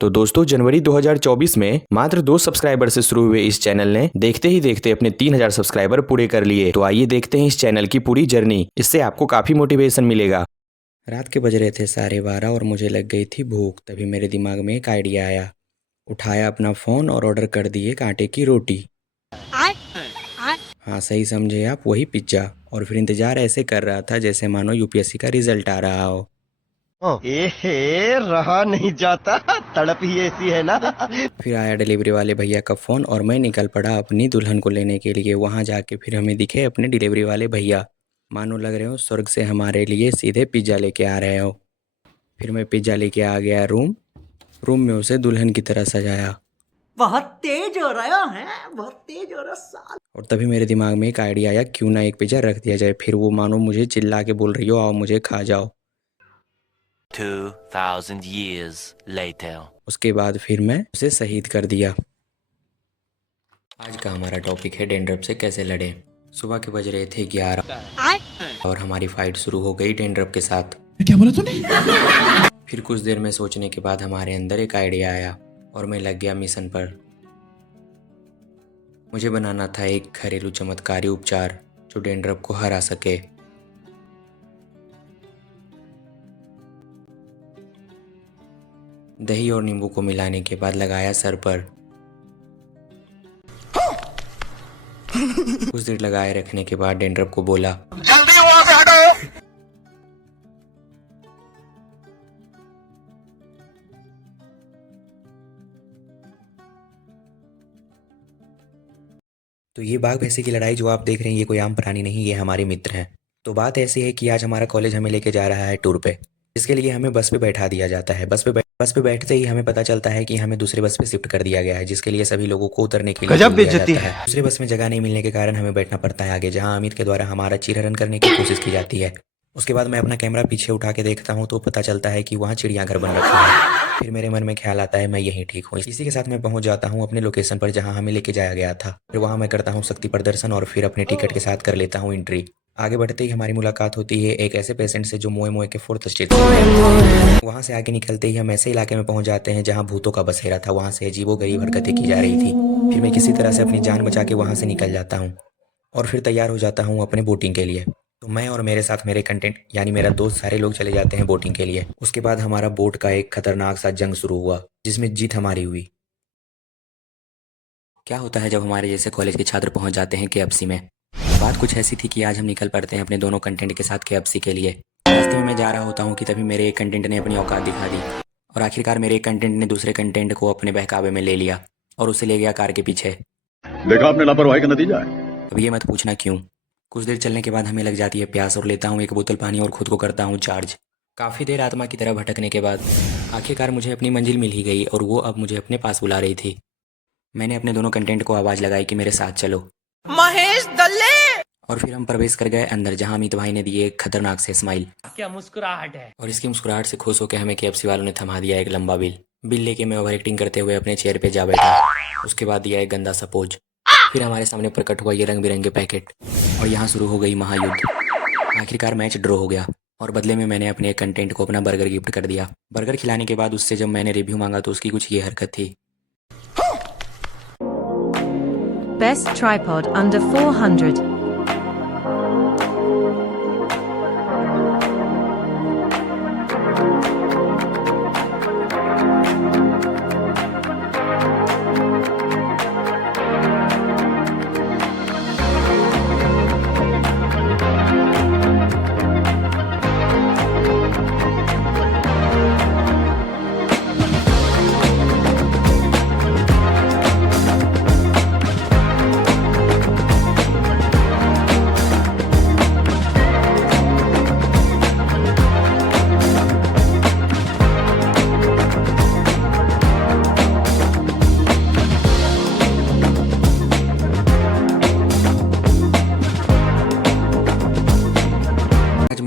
तो दोस्तों जनवरी 2024 में मात्र 2 सब्सक्राइबर से शुरू हुए इस चैनल ने देखते ही देखते अपने 3000 सब्सक्राइबर पूरे कर लिए। तो आइए देखते हैं इस चैनल की पूरी जर्नी, इससे आपको काफी मोटिवेशन मिलेगा। रात के बज रहे थे 12:30 और मुझे लग गई थी भूख। तभी मेरे दिमाग में एक आइडिया आया। उठाया अपना फोन और ऑर्डर कर दिए कांटे की रोटी। हाँ सही समझे आप, वही पिज्जा। और फिर इंतजार ऐसे कर रहा था जैसे मानो यूपीएससी का रिजल्ट आ रहा हो। रहा नहीं जाता, तड़प ही ऐसी है ना। फिर आया डिलीवरी वाले भैया का फ़ोन और मैं निकल पड़ा अपनी दुल्हन को लेने के लिए। वहाँ जाके फिर हमें दिखे अपने डिलीवरी वाले भैया, मानो लग रहे हो स्वर्ग से हमारे लिए सीधे पिज्ज़ा लेके आ रहे हो। फिर मैं पिज्ज़ा लेके आ गया रूम में उसे दुल्हन की तरह सजाया। बहुत तेज हो रहा है, बहुत तेज हो रहा साल। और तभी मेरे दिमाग में एक आइडिया आया, क्यों ना एक पिज्ज़ा रख दिया जाए। फिर वो मानो मुझे चिल्ला के बोल रही हो, आओ मुझे खा जाओ। 2000 years later. उसके बाद फिर मैं उसे शहीद कर दिया। आज का हमारा टॉपिक है डैंड्रफ से कैसे लड़ें। सुबह के बज रहे थे 11 और हमारी फाइट शुरू हो गई डैंड्रफ के साथ। क्या बोला तूने? फिर कुछ देर में सोचने के बाद हमारे अंदर एक आइडिया आया और मैं लग गया मिशन पर। मुझे बनाना था एक घरेलू चमत्कारी उपचार जो डैंड्रफ को हरा सके। दही और नींबू को मिलाने के बाद लगाया सर पर। कुछ देर लगाए रखने के बाद डैंड्रफ को बोला, जल्दी वहां से हटो। तो ये बाघ भैंसे की लड़ाई जो आप देख रहे हैं ये कोई आम प्राणी नहीं, ये हमारे मित्र हैं। तो बात ऐसी है कि आज हमारा कॉलेज हमें लेके जा रहा है टूर पे। इसके लिए हमें बस पे बैठा दिया जाता है। बस पे बैठते ही हमें पता चलता है कि हमें दूसरे बस पे शिफ्ट कर दिया गया है, जिसके लिए सभी लोगों को उतरने के लिए गजब बोल दिया बेइज्जती जाता है। दूसरे बस में जगह नहीं मिलने के कारण हमें बैठना पड़ता है आगे, जहाँ अमित के द्वारा हमारा चीरहरण करने की कोशिश की जाती है। उसके बाद मैं अपना कैमरा पीछे उठा के देखता हूँ तो पता चलता है कि वहाँ चिड़ियाघर बन रखा है। फिर मेरे मन में ख्याल आता है मैं यहीं ठीक हूँ। इसी के साथ मैं पहुँच जाता हूँ अपने लोकेशन पर जहाँ हमें लेके जाया गया था। फिर वहाँ मैं करता हूँ शक्ति प्रदर्शन और फिर अपने टिकट के साथ कर लेता हूँ एंट्री। आगे बढ़ते ही हमारी मुलाकात होती है एक ऐसे पेशेंट से जो मोए के 4th स्टेज। वहाँ से आगे निकलते ही हम ऐसे इलाके में पहुँच जाते हैं जहाँ भूतों का बसेरा था। वहाँ से अजीबोगरीब हरकतें की जा रही थी। फिर मैं किसी तरह से अपनी जान बचा के वहाँ से निकल जाता हूँ और फिर तैयार हो जाता हूँ अपने बोटिंग के लिए। तो मैं और मेरे साथ मेरे कंटेंट यानी मेरा दोस्त सारे लोग चले जाते हैं बोटिंग के लिए। उसके बाद हमारा बोट का एक खतरनाक सा जंग शुरू हुआ जिसमें जीत हमारी हुई। क्या होता है जब हमारे जैसे कॉलेज के छात्र पहुंच जाते हैं केएफसी में। बात कुछ ऐसी थी कि आज हम निकल पड़ते हैं अपने दोनों कंटेंट के साथ केएफसी के लिए। रास्ते में मैं जा रहा होता हूँ कि तभी मेरे एक कंटेंट ने अपनी औकात दिखा दी और आखिरकार मेरे एक कंटेंट ने दूसरे कंटेंट को अपने बहकावे में ले लिया और उसे ले गया कार के पीछे। देखा आपने लापरवाही का नतीजा है। अब ये मत पूछना क्यों। कुछ देर चलने के बाद हमें लग जाती है प्यास और लेता हूँ एक बोतल पानी और खुद को करता हूँ चार्ज। काफ़ी देर आत्मा की तरह भटकने के बाद आखिरकार मुझे अपनी मंजिल मिल ही गई और वो अब मुझे अपने पास बुला रही थी। मैंने अपने दोनों कंटेंट को आवाज़ लगाई कि मेरे साथ चलो। महेश दल्ले। और फिर हम प्रवेश कर गए अंदर जहाँ अमित भाई ने दिए एक खतरनाक से स्माइल। क्या मुस्कुराहट है। और इसकी मुस्कुराहट से खुश होकर हमें केएफसी वालों ने थमा दिया एक लंबा बिल लेके मैं ओवर एक्टिंग करते हुए अपने चेयर पे जा बैठा। उसके बाद दिया एक गंदा सा पोज। फिर हमारे सामने प्रकट हुआ ये रंग बिरंगे पैकेट और यहाँ शुरू हो गई महायुद्ध। आखिरकार मैच ड्रॉ हो गया और बदले में मैंने अपने एक कंटेंट को अपना बर्गर गिफ्ट कर दिया। बर्गर खिलाने के बाद उससे जब मैंने रिव्यू मांगा तो उसकी कुछ ये हरकत थी। Best tripod under 400.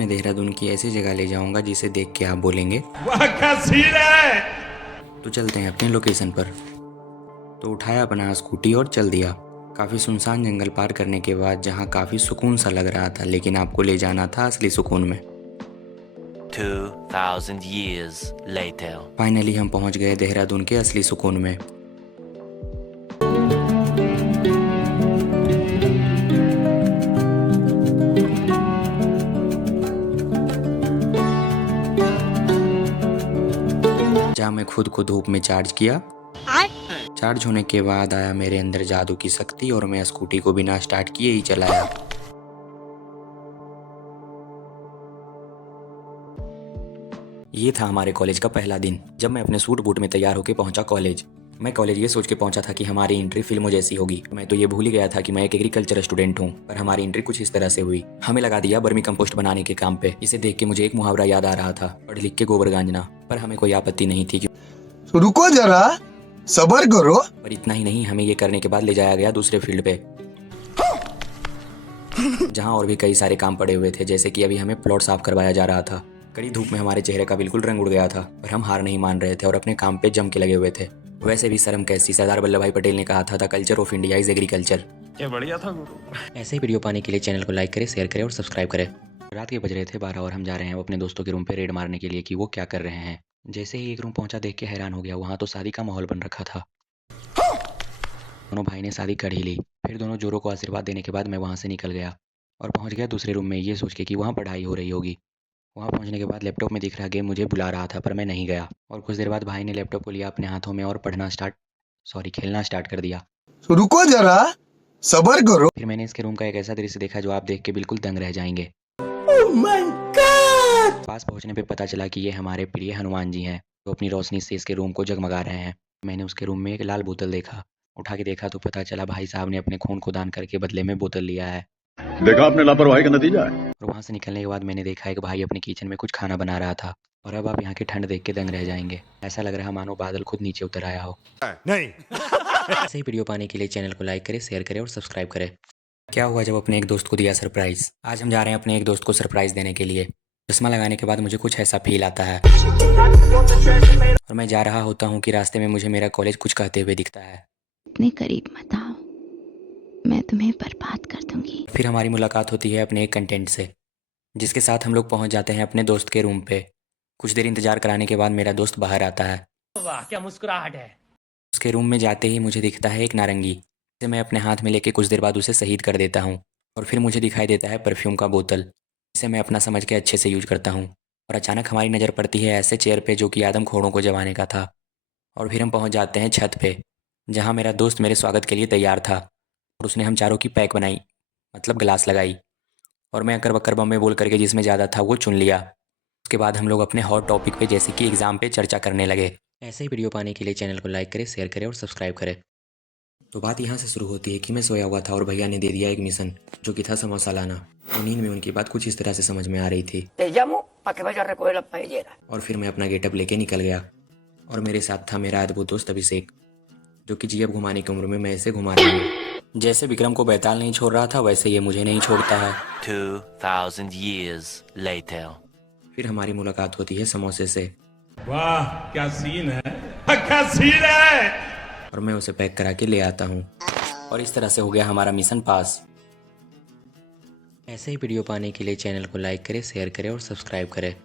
देहरादून की ऐसी जगह ले जाऊंगा जिसे देख के आप बोलेंगे वाह क्या सीन है। तो चलते हैं अपने लोकेशन पर। तो उठाया अपना स्कूटी और चल दिया। काफ़ी सुनसान जंगल पार करने के बाद जहाँ काफ़ी सुकून सा लग रहा था, लेकिन आपको ले जाना था असली सुकून में। 2,000 years later. फाइनली हम पहुंच गए देहरादून के असली सुकून में। जहाँ मैं खुद को धूप में चार्ज किया। चार्ज होने के बाद आया मेरे अंदर जादू की शक्ति और मैं स्कूटी को बिना स्टार्ट किए ही चलाया। ये था हमारे कॉलेज का पहला दिन, जब मैं अपने सूट बूट में तैयार होकर पहुंचा कॉलेज। मैं कॉलेज ये सोच के पहुंचा था कि हमारी एंट्री फिल्मों जैसी होगी। मैं तो ये भूल ही गया था कि मैं एक एग्रीकल्चर स्टूडेंट हूँ, पर हमारी एंट्री कुछ इस तरह से हुई। हमें लगा दिया वर्मी कंपोस्ट बनाने के काम पे। इसे देख के मुझे एक मुहावरा याद आ रहा था, पढ़ लिख के गोबर गांजना, पर हमें कोई आपत्ति नहीं थी। रुको जरा, सब्र करो। पर इतना ही नहीं, हमें ये करने के बाद ले जाया गया दूसरे फील्ड पे, जहाँ और भी कई सारे काम पड़े हुए थे। जैसे कि अभी हमें प्लॉट साफ करवाया जा रहा था। कड़ी धूप में हमारे चेहरे का बिल्कुल रंग उड़ गया था, पर हम हार नहीं मान रहे थे और अपने काम पे जम के लगे हुए थे। वैसे भी शर्म कैसी, सरदार वल्लभ भाई पटेल ने कहा था the culture of India is agriculture. क्या बढ़िया था गुरु। ऐसे ही वीडियो पाने के लिए चैनल को लाइक करें, शेयर करें और सब्सक्राइब करें। रात के बज रहे थे 12 और हम जा रहे हैं अपने दोस्तों के रूम पे रेड मारने के लिए कि वो क्या कर रहे हैं। जैसे ही एक रूम पहुंचा देख के हैरान हो गया, वहाँ तो शादी का माहौल बन रखा था। दोनों भाई ने शादी कर ही ली। फिर दोनों जोरों को आशीर्वाद देने के बाद मैं वहाँ से निकल गया और पहुँच गया दूसरे रूम में, ये सोच के कि वहाँ पढ़ाई हो रही होगी। वहाँ पहुँचने के बाद लैपटॉप में दिख रहा गेम मुझे बुला रहा था, पर मैं नहीं गया। और कुछ देर बाद भाई ने लैपटॉप को लिया अपने हाथों में और खेलना स्टार्ट कर दिया। रुको जरा, सब्र करो। फिर मैंने इसके रूम का एक ऐसा दृश्य देखा जो आप देख के बिल्कुल दंग रह जाएंगे। पास पहुंचने पे पता चला कि ये हमारे प्रिय हनुमान जी हैं, जो अपनी रोशनी से इसके रूम को जगमगा रहे हैं। मैंने उसके रूम में एक लाल बोतल देखा, उठा के देखा तो पता चला भाई साहब ने अपने खून को दान करके बदले में बोतल लिया है। देखा आपने लापरवाही का नतीजा है। और वहाँ से निकलने के बाद मैंने देखा एक भाई अपने किचन में कुछ खाना बना रहा था। और अब आप यहाँ की ठंड देख के दंग रह जाएंगे। ऐसा लग रहा मानो बादल खुद नीचे उतर आया हो। नहीं। ऐसे ही वीडियो पाने के लिए चैनल को लाइक करें, शेयर करें और सब्सक्राइब करें। क्या हुआ जब अपने एक दोस्त को दिया सरप्राइज। आज हम जा रहे हैं अपने एक दोस्त को सरप्राइज देने के लिए। चश्मा लगाने के बाद मुझे कुछ ऐसा फील आता है और मैं जा रहा होता हूँ कि रास्ते में मुझे मेरा कॉलेज कुछ कहते हुए दिखता है। इतने करीब मत आओ, मैं तुम्हें बर्बाद कर दूंगी। फिर हमारी मुलाकात होती है अपने एक कंटेंट से, जिसके साथ हम लोग पहुँच जाते हैं अपने दोस्त के रूम पे। कुछ देर इंतजार कराने के बाद मेरा दोस्त बाहर आता है। वाह क्या मुस्कुराहट है। उसके रूम में जाते ही मुझे दिखता है एक नारंगी, जिसे मैं अपने हाथ में लेके कुछ देर बाद उसे शहीद कर देता हूँ। और फिर मुझे दिखाई देता है परफ्यूम का बोतल, जिसे मैं अपना समझ के अच्छे से यूज करता हूँ। और अचानक हमारी नज़र पड़ती है ऐसे चेयर पे जो कि आदम खोड़ों को जमाने का था। और फिर हम पहुँच जाते हैं छत पे, जहाँ मेरा दोस्त मेरे स्वागत के लिए तैयार था। और उसने हम चारों की पैक बनाई, मतलब ग्लास लगाई। और मैं अकर बकर बम्बे बोल करके जिसमें ज़्यादा था वो चुन लिया। उसके बाद हम लोग अपने हॉट टॉपिक पे जैसे कि एग्ज़ाम पे चर्चा करने लगे। ऐसे ही वीडियो पाने के लिए चैनल को लाइक करें, शेयर करें और सब्सक्राइब करें। तो बात यहाँ से शुरू होती है कि मैं सोया हुआ था और भैया ने दे दिया एक मिशन, जो कि था समोसा लाना। तो नींद में उनकी बात कुछ इस तरह से समझ में आ रही थी। और फिर मैं अपना गेटअप लेके निकल गया और मेरे साथ था मेरा अद्भुत दोस्त अभिषेक, जो कि जीएफ घुमाने की उम्र में मैं इसे घुमा रहा हूँ। जैसे विक्रम को बैताल नहीं छोड़ रहा था, वैसे ये मुझे नहीं छोड़ता है। 2,000 years later. फिर हमारी मुलाकात होती है समोसे से। वाह क्या सीन है, क्या सीन है। और मैं उसे पैक करा के ले आता हूँ और इस तरह से हो गया हमारा मिशन पास। ऐसे ही वीडियो पाने के लिए चैनल को लाइक करें, शेयर करें और सब्सक्राइब करें।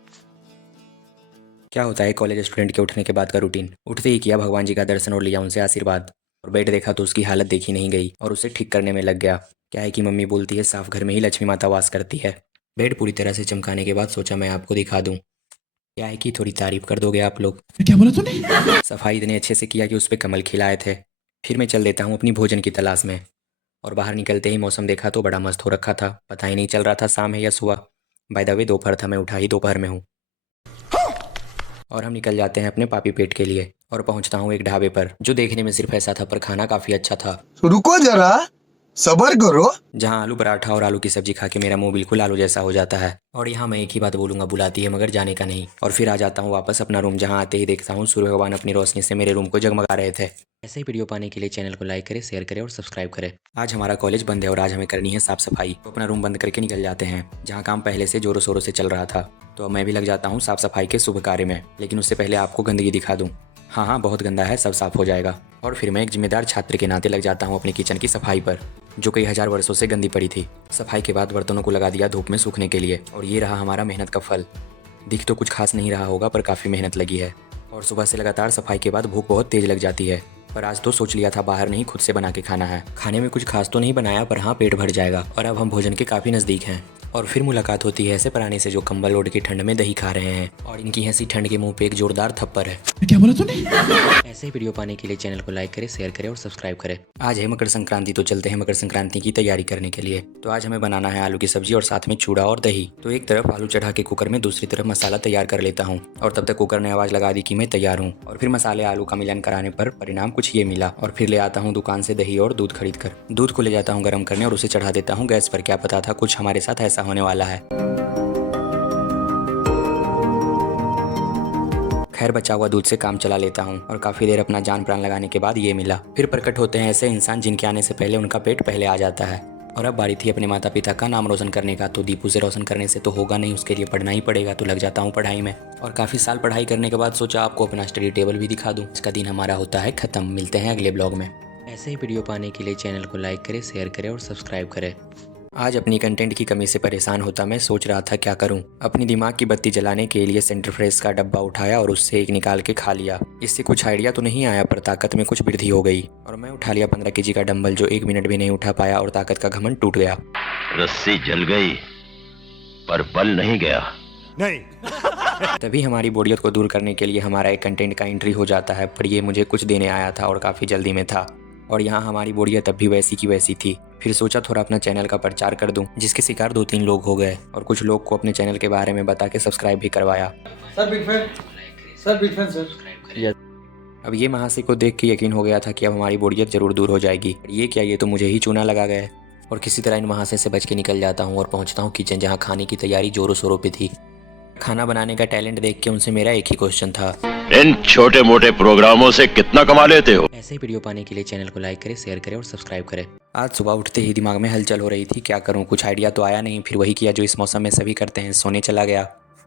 क्या होता है कॉलेज स्टूडेंट के उठने के बाद का रूटीन। उठते ही किया भगवान जी का दर्शन और लिया उनसे आशीर्वाद। और बेड देखा तो उसकी हालत देखी नहीं गई और उसे ठीक करने में लग गया। क्या है कि मम्मी बोलती है साफ घर में ही लक्ष्मी माता वास करती है। बेड पूरी तरह से चमकाने के बाद सोचा मैं आपको दिखा दूं। क्या है कि थोड़ी तारीफ कर दोगे आप लोग। क्या बोला तूने। सफाई इतने अच्छे से किया कि उस पर कमल खिलाए थे। फिर मैं चल देता हूँ अपनी भोजन की तलाश में। और बाहर निकलते ही मौसम देखा तो बड़ा मस्त हो रखा था। पता ही नहीं चल रहा था शाम है या सुबह। बाय द वे दोपहर था, मैं उठा ही दोपहर में हूँ। और हम निकल जाते हैं अपने पापी पेट के लिए और पहुँचता हूँ एक ढाबे पर, जो देखने में सिर्फ ऐसा था पर खाना काफ़ी अच्छा था। रुको जरा, सब्र करो। जहाँ आलू पराठा और आलू की सब्जी खा के मेरा मुंह बिल्कुल आलू जैसा हो जाता है। और यहाँ मैं एक ही बात बोलूँगा, बुलाती है मगर जाने का नहीं। और फिर आ जाता हूँ वापस अपना रूम, जहाँ आते ही देखता हूँ सूर्य भगवान अपनी रोशनी से मेरे रूम को जगमगा रहे थे। ऐसे ही वीडियो पाने के लिए चैनल को लाइक करें, शेयर करें और सब्सक्राइब करें। आज हमारा कॉलेज बंद है और आज हमें करनी है साफ सफाई। तो अपना रूम बंद करके निकल जाते हैं, जहाँ काम पहले से जोरों शोरों से चल रहा था। तो मैं भी लग जाता हूँ साफ सफाई के शुभ कार्य में। लेकिन उससे पहले आपको गंदगी दिखा दूँ। हाँ बहुत गंदा है, सब साफ हो जाएगा। और फिर मैं एक जिम्मेदार छात्र के नाते लग जाता हूँ अपनी किचन की सफाई पर, जो कई हजार वर्षों से गंदी पड़ी थी। सफाई के बाद बर्तनों को लगा दिया धूप में सूखने के लिए और ये रहा हमारा मेहनत का फल। दिख तो कुछ खास नहीं रहा होगा पर काफ़ी मेहनत लगी है और सुबह से लगातार सफाई के बाद भूख बहुत तेज लग जाती है। पर आज तो सोच लिया था बाहर नहीं खुद से बना के खाना है। खाने में कुछ खास तो नहीं बनाया पर हाँ पेट भर जाएगा और अब हम भोजन के काफ़ी नज़दीक हैं। और फिर मुलाकात होती है ऐसे प्राणी से जो कंबल ओढ़ के ठंड में दही खा रहे हैं और इनकी हंसी ठंड के मुंह पे एक जोरदार थप्पड़ है। क्या बोला तूने? ऐसे ही वीडियो पाने के लिए चैनल को लाइक करें, शेयर करें और सब्सक्राइब करें। आज है मकर संक्रांति तो चलते हैं मकर संक्रांति की तैयारी करने के लिए। तो आज हमें बनाना है आलू की सब्जी और साथ में चूड़ा और दही। तो एक तरफ आलू चढ़ा के कुकर में दूसरी तरफ मसाला तैयार कर लेता हूँ और तब तक कुकर ने आवाज़ लगा दी कि मैं तैयार हूँ। और फिर मसाले आलू का मिलन कराने पर परिणाम कुछ ये मिला। और फिर ले आता हूँ दुकान से दही और दूध खरीद कर। दूध को ले जाता हूँ गर्म करने और उसे चढ़ा देता हूँ गैस पर। क्या पता था कुछ हमारे साथ ऐसा होने वाला है। खैर बचा हुआ दूध से काम चला लेता हूँ और काफ़ी देर अपना जान प्राण लगाने के बाद ये मिला। फिर प्रकट होते हैं ऐसे इंसान जिनके आने से पहले उनका पेट पहले आ जाता है। और अब बारी थी अपने माता पिता का नाम रोशन करने का। तो दीपू से रोशन करने से तो होगा नहीं, उसके लिए पढ़ना ही पड़ेगा। तो लग जाता हूँ पढ़ाई में और काफ़ी साल पढ़ाई करने के बाद सोचा आपको अपना स्टडी टेबल भी दिखा दूँ। इसका दिन हमारा होता है ख़त्म। मिलते हैं अगले ब्लॉग में। ऐसे ही वीडियो पाने के लिए चैनल को लाइक करें, शेयर करें और सब्सक्राइब करें। आज अपनी कंटेंट की कमी से परेशान होता मैं सोच रहा था क्या करूं। अपनी दिमाग की बत्ती जलाने के लिए सेंटर फ्रेश का डब्बा उठाया और उससे एक निकाल के खा लिया। इससे कुछ आइडिया तो नहीं आया पर ताकत में कुछ वृद्धि हो गई और मैं उठा लिया 15 kg का डंबल जो 1 मिनट भी नहीं उठा पाया और ताकत का घमंड टूट गया। रस्सी जल गई पर बल नहीं गया। तभी हमारी बोरियत को दूर करने के लिए हमारा एक कंटेंट का एंट्री हो जाता है। पर ये मुझे कुछ देने आया था और काफ़ी जल्दी में था और यहाँ हमारी बोरियत अब भी वैसी की वैसी थी। फिर सोचा थोड़ा अपना चैनल का प्रचार कर दूं, जिसके शिकार 2-3 लोग हो गए और कुछ लोग को अपने चैनल के बारे में बता के सब्सक्राइब भी करवाया। अब ये महाशय को देख के यकीन हो गया था कि अब हमारी बोरियत जरूर दूर हो जाएगी। ये क्या, ये तो मुझे ही चूना लगा गए। और किसी तरह इन महाशय से बच के निकल जाता हूँ और पहुँचता हूँ किचन, जहाँ खाने की तैयारी जोरों शोरों पे थी। खाना बनाने का टैलेंट देख के उनसे मेरा एक ही क्वेश्चन था, इन छोटे मोटे प्रोग्रामों से कितना कमा लेते हो? ऐसे ही वीडियो पाने के लिए चैनल को लाइक करें, शेयर करें और सब्सक्राइब करें। आज सुबह उठते ही दिमाग में हलचल हो रही थी, क्या करूं, कुछ आइडिया तो आया नहीं। फिर वही किया जो इस मौसम में सभी करते हैं, सोने चला गया।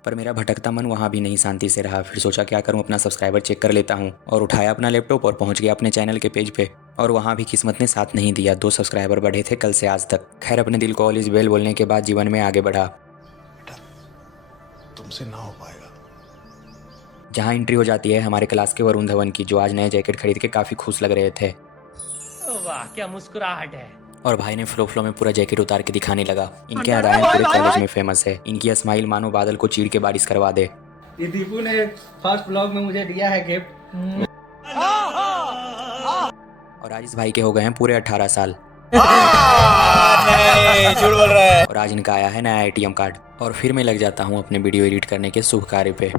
पर मेरा भटकता मन वहाँ भी नहीं शांति से रहा। फिर सोचा क्या करूं, अपना सब्सक्राइबर चेक कर लेता हूँ और उठाया अपना लैपटॉप और पहुँच गया अपने चैनल के पेज पे। और वहाँ भी किस्मत ने साथ नहीं दिया, 2 सब्सक्राइबर बढ़े थे कल से आज तक। खैर अपने दिल को ऑल इज वेल बोलने के बाद जीवन में आगे बढ़ा। तुमसे ना हो पाएगा। जहाँ एंट्री हो जाती है हमारे क्लास के वरुण धवन की, जो आज नए जैकेट खरीद के काफ़ी खुश लग रहे थे। वाह क्या मुस्कुराहट है। और भाई ने फ्लो में पूरा जैकेट उतार के दिखाने लगा। इनके अदाएं पूरे कॉलेज में फेमस है। इनकी स्माइल मानो बादल को चीर के बारिश करवा दे। ये दीपू ने फर्स्ट ब्लॉग में मुझे दिया है गिफ्ट। और आज इस भाई के हो गए हैं पूरे 18 साल। झूठ बोल रहा है। और आज इनका आया है नया ATM कार्ड। और फिर मैं लग जाता हूँ अपने वीडियो एडिट करने के शुभ कार्य पे।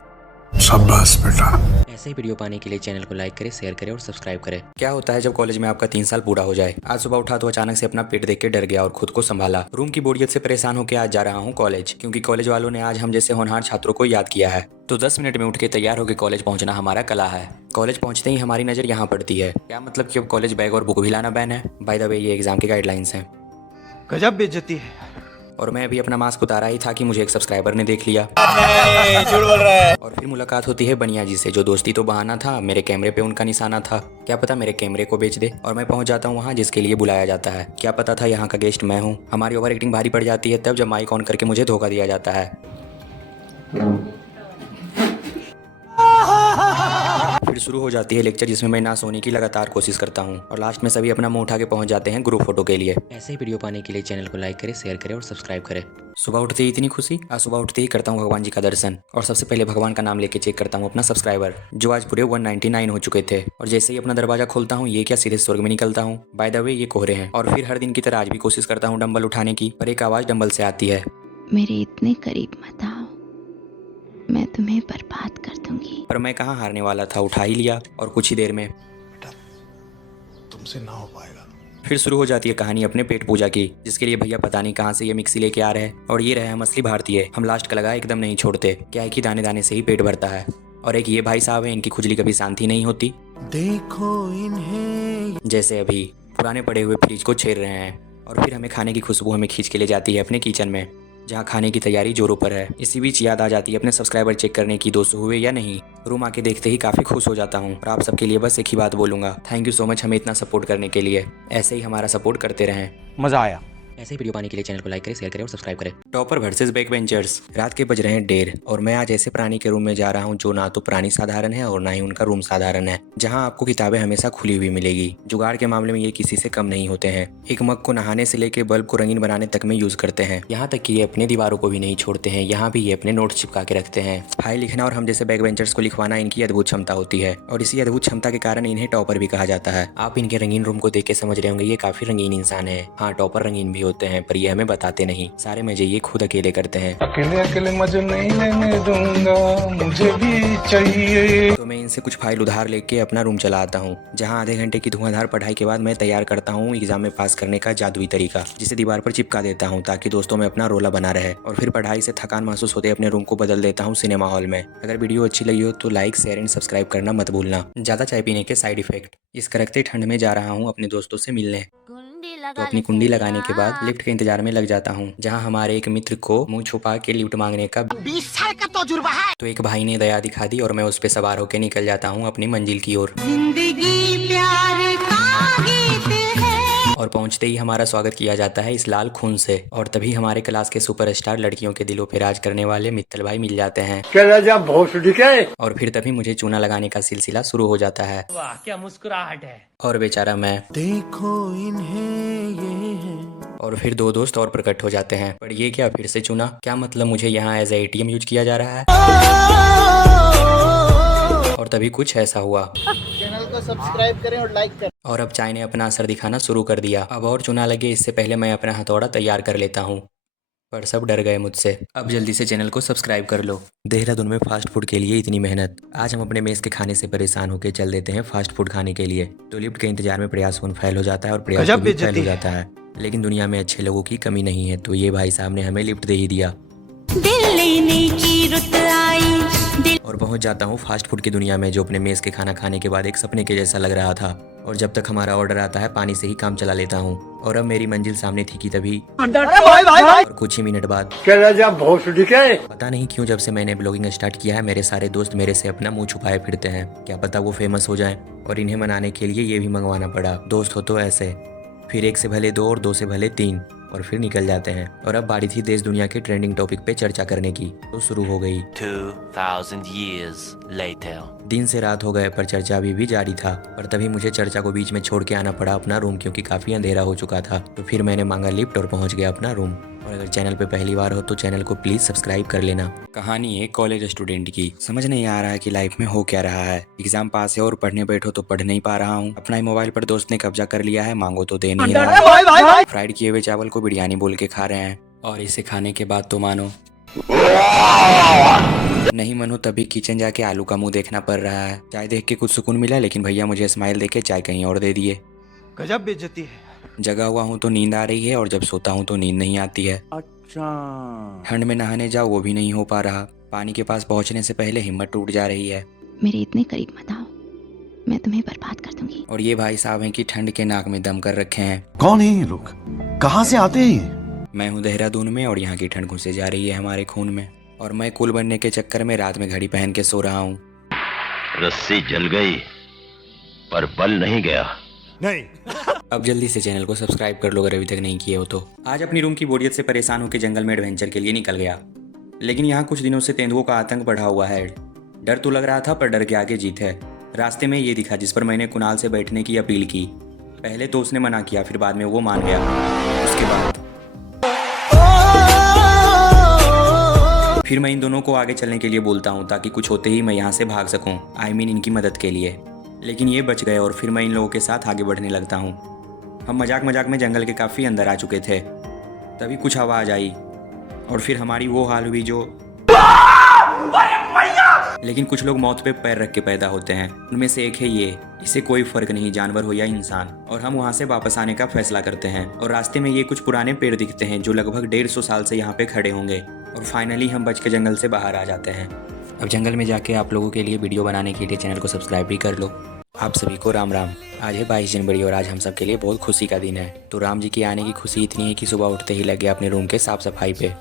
शाबाश बेटा। ऐसे ही वीडियो पाने के लिए चैनल को लाइक करें, शेयर करें और सब्सक्राइब करें। क्या होता है जब कॉलेज में आपका 3 साल पूरा हो जाए। आज सुबह उठा तो अचानक से अपना पेट देख के डर गया और खुद को संभाला। रूम की बोरियत से परेशान होकर आज जा रहा हूँ कॉलेज, क्योंकि कॉलेज वालों ने आज हम जैसे होनहार छात्रों को याद किया है। तो 10 मिनट में उठ के तैयार होकर कॉलेज पहुंचना हमारा कला है। कॉलेज पहुंचते ही हमारी नज़र यहाँ पड़ती है। क्या मतलब कि अब कॉलेज बैग और बुक भी लाना बैन है। बाय द वे ये एग्जाम के गाइडलाइंस हैं। गजब बेइज्जती है। और मैं अभी अपना मास्क उतारा ही था कि मुझे एक सब्सक्राइबर ने देख लिया। झूठ बोल रहा है। और फिर मुलाकात होती है बनिया जी से, जो दोस्ती तो बहाना था, मेरे कैमरे पे उनका निशाना था। क्या पता मेरे कैमरे को बेच दे। और मैं पहुंच जाता हूं वहां जिसके लिए बुलाया जाता है। क्या पता था यहाँ का गेस्ट मैं हूं। हमारी ओवर एक्टिंग भारी पड़ जाती है तब जब माइक ऑन करके मुझे धोखा दिया जाता है। फिर शुरू हो जाती है लेक्चर, जिसमें मैं ना सोने की लगातार कोशिश करता हूँ और लास्ट में सभी अपना मुंह उठा के पहुंच जाते हैं ग्रुप फोटो के लिए। ऐसे ही वीडियो पाने के लिए चैनल को लाइक करें, शेयर करें और सब्सक्राइब करें। सुबह उठते ही इतनी खुशी। आज सुबह उठते ही करता हूँ भगवान जी का दर्शन और सबसे पहले भगवान का नाम लेके चेक करता हूँ अपना सब्सक्राइबर, जो आज पूरे 199 हो चुके थे। और जैसे ही अपना दरवाजा खोलता हूँ, ये क्या सीधे स्वर्ग में निकलता हूँ। बाय द वे ये कोहरे हैं। और फिर हर दिन की तरह आज भी कोशिश करता हूँ डंबल उठाने की, पर एक आवाज़ डंबल से आती है, मेरे इतने करीब मत आओ, मैं तुम्हें बर्बाद कर दूंगी। पर मैं कहाँ हारने वाला था, उठा ही लिया। और कुछ ही देर में तुमसे ना हो पाएगा। फिर शुरू हो जाती है कहानी अपने पेट पूजा की, जिसके लिए भैया पता नहीं कहाँ से ये मिक्सी लेके आ रहे हैं। और ये रहे हम असली भारतीय, हम लास्ट का लगा एकदम नहीं छोड़ते। क्या है कि दाने दाने से ही पेट भरता है। और एक ये भाई साहब है, इनकी खुजली कभी शांति नहीं होती। देखो इन्हें। जैसे अभी पुराने पड़े हुए फ्रिज को छेड़ रहे हैं। और फिर हमें खाने की खुशबू हमें खींच के ले जाती है अपने किचन में, जहाँ खाने की तैयारी जोरों पर है। इसी बीच याद आ जाती है अपने सब्सक्राइबर चेक करने की, 200 हुए या नहीं। रूम आके देखते ही काफ़ी खुश हो जाता हूँ। और आप सबके लिए बस एक ही बात बोलूँगा, थैंक यू सो मच हमें इतना सपोर्ट करने के लिए। ऐसे ही हमारा सपोर्ट करते रहें। मजा आया। ऐसे ही वीडियो पाने के लिए चैनल को लाइक करें, शेयर करें और सब्सक्राइब करें। Topper versus back benchers. रात के बज रहे हैं 1:30 और मैं आज ऐसे प्राणी के रूम में जा रहा हूँ जो ना तो प्राणी साधारण है और ना ही उनका रूम साधारण है, जहाँ आपको किताबें हमेशा खुली हुई मिलेगी। जुगाड़ के मामले में ये किसी से कम नहीं होते हैं। एक मग को नहाने से लेके बल्ब को रंगीन बनाने तक में यूज करते हैं। यहाँ तक कि ये अपने दीवारों को भी नहीं छोड़ते हैं, यहाँ भी ये अपने नोट्स चिपका के रखते हैं। फाइल लिखना और हम जैसे बैक बेंचर्स को लिखवाना इनकी अद्भुत क्षमता होती है और इसी अद्भुत क्षमता के कारण इन्हें टॉपर भी कहा जाता है। आप इनके रंगीन रूम को देख के समझ रहे होंगे ये काफी रंगीन इंसान है। हाँ, टॉपर रंगीन भी होते हैं पर ये हमें बताते नहीं। सारे मजे ये खुद अकेले करते हैं। अकेले अकेले मजे नहीं लेने दूंगा, मुझे भी चाहिए। तो मैं इनसे कुछ फाइल उधार लेके अपना रूम चला आता हूँ, जहाँ आधे घंटे की धुआंधार पढ़ाई के बाद मैं तैयार करता हूँ एग्जाम में पास करने का जादुई तरीका, जिसे दीवार पर चिपका देता हूँ ताकि दोस्तों में अपना रोला बना रहे। और फिर पढ़ाई से थकान महसूस होते अपने रूम को बदल देता हूँ सिनेमा हॉल में। अगर वीडियो अच्छी लगी हो तो लाइक, शेयर एंड सब्सक्राइब करना मत भूलना। ज्यादा चाय पीने के साइड इफेक्ट। इस कड़कते ठंड में जा रहा हूँ अपने दोस्तों से मिलने, तो अपनी कुंडी लगाने के बाद लिफ्ट के इंतजार में लग जाता हूँ, जहाँ हमारे एक मित्र को मुंह छुपा के लिफ्ट मांगने का 20 साल का तजुर्बा है। तो एक भाई ने दया दिखा दी और मैं उस पे सवार होकर निकल जाता हूँ अपनी मंजिल की ओर। जिंदगी प्यार का गीत है। और पहुंचते ही हमारा स्वागत किया जाता है इस लाल खून से। और तभी हमारे क्लास के सुपरस्टार लड़कियों के दिलों पे राज करने वाले मित्तल भाई मिल जाते हैं। और फिर तभी मुझे चूना लगाने का सिलसिला शुरू हो जाता है। वाह क्या मुस्कुराहट है। और बेचारा मैं। देखो इन्हें ये है। और फिर दो दोस्त और प्रकट हो जाते हैं। पर ये क्या, फिर से चुना? क्या मतलब मुझे यहाँ एज ATM यूज किया जा रहा है? और तभी कुछ ऐसा हुआ। चैनल को सब्सक्राइब करें और लाइक करें। और अब चाय ने अपना असर दिखाना शुरू कर दिया। अब और चुना लगे इससे पहले मैं अपना हथौड़ा तैयार कर लेता हूँ, पर सब डर गए मुझसे। अब जल्दी से चैनल को सब्सक्राइब कर लो। देहरादून में फास्ट फूड के लिए इतनी मेहनत। आज हम अपने मेस के खाने से परेशान होकर चल देते हैं फास्ट फूड खाने के लिए। तो लिफ्ट के इंतजार में प्रयास फोन फेल हो जाता है और प्रयास भी फेल हो जाता है। लेकिन दुनिया में अच्छे लोगों की कमी नहीं है, तो ये भाई साहब ने हमें लिफ्ट दे ही दिया। दिल लेने की रुत आई। और पहुंच जाता हूँ फास्ट फूड की दुनिया में, जो अपने मेस के खाना खाने के बाद एक सपने के जैसा लग रहा था। और जब तक हमारा ऑर्डर आता है पानी से ही काम चला लेता हूँ। और अब मेरी मंजिल सामने थी कि तभी और कुछ ही मिनट बाद पता नहीं क्यों जब से मैंने ब्लॉगिंग स्टार्ट किया है मेरे सारे दोस्त मेरे से अपना मुंह छुपाए फिरते हैं। क्या पता वो फेमस हो जाएं। और इन्हें मनाने के लिए ये भी मंगवाना पड़ा। दोस्त हो तो ऐसे, फिर एक से भले दो और दो से भले तीन, और फिर निकल जाते हैं। और अब बारी थी देश दुनिया के ट्रेंडिंग टॉपिक पे चर्चा करने की, तो शुरू हो गई। 2000 years later. दिन से रात हो गए पर चर्चा अभी भी जारी था। पर तभी मुझे चर्चा को बीच में छोड़ के आना पड़ा अपना रूम, क्योंकि काफी अंधेरा हो चुका था। तो फिर मैंने मांगा लिफ्ट और पहुंच गया अपना रूम। और अगर चैनल पे पहली बार हो तो चैनल को प्लीज सब्सक्राइब कर लेना। कहानी है कॉलेज स्टूडेंट की। समझ नहीं आ रहा है कि लाइफ में हो क्या रहा है। एग्जाम पास है और पढ़ने बैठो तो पढ़ नहीं पा रहा हूँ। अपना ही मोबाइल पर दोस्त ने कब्जा कर लिया है, मांगो तो दे नहीं रहा है। फ्राइड किए हुए चावल को बिरयानी बोल के खा रहे हैं। और इसे खाने के बाद तो मानो नहीं मनो तभी किचन जाके आलू का मुंह देखना पड़ रहा है। चाय देख के कुछ सुकून मिला, लेकिन भैया मुझे स्माइल देके चाय कहीं और दे दिए। गजब बेइज्जती है। जगा हुआ हूँ तो नींद आ रही है और जब सोता हूँ तो नींद नहीं आती है। अच्छा। ठंड में नहाने जाओ वो भी नहीं हो पा रहा। पानी के पास पहुँचने से पहले हिम्मत टूट जा रही है। मेरे इतने करीब मत आओ, मैं तुम्हें बर्बाद कर दूंगी। और ये भाई साहब हैं कि ठंड के नाक में दम कर रखे हैं। कौन है ये लोग, कहाँ से आते हैं? मैं हूँ देहरादून में और यहाँ की ठंड घुसे जा रही है हमारे खून में। और मैं कूल बनने के चक्कर में रात में घड़ी पहन के सो रहा हूँ। रस्सी जल गई पर बल नहीं गया। नहीं। अब जल्दी से चैनल को सब्सक्राइब कर लो अगर अभी तक नहीं किए हो तो। आज अपनी रूम की बोरियत से परेशान होकर जंगल में एडवेंचर के लिए निकल गया। लेकिन यहाँ कुछ दिनों से तेंदुओं का आतंक बढ़ा हुआ है। डर तो लग रहा था पर डर के आगे जीत है। रास्ते में ये दिखा जिस पर मैंने कुणाल से बैठने की अपील की। पहले तो उसने मना किया, फिर बाद में वो मान गया। उसके बाद फिर मैं इन दोनों को आगे चलने के लिए बोलता हूँ ताकि कुछ होते ही मैं यहाँ से भाग सकूँ। I mean इनकी मदद के लिए। लेकिन ये बच गए और फिर मैं इन लोगों के साथ आगे बढ़ने लगता हूँ। हम मजाक मजाक में जंगल के काफ़ी अंदर आ चुके थे। तभी कुछ आवाज़ आई और फिर हमारी वो हाल हुई जो लेकिन कुछ लोग मौत पे पैर रख के पैदा होते हैं। उनमें से एक है ये। इसे कोई फर्क नहीं जानवर हो या इंसान। और हम वहाँ से वापस आने का फैसला करते हैं। और रास्ते में ये कुछ पुराने पेड़ दिखते हैं जो लगभग 150 साल से यहाँ पे खड़े होंगे। और फाइनली हम बच के जंगल से बाहर आ जाते हैं। अब जंगल में जाके आप लोगों के लिए वीडियो बनाने के लिए चैनल को सब्सक्राइब भी कर लो। आप सभी को राम राम। आज है 22 जनवरी और आज हम सब के लिए बहुत खुशी का दिन है। तो राम जी के आने की खुशी इतनी है कि सुबह उठते ही लगे अपने रूम के साफ सफाई पे।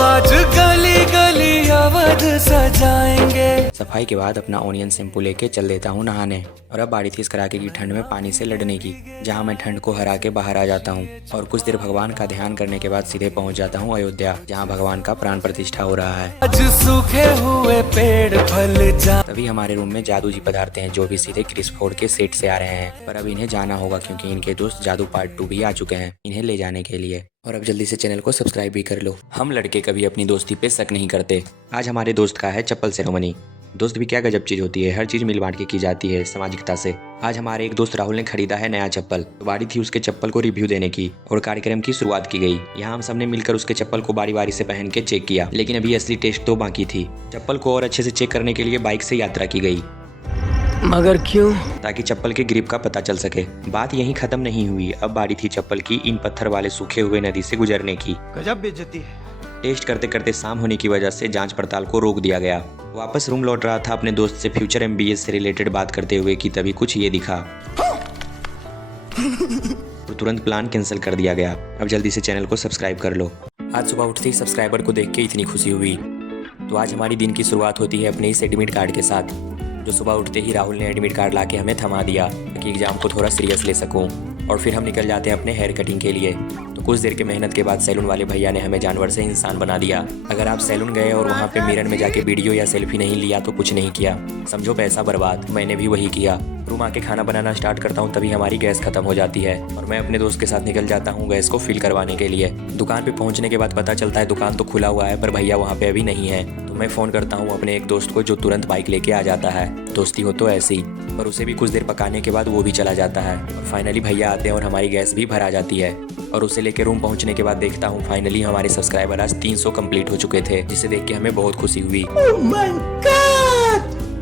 आज गली गली अवध सजाएंगे। सफाई के बाद अपना ऑनियन शैम्पू लेके चल देता हूँ नहाने। और अब बारी थी इस कड़ाके की ठंड में पानी से लड़ने की, जहाँ मैं ठंड को हरा के बाहर आ जाता हूँ और कुछ देर भगवान का ध्यान करने के बाद सीधे पहुँच जाता हूँ अयोध्या, जहाँ भगवान का प्राण प्रतिष्ठा हो रहा है। आज सूखे हुए पेड़ फल जा। तभी हमारे रूम में जादू जी पधारते हैं, जो भी सीधे क्रिस फोर्ड के सेट से आ रहे हैं। पर अब इन्हें जाना होगा क्योंकि इनके दोस्त जादू पार्ट 2 भी आ चुके हैं इन्हें ले जाने के लिए। और अब जल्दी से चैनल को सब्सक्राइब भी कर लो। हम लड़के कभी अपनी दोस्ती पे शक नहीं करते। आज हमारे दोस्त का है चप्पल सेरेमनी। दोस्त भी क्या गजब चीज होती है, हर चीज मिल बांट के की जाती है सामाजिकता से। आज हमारे एक दोस्त राहुल ने खरीदा है नया चप्पल, तो बारी थी उसके चप्पल को रिव्यू देने की और कार्यक्रम की शुरुआत की गई। यहाँ हम सबने मिलकर उसके चप्पल को बारी बारी से पहन के चेक किया, लेकिन अभी असली टेस्ट तो बाकी थी। चप्पल को और अच्छे से चेक करने के लिए बाइक से यात्रा की गई, मगर क्यों? ताकि चप्पल के ग्रिप का पता चल सके। बात यहीं खत्म नहीं हुई, अब बारी थी चप्पल की इन पत्थर वाले सूखे हुए नदी से गुजरने की। गजब बेइज्जती है। टेस्ट करते करते शाम होने की वजह से जांच पड़ताल को रोक दिया गया। वापस रूम लौट रहा था अपने दोस्त से फ्यूचर MBA से रिलेटेड बात करते हुए कि तभी कुछ ये दिखा तो तुरंत प्लान कैंसिल कर दिया गया। अब जल्दी से चैनल को सब्सक्राइब कर लो। आज सुबह उठते ही सब्सक्राइबर को देख के इतनी खुशी हुई। तो आज हमारी दिन की शुरुआत होती है अपने इस एडमिट कार्ड के साथ, जो सुबह उठते ही राहुल ने एडमिट कार्ड ला के हमें थमा दिया ताकि एग्जाम को थोड़ा सीरियस ले सकूं। और फिर हम निकल जाते हैं अपने हेयर कटिंग के लिए। तो कुछ देर के मेहनत के बाद सैलून वाले भैया ने हमें जानवर से इंसान बना दिया। अगर आप सैलून गए और वहाँ पे मिरर में जाके वीडियो या सेल्फी नहीं लिया तो कुछ नहीं किया, समझो पैसा बर्बाद। मैंने भी वही किया। रूम आके खाना बनाना स्टार्ट करता हूँ, तभी हमारी गैस खत्म हो जाती है और मैं अपने दोस्त के साथ निकल जाता हूँ गैस को फिल करवाने के लिए। दुकान पे पहुँचने के बाद पता चलता है दुकान तो खुला हुआ है पर भैया वहाँ पे अभी नहीं है। तो मैं फ़ोन करता हूँ अपने एक दोस्त को, जो तुरंत बाइक लेके आ जाता है। दोस्ती हो तो ऐसी। पर उसे भी कुछ देर पकाने के बाद वो भी चला जाता है और फाइनली भैया आते हैं और हमारी गैस भी भरा जाती है। और उसे लेके रूम पहुंचने के बाद देखता हूँ फाइनली हमारे सब्सक्राइबर आज 300 कंप्लीट हो चुके थे, जिसे देख के हमें बहुत खुशी हुई।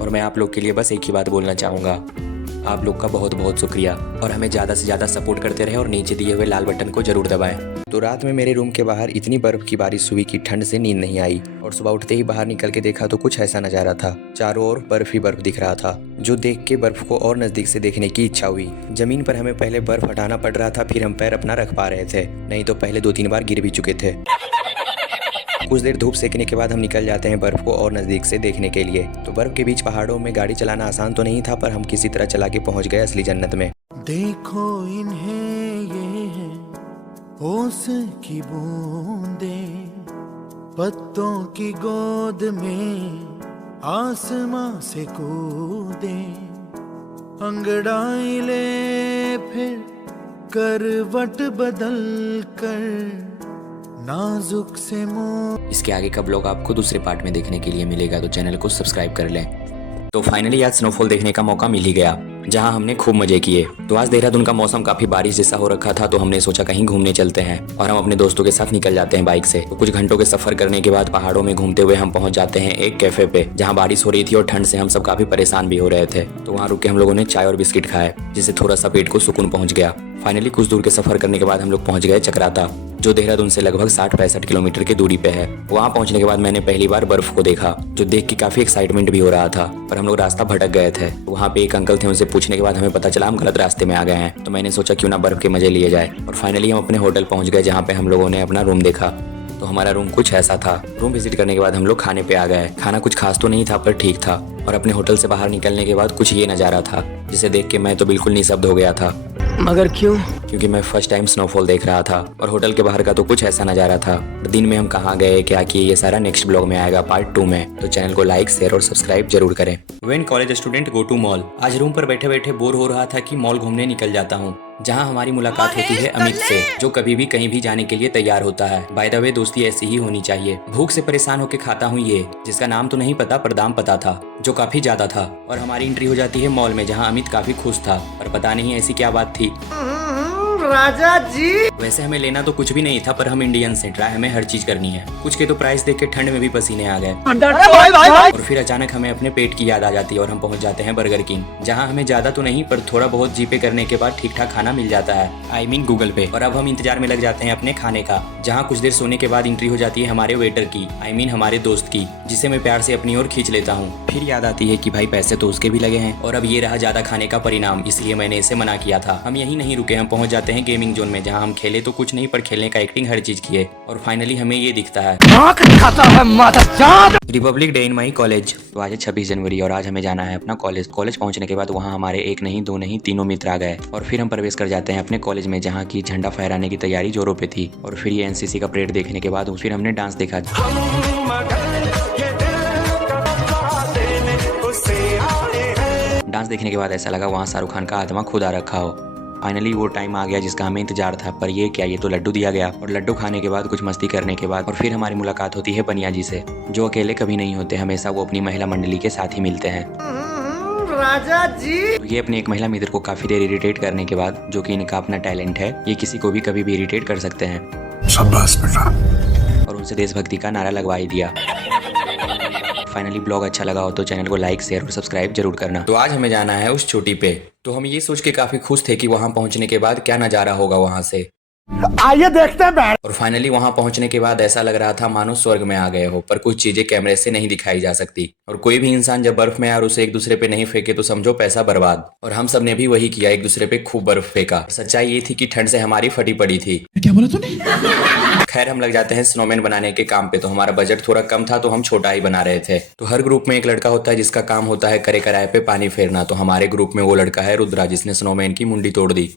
और मैं आप लोग के लिए बस एक ही बात बोलना चाहूँगा, आप लोग का बहुत बहुत शुक्रिया और हमें ज़्यादा से ज़्यादा सपोर्ट करते रहे और नीचे दिए हुए लाल बटन को जरूर दबाएं। तो रात में मेरे रूम के बाहर इतनी बर्फ की बारिश हुई कि ठंड से नींद नहीं आई और सुबह उठते ही बाहर निकल के देखा तो कुछ ऐसा नज़ारा था। चारों ओर बर्फ ही बर्फ दिख रहा था, जो देख के बर्फ को और नज़दीक से देखने की इच्छा हुई। जमीन पर हमें पहले बर्फ हटाना पड़ रहा था, फिर हम पैर अपना रख पा रहे थे, नहीं तो पहले 2-3 बार गिर भी चुके थे। कुछ देर धूप सेकने के बाद हम निकल जाते हैं बर्फ को और नज़दीक से देखने के लिए। तो बर्फ के बीच पहाड़ों में गाड़ी चलाना आसान तो नहीं था, पर हम किसी तरह चला के पहुंच गए असली जन्नत में। देखो इन्हें ये है ओस की बूंदें, पत्तों की गोद में आसमां से कूदे, अंगड़ाई ले फिर करवट बदल कर नाजुक से मुंह। इसके आगे का ब्लॉग आपको दूसरे पार्ट में देखने के लिए मिलेगा, तो चैनल को सब्सक्राइब कर लें। तो फाइनली आज स्नोफॉल देखने का मौका मिल ही गया, जहां हमने खूब मजे किए। तो आज देहरादून का मौसम काफी बारिश जैसा हो रखा था, तो हमने सोचा कहीं घूमने चलते हैं और हम अपने दोस्तों के साथ निकल जाते हैं बाइक से। तो कुछ घंटों के सफर करने के बाद पहाड़ों में घूमते हुए हम पहुंच जाते हैं एक कैफे पे, जहां बारिश हो रही थी और ठंड से हम सब काफी परेशान भी हो रहे थे। तो वहाँ रुक के हम लोगों ने चाय और बिस्किट खाए, जिससे थोड़ा सा पेट को सुकून पहुंच गया। फाइनली कुछ दूर के सफर करने के बाद हम लोग पहुंच गए चक्राता, जो देहरादून से लगभग 60-65 किलोमीटर की दूरी पे है। वहाँ पहुंचने के बाद मैंने पहली बार बर्फ को देखा, जो देख के काफी एक्साइटमेंट भी हो रहा था। पर हम लोग रास्ता भटक गए थे। वहाँ पे एक अंकल थे, उनसे पूछने के बाद हमें पता चला हम गलत रास्ते में आ गए हैं। तो मैंने सोचा क्यों ना बर्फ के मजे लिए जाए। और फाइनली हम अपने होटल पहुंच गए, जहाँ पे हम लोगों ने अपना रूम देखा। तो हमारा रूम कुछ ऐसा था। रूम विजिट करने के बाद हम लोग खाने पे आ गए। खाना कुछ खास तो नहीं था, पर ठीक था। और अपने होटल से बाहर निकलने के बाद कुछ ये नज़ारा था, जिसे देख के मैं तो बिल्कुल निःशब्द हो गया था। मगर क्यों? क्योंकि मैं फर्स्ट टाइम स्नोफॉल देख रहा था और होटल के बाहर का तो कुछ ऐसा नज़ारा था। दिन में हम कहाँ गए, क्या किए, ये सारा नेक्स्ट ब्लॉग में आएगा पार्ट 2 में। तो चैनल को लाइक, शेयर और सब्सक्राइब जरूर करें। When college student go to mall. आज रूम पर बैठे बैठे बोर हो रहा था कि मॉल घूमने निकल जाता हूँ, जहाँ हमारी मुलाकात होती है अमित से, जो कभी भी कहीं भी जाने के लिए तैयार होता है। बाय द वे दोस्ती ऐसी ही होनी चाहिए। भूख से परेशान होकर खाता हूँ ये, जिसका नाम तो नहीं पता पर दाम पता था, जो काफी ज्यादा था। और हमारी एंट्री हो जाती है मॉल में, जहाँ अमित काफी खुश था, पर पता नहीं ऐसी क्या बात थी। राजा जी। वैसे हमें लेना तो कुछ भी नहीं था, पर हम इंडियंस हैं, ट्राई हमें हर चीज करनी है। कुछ के तो प्राइस देख के ठंड में भी पसीने आ गए। और फिर अचानक हमें अपने पेट की याद आ जाती है और हम पहुंच जाते हैं बर्गर किंग, जहां हमें ज्यादा तो नहीं पर थोड़ा बहुत जीपे करने के बाद ठीक ठाक खाना मिल जाता है, आई मीन गूगल पे। और अब हम इंतजार में लग जाते हैं अपने खाने का, जहाँ कुछ देर सोने के बाद एंट्री हो जाती है हमारे वेटर की, आई मीन हमारे दोस्त की, जिसे मैं प्यार से अपनी ओर खींच लेता हूँ। फिर याद आती है कि भाई पैसे तो उसके भी लगे हैं। और अब ये रहा ज्यादा खाने का परिणाम, इसलिए मैंने इसे मना किया था। हम यहीं नहीं रुके, हम पहुंच जाते हैं हैं गेमिंग जोन में, जहाँ हम खेले तो कुछ नहीं पर खेलने का एक्टिंग हर चीज किए और फाइनली हमें ये दिखता है Republic day in my college. तो आज है 26 जनवरी और आज हमें जाना है अपना कॉलेज। कॉलेज पहुंचने के बाद वहाँ हमारे एक नहीं दो नहीं तीनों मित्र आ गए और फिर हम प्रवेश कर जाते हैं अपने कॉलेज में, जहाँ की झंडा फहराने की तैयारी जोरों पे थी। और फिर ये एनसीसी का परेड देखने के बाद फिर हमने डांस देखा। डांस देखने के बाद ऐसा लगा वहाँ शाहरुख खान का आत्मा खुद आ रखा हो। फाइनली वो टाइम आ गया जिसका हमें इंतजार था, पर ये क्या, ये तो लड्डू दिया गया। और लड्डू खाने के बाद कुछ मस्ती करने के बाद और फिर हमारी मुलाकात होती है बनिया जी से, जो अकेले कभी नहीं होते, हमेशा वो अपनी महिला मंडली के साथ ही मिलते हैं। राजा जी तो ये अपने एक महिला मित्र को काफी देर इरिटेट करने के बाद, जो कि इनका अपना टैलेंट है, ये किसी को भी कभी भी इरिटेट कर सकते हैं। शाबाश बेटा। और उनसे देशभक्ति का नारा लगवा ही दिया। फाइनली ब्लॉग अच्छा लगा हो तो चैनल को लाइक शेयर और सब्सक्राइब जरूर करना। तो आज हमें जाना है उस चोटी पे। तो हम ये सोच के काफी खुश थे कि वहां पहुंचने के बाद क्या नजारा होगा वहां से। आइए देखते हैं। और फाइनली वहां पहुंचने के बाद ऐसा लग रहा था मानो स्वर्ग में आ गए हो, पर कुछ चीजें कैमरे से नहीं दिखाई जा सकती। और कोई भी इंसान जब बर्फ में और उसे एक दूसरे पे नहीं फेंके तो समझो पैसा बर्बाद। और हम सब ने भी वही किया, एक दूसरे पे खूब बर्फ फेंका। सच्चाई ये थी कि ठंड से हमारी फटी पड़ी थी। क्या बोला तूने? खैर हम लग जाते हैं स्नोमैन बनाने के काम पे। तो हमारा बजट थोड़ा कम था तो हम छोटा ही बना रहे थे। तो हर ग्रुप में एक लड़का होता है जिसका काम होता है करे कराए पे पानी फेरना। तो हमारे ग्रुप में वो लड़का है रुद्रा, जिसने स्नोमैन की मुंडी तोड़ दी।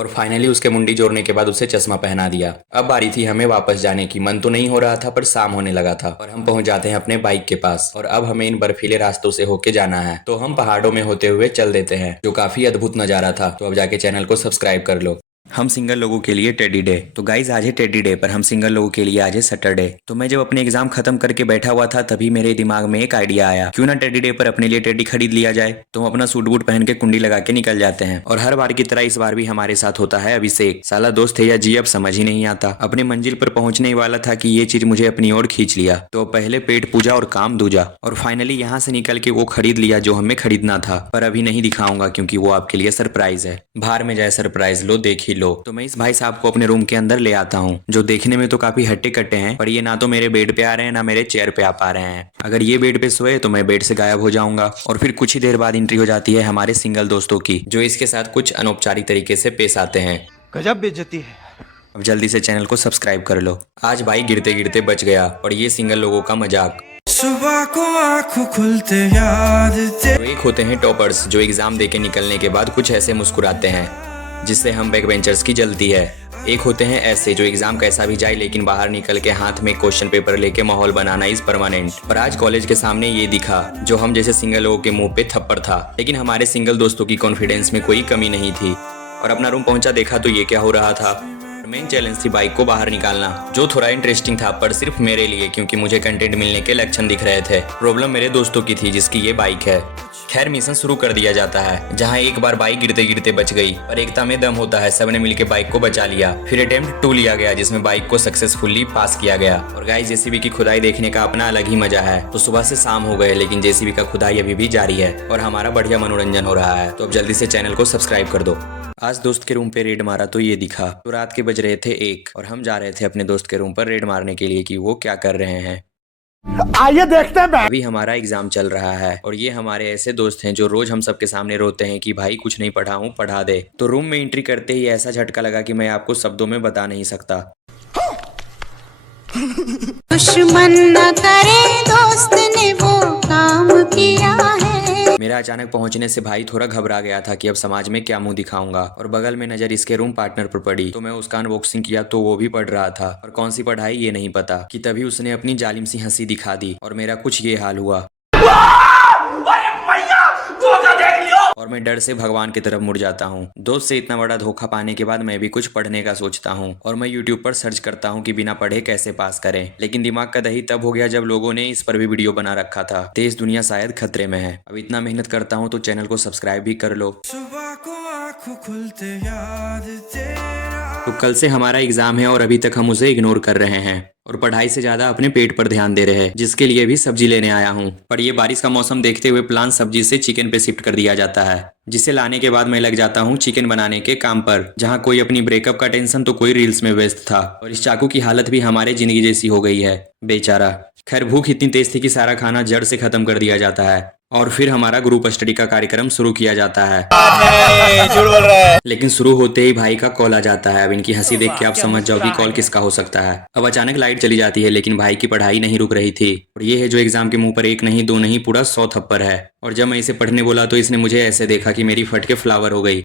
और फाइनली उसके मुंडी जोड़ने के बाद उसे चश्मा पहना दिया। अब बारी थी हमें वापस जाने की। मन तो नहीं हो रहा था पर शाम होने लगा था और हम पहुंच जाते हैं अपने बाइक के पास। और अब हमें इन बर्फीले रास्तों से होके जाना है। तो हम पहाड़ों में होते हुए चल देते हैं, जो काफी अद्भुत नजारा था। तो अब जाके चैनल को सब्सक्राइब कर लो। हम सिंगल लोगों के लिए टेडी डे। तो गाइज आज है टेडी डे, पर हम सिंगल लोगों के लिए आज है सैटरडे। तो मैं जब अपने एग्जाम खत्म करके बैठा हुआ था तभी मेरे दिमाग में एक आइडिया आया, क्यों ना टेडी डे पर अपने लिए टेडी खरीद लिया जाए। तो हम अपना सूट बूट पहन के कुंडी लगा के निकल जाते हैं। और हर बार की तरह इस बार भी हमारे साथ होता है अभिषेक। साला दोस्त है या जी अब समझ ही नहीं आता। अपने मंजिल पर पहुंचने ही वाला था कि ये चीज मुझे अपनी ओर खींच लिया। तो पहले पेट पूजा और काम दूजा। और फाइनली यहाँ से निकल के वो खरीद लिया जो हमें खरीदना था, पर अभी नहीं दिखाऊंगा क्योंकि वो आपके लिए सरप्राइज है। बाहर में जाए सरप्राइज, लो देख ही लो। तो मैं इस भाई साहब को अपने रूम के अंदर ले आता हूँ, जो देखने में तो काफी हट्टे कट्टे हैं, पर ये ना तो मेरे बेड पे आ रहे हैं ना मेरे चेयर पे आ पा रहे हैं। अगर ये बेड पे सोए तो मैं बेड से गायब हो जाऊंगा। और फिर कुछ ही देर बाद एंट्री हो जाती है हमारे सिंगल दोस्तों की, जो इसके साथ कुछ अनौपचारिक तरीके से पेश आते हैं। गजब बेइज्जती है। अब जल्दी से चैनल को सब्सक्राइब कर लो। आज भाई गिरते गिरते बच गया और ये सिंगल लोगों का मजाक। सुबह को आंखों खुलते याद थे। तो एक होते हैं टॉपर्स, जो एग्जाम देके निकलने के बाद कुछ ऐसे मुस्कुराते हैं जिससे हम बैक बेंचर्स की जलती है। एक होते हैं ऐसे जो एग्जाम कैसा भी जाए लेकिन बाहर निकल के हाथ में क्वेश्चन पेपर लेके माहौल बनाना इज परमानेंट। पर आज कॉलेज के सामने ये दिखा जो हम जैसे सिंगल लोगों के मुंह पे थप्पड़ था। लेकिन हमारे सिंगल दोस्तों की कॉन्फिडेंस में कोई कमी नहीं थी। और अपना रूम पहुंचा देखा तो ये क्या हो रहा था। मेन चैलेंज थी बाइक को बाहर निकालना, जो थोड़ा इंटरेस्टिंग था पर सिर्फ मेरे लिए, क्योंकि मुझे कंटेंट मिलने के लक्षण दिख रहे थे। प्रॉब्लम मेरे दोस्तों की थी जिसकी ये बाइक है। खैर मिशन शुरू कर दिया जाता है, जहां एक बार बाइक गिरते गिरते बच गई, पर एकता में दम होता है, सबने मिलकर बाइक को बचा लिया। फिर अटेम्प्ट 2 लिया गया जिसमें बाइक को सक्सेसफुली पास किया गया। और गाइस जेसीबी की खुदाई देखने का अपना अलग ही मजा है। तो सुबह से शाम हो गए लेकिन जेसीबी का खुदाई अभी भी जारी है और हमारा बढ़िया मनोरंजन हो रहा है। तो अब जल्दी से चैनल को सब्सक्राइब कर दो। आज दोस्त के रूम पे रेड मारा तो ये दिखा। तो रात के बज रहे थे 1 और हम जा रहे थे अपने दोस्त के रूम पर रेड मारने के लिए कि वो क्या कर रहे हैं। आइए देखते हैं। अभी हमारा एग्जाम चल रहा है और ये हमारे ऐसे दोस्त हैं जो रोज हम सबके सामने रोते हैं कि भाई कुछ नहीं पढ़ा हूँ, पढ़ा दे। तो रूम में एंट्री करते ही ऐसा झटका लगा कि मैं आपको शब्दों में बता नहीं सकता। दुश्मन न करे दोस्त ने वो काम किया है। मेरा अचानक पहुंचने से भाई थोड़ा घबरा गया था कि अब समाज में क्या मुंह दिखाऊंगा। और बगल में नजर इसके रूम पार्टनर पर पड़ी तो मैं उसका अनबॉक्सिंग किया तो वो भी पढ़ रहा था। और कौन सी पढ़ाई ये नहीं पता कि तभी उसने अपनी जालिम सी हंसी दिखा दी और मेरा कुछ ये हाल हुआ। और मैं डर से भगवान की तरफ मुड़ जाता हूँ। दोस्त से इतना बड़ा धोखा पाने के बाद मैं भी कुछ पढ़ने का सोचता हूँ और मैं YouTube पर सर्च करता हूँ कि बिना पढ़े कैसे पास करें। लेकिन दिमाग का दही तब हो गया जब लोगों ने इस पर भी वीडियो बना रखा था। देश दुनिया शायद खतरे में है। अब इतना मेहनत करता हूँ तो चैनल को सब्सक्राइब भी कर लो। सुबह को आंखों खुलते याद तेरा। तो कल से हमारा एग्जाम है और अभी तक हम उसे इग्नोर कर रहे हैं और पढ़ाई से ज्यादा अपने पेट पर ध्यान दे रहे हैं, जिसके लिए भी सब्जी लेने आया हूँ। पर ये बारिश का मौसम देखते हुए प्लान सब्जी से चिकन पे शिफ्ट कर दिया जाता है, जिसे लाने के बाद मैं लग जाता हूँ चिकन बनाने के काम पर, जहाँ कोई अपनी ब्रेकअप का टेंशन तो कोई रील्स में व्यस्त था। और इस चाकू की हालत भी हमारे जिंदगी जैसी हो गई है, बेचारा। खैर भूख इतनी तेज थी कि सारा खाना जड़ से खत्म कर दिया जाता है और फिर हमारा ग्रुप स्टडी का कार्यक्रम शुरू किया जाता है। लेकिन शुरू होते ही भाई का कॉल आ जाता है। अब इनकी हंसी देख के आप समझ जाओ कि कॉल किसका हो सकता है। अब अचानक लाइट चली जाती है, लेकिन भाई की पढ़ाई नहीं रुक रही थी और ये है जो एग्जाम के मुंह पर एक नहीं दो नहीं पूरा 100 थप्पड़ है। और जब मैं इसे पढ़ने बोला तो इसने मुझे ऐसे देखा कि मेरी फट के फ्लावर हो गई।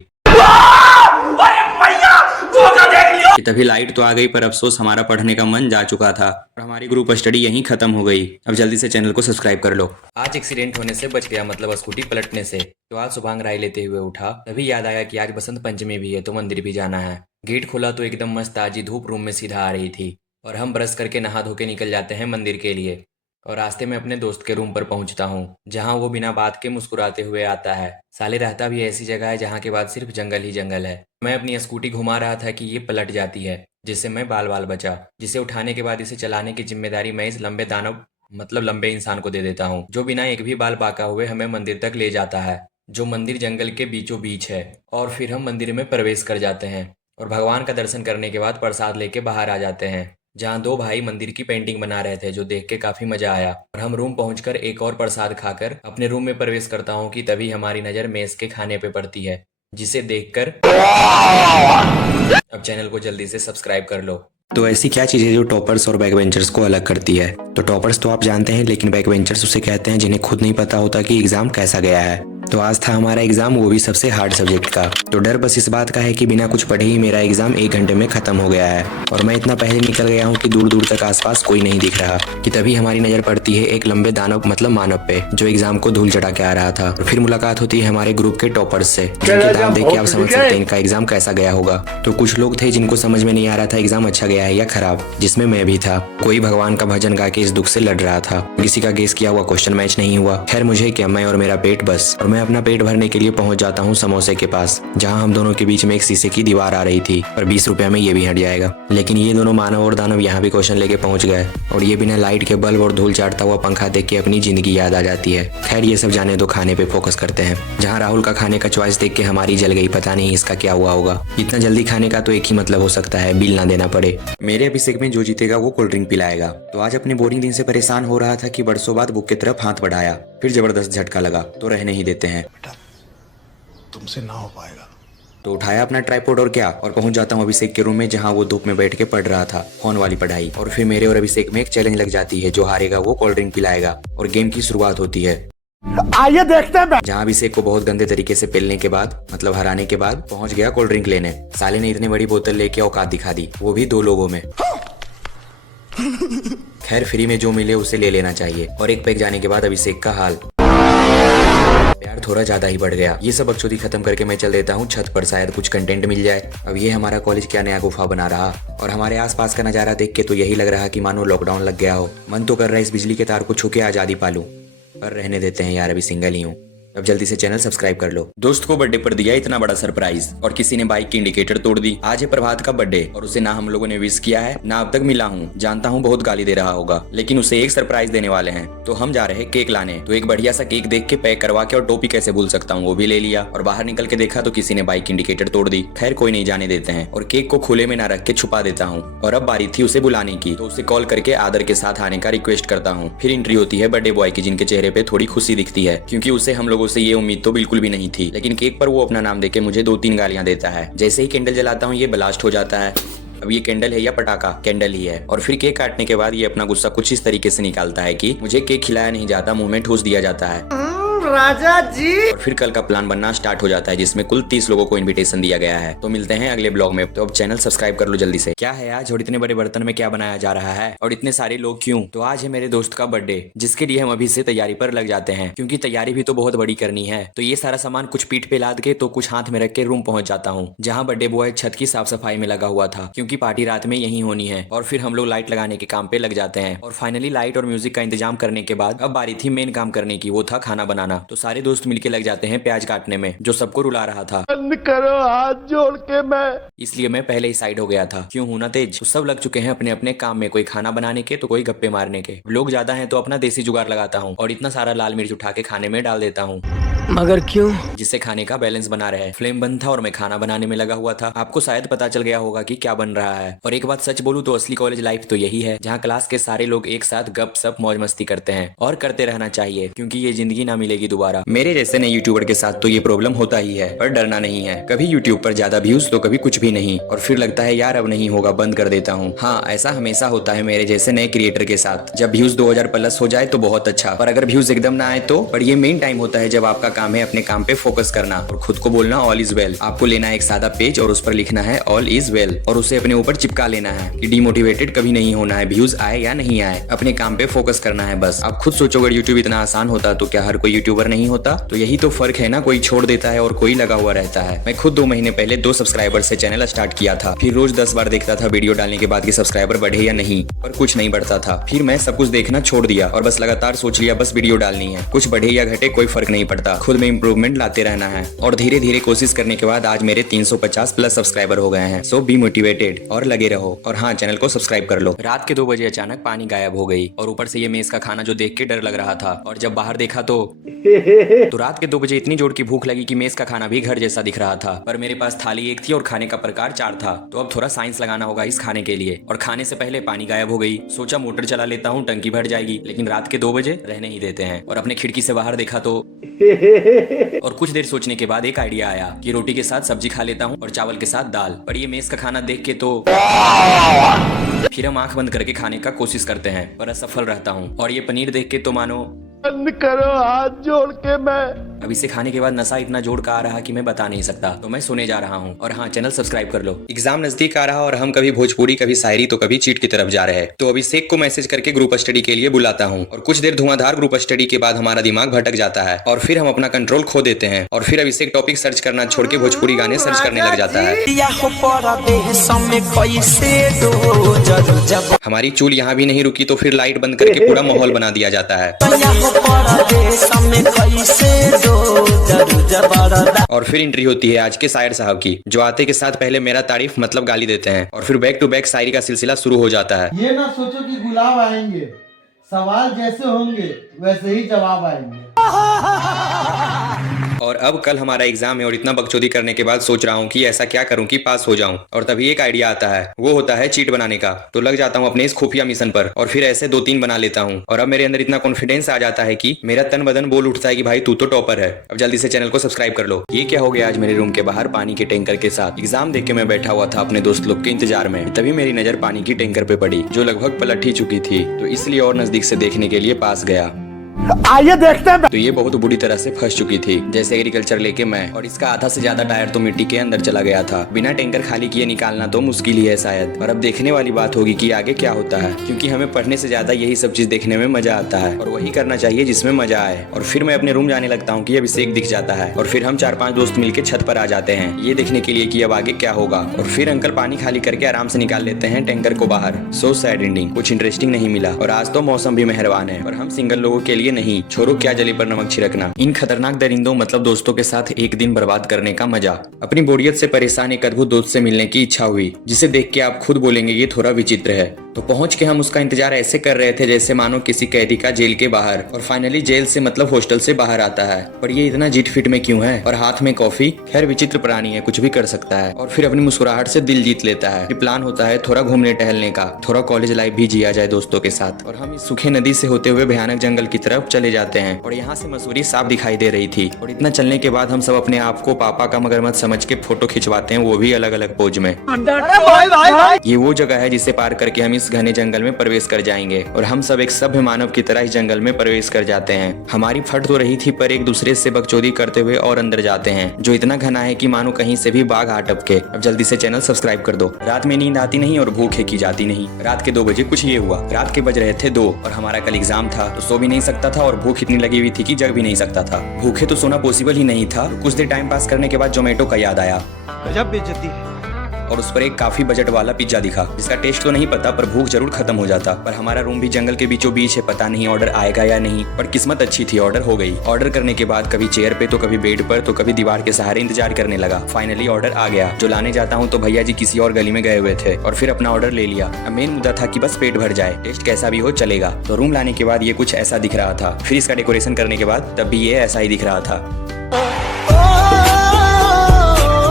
कि तभी लाइट तो आ गई, पर अफसोस हमारा पढ़ने का मन जा चुका था और हमारी ग्रुप स्टडी यहीं खत्म हो गई। अब जल्दी से चैनल को सब्सक्राइब कर लो। आज एक्सीडेंट होने से बच गया, मतलब स्कूटी पलटने से। तो आज सुबह अंगड़ाई लेते हुए उठा, तभी याद आया कि आज बसंत पंचमी भी है तो मंदिर भी जाना है। गेट खोला तो एकदम मस्त ताजी धूप रूम में सीधा आ रही थी और हम ब्रश करके नहा धो के निकल जाते हैं मंदिर के लिए। और रास्ते में अपने दोस्त के रूम पर पहुंचता हूं, जहां वो बिना बात के मुस्कुराते हुए आता है। साले रहता भी ऐसी जगह है जहां के बाद सिर्फ जंगल ही जंगल है। मैं अपनी स्कूटी घुमा रहा था कि ये पलट जाती है, जिससे मैं बाल बाल बचा। जिसे उठाने के बाद इसे चलाने की जिम्मेदारी मैं इस लंबे दानव मतलब लंबे इंसान को दे देता हूँ, जो बिना एक भी बाल बाका हुए हमें मंदिर तक ले जाता है, जो मंदिर जंगल के बीचों बीच है। और फिर हम मंदिर में प्रवेश कर जाते हैं और भगवान का दर्शन करने के बाद प्रसाद लेके बाहर आ जाते हैं, जहाँ दो भाई मंदिर की पेंटिंग बना रहे थे, जो देख के काफी मजा आया। और हम रूम पहुंचकर एक और प्रसाद खाकर अपने रूम में प्रवेश करता हूँ कि तभी हमारी नजर मेस के खाने पे पड़ती है, जिसे देखकर अब चैनल को जल्दी से सब्सक्राइब कर लो। तो ऐसी क्या चीज़ है जो टॉपर्स और बैकबेंचर्स को अलग करती है? तो टॉपर्स तो आप जानते हैं, लेकिन बैकबेंचर्स उसे कहते हैं जिन्हें खुद नहीं पता होता कि एग्जाम कैसा गया है। तो आज था हमारा एग्जाम, वो भी सबसे हार्ड सब्जेक्ट का। तो डर बस इस बात का है कि बिना कुछ पढ़े ही मेरा एग्जाम 1 घंटे में खत्म हो गया है और मैं इतना पहले निकल गया हूँ कि दूर दूर तक आसपास कोई नहीं दिख रहा। कि तभी हमारी नजर पड़ती है एक लंबे दानव मतलब मानव पे, जो एग्जाम को धूल चढ़ा के आ रहा था। और फिर मुलाकात होती है हमारे ग्रुप के टॉपर्स से, जिनके नाम देख के आप समझ सकते हैं इनका एग्जाम कैसा गया होगा। तो कुछ लोग थे जिनको समझ में नहीं आ रहा था एग्जाम अच्छा गया है या खराब, जिसमें मैं भी था। कोई भगवान का भजन गा के इस दुख से लड़ रहा था, किसी का गेस किया हुआ क्वेश्चन मैच नहीं हुआ। खैर मुझे क्या, मैं और मेरा पेट बस। और मैं अपना पेट भरने के लिए पहुंच जाता हूं समोसे के पास, जहां हम दोनों के बीच में एक शीशे की दीवार आ रही थी और 20 रुपए में ये भी हट जाएगा। लेकिन ये दोनों मानव और दानव यहाँ भी क्वेश्चन लेके पहुंच गए और ये बिना लाइट के बल्ब और धूल चाटता हुआ पंखा देख के अपनी जिंदगी याद आ जाती है। खैर ये सब जाने दो, खाने पे फोकस करते हैं। जहाँ राहुल का खाने का चॉइस देख के हमारी जल गई, पता नहीं इसका क्या हुआ होगा। इतना जल्दी खाने का तो एक ही मतलब हो सकता है, बिल ना देना पड़े। मेरे अभिषेक में जो जीतेगा वो कोल्ड ड्रिंक पिलाएगा। तो आज अपने बोरिंग दिन से परेशान हो रहा था कि बरसों बाद बुक की तरफ हाथ बढ़ाया, फिर जबरदस्त झटका लगा तो रहने ही देते हैं, तुमसे ना हो पाएगा। तो उठाया अपना ट्राइपॉड और क्या, और पहुंच जाता हूं अभिषेक के रूम में, जहां वो धूप में बैठ के पढ़ रहा था फोन वाली पढ़ाई। और फिर मेरे और अभिषेक में एक चैलेंज लग जाती है, जो हारेगा वो कोल्ड ड्रिंक पिलाएगा और गेम की शुरुआत होती है। आइए देखते हैं। जहां अभिषेक को बहुत गंदे तरीके से पेलने के बाद मतलब हराने के बाद पहुंच गया कोल्ड ड्रिंक लेने। साले ने इतनी बड़ी बोतल लेके औकात दिखा दी, वो भी 2 लोगों में। खैर फ्री में जो मिले उसे ले लेना चाहिए। और एक पैक जाने के बाद अभिषेक का हाल प्यार थोड़ा ज्यादा ही बढ़ गया। ये सब बकचोदी खत्म करके मैं चल देता हूँ छत पर, शायद कुछ कंटेंट मिल जाए। अब ये हमारा कॉलेज क्या नया गुफा बना रहा और हमारे आसपास का नजारा देख के तो यही लग रहा कि मानो लॉकडाउन लग गया हो। मन तो कर रहा है इस बिजली के तार को छू के आजादी पालूं, पर रहने देते हैं यार, अभी सिंगल ही हूँ। अब जल्दी से चैनल सब्सक्राइब कर लो। दोस्त को बर्थडे पर दिया इतना बड़ा सरप्राइज और किसी ने बाइक की इंडिकेटर तोड़ दी। आज है प्रभात का बर्थडे और उसे ना हम लोगों ने विश किया है ना अब तक मिला हूँ। जानता हूँ बहुत गाली दे रहा होगा, लेकिन उसे एक सरप्राइज देने वाले हैं। तो हम जा रहे हैं केक लाने। तो एक बढ़िया सा केक देख के पैक करवा के और टोपी कैसे भूल सकता हूँ वो भी ले लिया। और बाहर निकल के देखा तो किसी ने बाइक की इंडिकेटर तोड़ दी। खैर कोई नहीं, जाने देते हैं और केक को खुले में ना रख के छुपा देता हूँ। और अब बारी थी उसे बुलाने की, तो उसे कॉल करके आदर के साथ आने का रिक्वेस्ट करता हूँ। फिर एंट्री होती है बर्थडे बॉय की, जिनके चेहरे पे थोड़ी खुशी दिखती है, क्योंकि उसे हम लोगों से ये उम्मीद तो बिल्कुल भी नहीं थी। लेकिन केक पर वो अपना नाम देके मुझे 2-3 गालियां देता है। जैसे ही कैंडल जलाता हूँ ये ब्लास्ट हो जाता है। अब ये कैंडल है या पटाखा? कैंडल ही है। और फिर केक काटने के बाद ये अपना गुस्सा कुछ इस तरीके से निकालता है कि मुझे केक खिलाया नहीं जाता, मुंह में ठूस दिया जाता है। राजा जी। और फिर कल का प्लान बनना स्टार्ट हो जाता है, जिसमें कुल 30 लोगों को इनविटेशन दिया गया है। तो मिलते हैं अगले ब्लॉग में। तो अब चैनल सब्सक्राइब कर लो जल्दी से। क्या है आज और इतने बड़े बर्तन में क्या बनाया जा रहा है और इतने सारे लोग क्यों? तो आज है मेरे दोस्त का बर्थडे, जिसके लिए हम अभी से तैयारी पर लग जाते हैं, क्योंकि तैयारी भी तो बहुत बड़ी करनी है। तो ये सारा सामान कुछ पीठ पे लाद के तो कुछ हाथ में रख के रूम पहुंच जाता हूँ, जहाँ बर्थडे बॉय छत की साफ सफाई में लगा हुआ था, क्योंकि पार्टी रात में यही होनी है। और फिर हम लोग लाइट लगाने के काम पे लग जाते हैं। और फाइनली लाइट और म्यूजिक का इंतजाम करने के बाद अब बारी थी मेन काम करने की, वो था खाना बनाना। तो सारे दोस्त मिलके लग जाते हैं प्याज काटने में, जो सबको रुला रहा था। बंद करो हाथ जोड़ के मैं। इसलिए मैं पहले ही साइड हो गया था। क्यों हूं ना तेज? तो सब लग चुके हैं अपने अपने काम में, कोई खाना बनाने के तो कोई गप्पे मारने के। लोग ज्यादा हैं तो अपना देसी जुगाड़ लगाता हूँ और इतना सारा लाल मिर्च उठा के खाने में डाल देता हूँ, मगर क्यों? जिससे खाने का बैलेंस बना रहे। फ्लेम बंद था और मैं खाना बनाने में लगा हुआ था। आपको शायद पता चल गया होगा कि क्या बन रहा है। और एक बात सच बोलूं तो असली कॉलेज लाइफ तो यही है, जहाँ क्लास के सारे लोग एक साथ गप सप मौज मस्ती करते हैं, और करते रहना चाहिए क्योंकि ये जिंदगी ना मिलेगी दोबारा। मेरे जैसे नए यूट्यूबर के साथ तो ये प्रॉब्लम होता ही है, पर डरना नहीं है। कभी यूट्यूब पर ज्यादा व्यूज तो कभी कुछ भी नहीं, और फिर लगता है यार अब नहीं होगा, बंद कर देता हूँ। हाँ, ऐसा हमेशा होता है मेरे जैसे नए क्रिएटर के साथ। जब व्यूज 2000 प्लस हो जाए तो बहुत अच्छा, पर अगर व्यूज एकदम ना आए तो। पर ये मेन टाइम होता है जब आपका काम है अपने काम पे फोकस करना और खुद को बोलना ऑल इज वेल। आपको लेना है एक सादा पेज और उस पर लिखना है ऑल इज वेल, और उसे अपने ऊपर चिपका लेना है कि डिमोटिवेटेड कभी नहीं होना है, व्यूज आए या नहीं आए, अपने काम पे फोकस करना है बस। आप खुद सोचो, अगर यूट्यूब इतना आसान होता तो क्या हर कोई यूट्यूबर नहीं होता? तो यही तो फर्क है ना, कोई छोड़ देता है और कोई लगा हुआ रहता है। मैं खुद 2 महीने पहले 2 सब्सक्राइबर से चैनल स्टार्ट किया था, फिर रोज 10 बार देखता था वीडियो डालने के बाद कि सब्सक्राइबर बढ़े या नहीं, पर कुछ नहीं बढ़ता था। फिर मैं सब कुछ देखना छोड़ दिया और बस लगातार सोच लिया बस वीडियो डालनी है, कुछ बढ़े या घटे कोई फर्क नहीं पड़ता, खुद में इंप्रूवमेंट लाते रहना है। और धीरे धीरे कोशिश करने के बाद आज मेरे 350 प्लस सब्सक्राइबर हो गए हैं। सो बी मोटिवेटेड और लगे रहो, और हाँ, चैनल को सब्सक्राइब कर लो। रात के 2 बजे अचानक पानी गायब हो गई, और ऊपर से ये मेस का खाना जो देख के डर लग रहा था, और जब बाहर देखा तो रात के 2 बजे इतनी जोर की भूख लगी कि मेस का खाना भी घर जैसा दिख रहा था। पर मेरे पास थाली 1 थी और खाने का प्रकार 4 था, तो अब थोड़ा साइंस लगाना होगा इस खाने के लिए। और खाने से पहले पानी गायब हो गई, सोचा मोटर चला लेता हूँ, टंकी भर जाएगी, लेकिन रात के 2 बजे रहने ही देते हैं। और अपने खिड़की से बाहर देखा तो और कुछ देर सोचने के बाद एक आइडिया आया कि रोटी के साथ सब्जी खा लेता हूँ और चावल के साथ दाल। पर ये मेस का खाना देख के तो फिर हम आंख बंद करके खाने का कोशिश करते हैं, पर असफल रहता हूँ। और ये पनीर देख के तो मानो बंद करो हाथ जोड़ के मैं। अब इसे खाने के बाद नशा इतना जोड़ का आ रहा कि मैं बता नहीं सकता, तो मैं सोने जा रहा हूँ। और हाँ, चैनल सब्सक्राइब कर लो। एग्जाम नजदीक आ रहा और हम कभी भोजपुरी, कभी शायरी, तो कभी चीट की तरफ जा रहे हैं। तो अभिषेक को मैसेज करके ग्रुप स्टडी के लिए बुलाता हूँ, और कुछ देर धुआंधार ग्रुप स्टडी के बाद हमारा दिमाग भटक जाता है और फिर हम अपना कंट्रोल खो देते हैं, और फिर अभिषेक टॉपिक सर्च करना छोड़ के भोजपुरी गाने सर्च करने लग जाता है। हमारी चूल यहाँ भी नहीं रुकी तो फिर लाइट बंद करके पूरा माहौल बना दिया जाता है। और फिर एंट्री होती है आज के शायर साहब की, जो आते के साथ पहले मेरा तारीफ मतलब गाली देते हैं, और फिर बैक टू बैक शायरी का सिलसिला शुरू हो जाता है। ये ना सोचो कि गुलाब आएंगे, सवाल जैसे होंगे वैसे ही जवाब आएंगे। और अब कल हमारा एग्जाम है, और इतना बकचोदी करने के बाद सोच रहा हूँ कि ऐसा क्या करूँ कि पास हो जाऊँ। और तभी एक आइडिया आता है, वो होता है चीट बनाने का। तो लग जाता हूँ अपने इस खुफिया मिशन पर, और फिर ऐसे 2-3 बना लेता हूँ। और अब मेरे अंदर इतना कॉन्फिडेंस आ जाता है कि मेरा तन बदन बोल उठता है कि भाई तू तो टॉपर है। अब जल्दी से चैनल को सब्सक्राइब कर लो। ये क्या हो गया, आज मेरे रूम के बाहर पानी के टैंकर के साथ एग्जाम देख के मैं बैठा हुआ था अपने दोस्त लोग के इंतजार में, तभी मेरी नजर पानी की टैंकर पे पड़ी, जो लगभग पलट ही चुकी थी। तो इसलिए और नजदीक से देखने के लिए पास गया। आइए देखते हैं। तो ये बहुत बुरी तरह से फंस चुकी थी, जैसे एग्रीकल्चर लेके मैं, और इसका आधा से ज्यादा टायर तो मिट्टी के अंदर चला गया था। बिना टैंकर खाली किए निकालना तो मुश्किल ही है शायद। और अब देखने वाली बात होगी कि आगे क्या होता है, क्योंकि हमें पढ़ने से ज्यादा यही सब चीज देखने में मजा आता है, और वही करना चाहिए जिसमें मजा आए। और फिर मैं अपने रूम जाने लगता हूँ कि अभिषेक दिख जाता है, और फिर हम 4-5 दोस्त मिलकर छत पर आ जाते हैं, ये देखने के लिए कि अब आगे क्या होगा। और फिर अंकल पानी खाली करके आराम से निकाल लेते हैं टैंकर को बाहर। सो सैड एंडिंग, कुछ इंटरेस्टिंग नहीं मिला। और आज तो मौसम भी मेहरबान है, पर हम सिंगल लोगों के लिए नहीं। छोड़ो क्या जली पर नमक छिड़कना। इन खतरनाक दरिंदों मतलब दोस्तों के साथ एक दिन बर्बाद करने का मजा। अपनी बोरियत से परेशान एक अद्भुत दोस्त से मिलने की इच्छा हुई, जिसे देख के आप खुद बोलेंगे ये थोड़ा विचित्र है। तो पहुंच के हम उसका इंतजार ऐसे कर रहे थे जैसे मानो किसी कैदी का जेल के बाहर, और फाइनली जेल से मतलब हॉस्टल से बाहर आता है। पर ये इतना जीट फिट में क्यों है, और हाथ में कॉफी। खैर विचित्र प्राणी है, कुछ भी कर सकता है। और फिर अपनी मुस्कुराहट से दिल जीत लेता है। प्लान होता है थोड़ा घूमने टहलने का, थोड़ा कॉलेज लाइफ भी जिया जाए दोस्तों के साथ। और हम इस सूखे नदी से होते हुए भयानक जंगल की तरफ चले जाते हैं, और यहाँ से मसूरी साफ दिखाई दे रही थी। और इतना चलने के बाद हम सब अपने आप को पापा का मगरमच्छ समझ के फोटो खिंचवाते हैं, वो भी अलग अलग पोज में। ये वो जगह है जिसे पार करके हम इस घने जंगल में प्रवेश कर जाएंगे, और हम सब एक सभ्य मानव की तरह इस जंगल में प्रवेश कर जाते हैं। हमारी फट तो रही थी, पर एक दूसरे से बकचोदी करते हुए और अंदर जाते हैं, जो इतना घना है कि मानो कहीं से भी बाघ आ टपके। अब जल्दी से चैनल सब्सक्राइब कर दो। रात में नींद आती नहीं और भूख की जाती नहीं। रात के 2 बजे कुछ ये हुआ। रात के बज रहे थे 2, और हमारा कल एग्जाम था, तो सो भी नहीं सकता था, और भूख इतनी लगी हुई थी कि जग भी नहीं सकता था। भूखे तो सोना पॉसिबल ही नहीं था। कुछ देर टाइम पास करने के बाद जोमेटो का याद आया। गजब बेइज्जती है, और उस पर एक काफी बजट वाला पिज्जा दिखा, जिसका टेस्ट तो नहीं पता पर भूख जरूर खत्म हो जाता। पर हमारा रूम भी जंगल के बीचों बीच है, पता नहीं ऑर्डर आएगा या नहीं, पर किस्मत अच्छी थी, ऑर्डर हो गई। ऑर्डर करने के बाद कभी चेयर पे तो कभी बेड पर तो कभी दीवार के सहारे इंतजार करने लगा। फाइनली ऑर्डर आ गया। जो लाने जाता हूँ तो भैया जी किसी और गली में गए हुए थे और फिर अपना ऑर्डर ले लिया। अब मेन मुद्दा था कि बस पेट भर जाए, टेस्ट कैसा भी हो चलेगा। तो रूम लाने के बाद ये कुछ ऐसा दिख रहा था, फिर इसका डेकोरेशन करने के बाद तब भी ये ऐसा ही दिख रहा था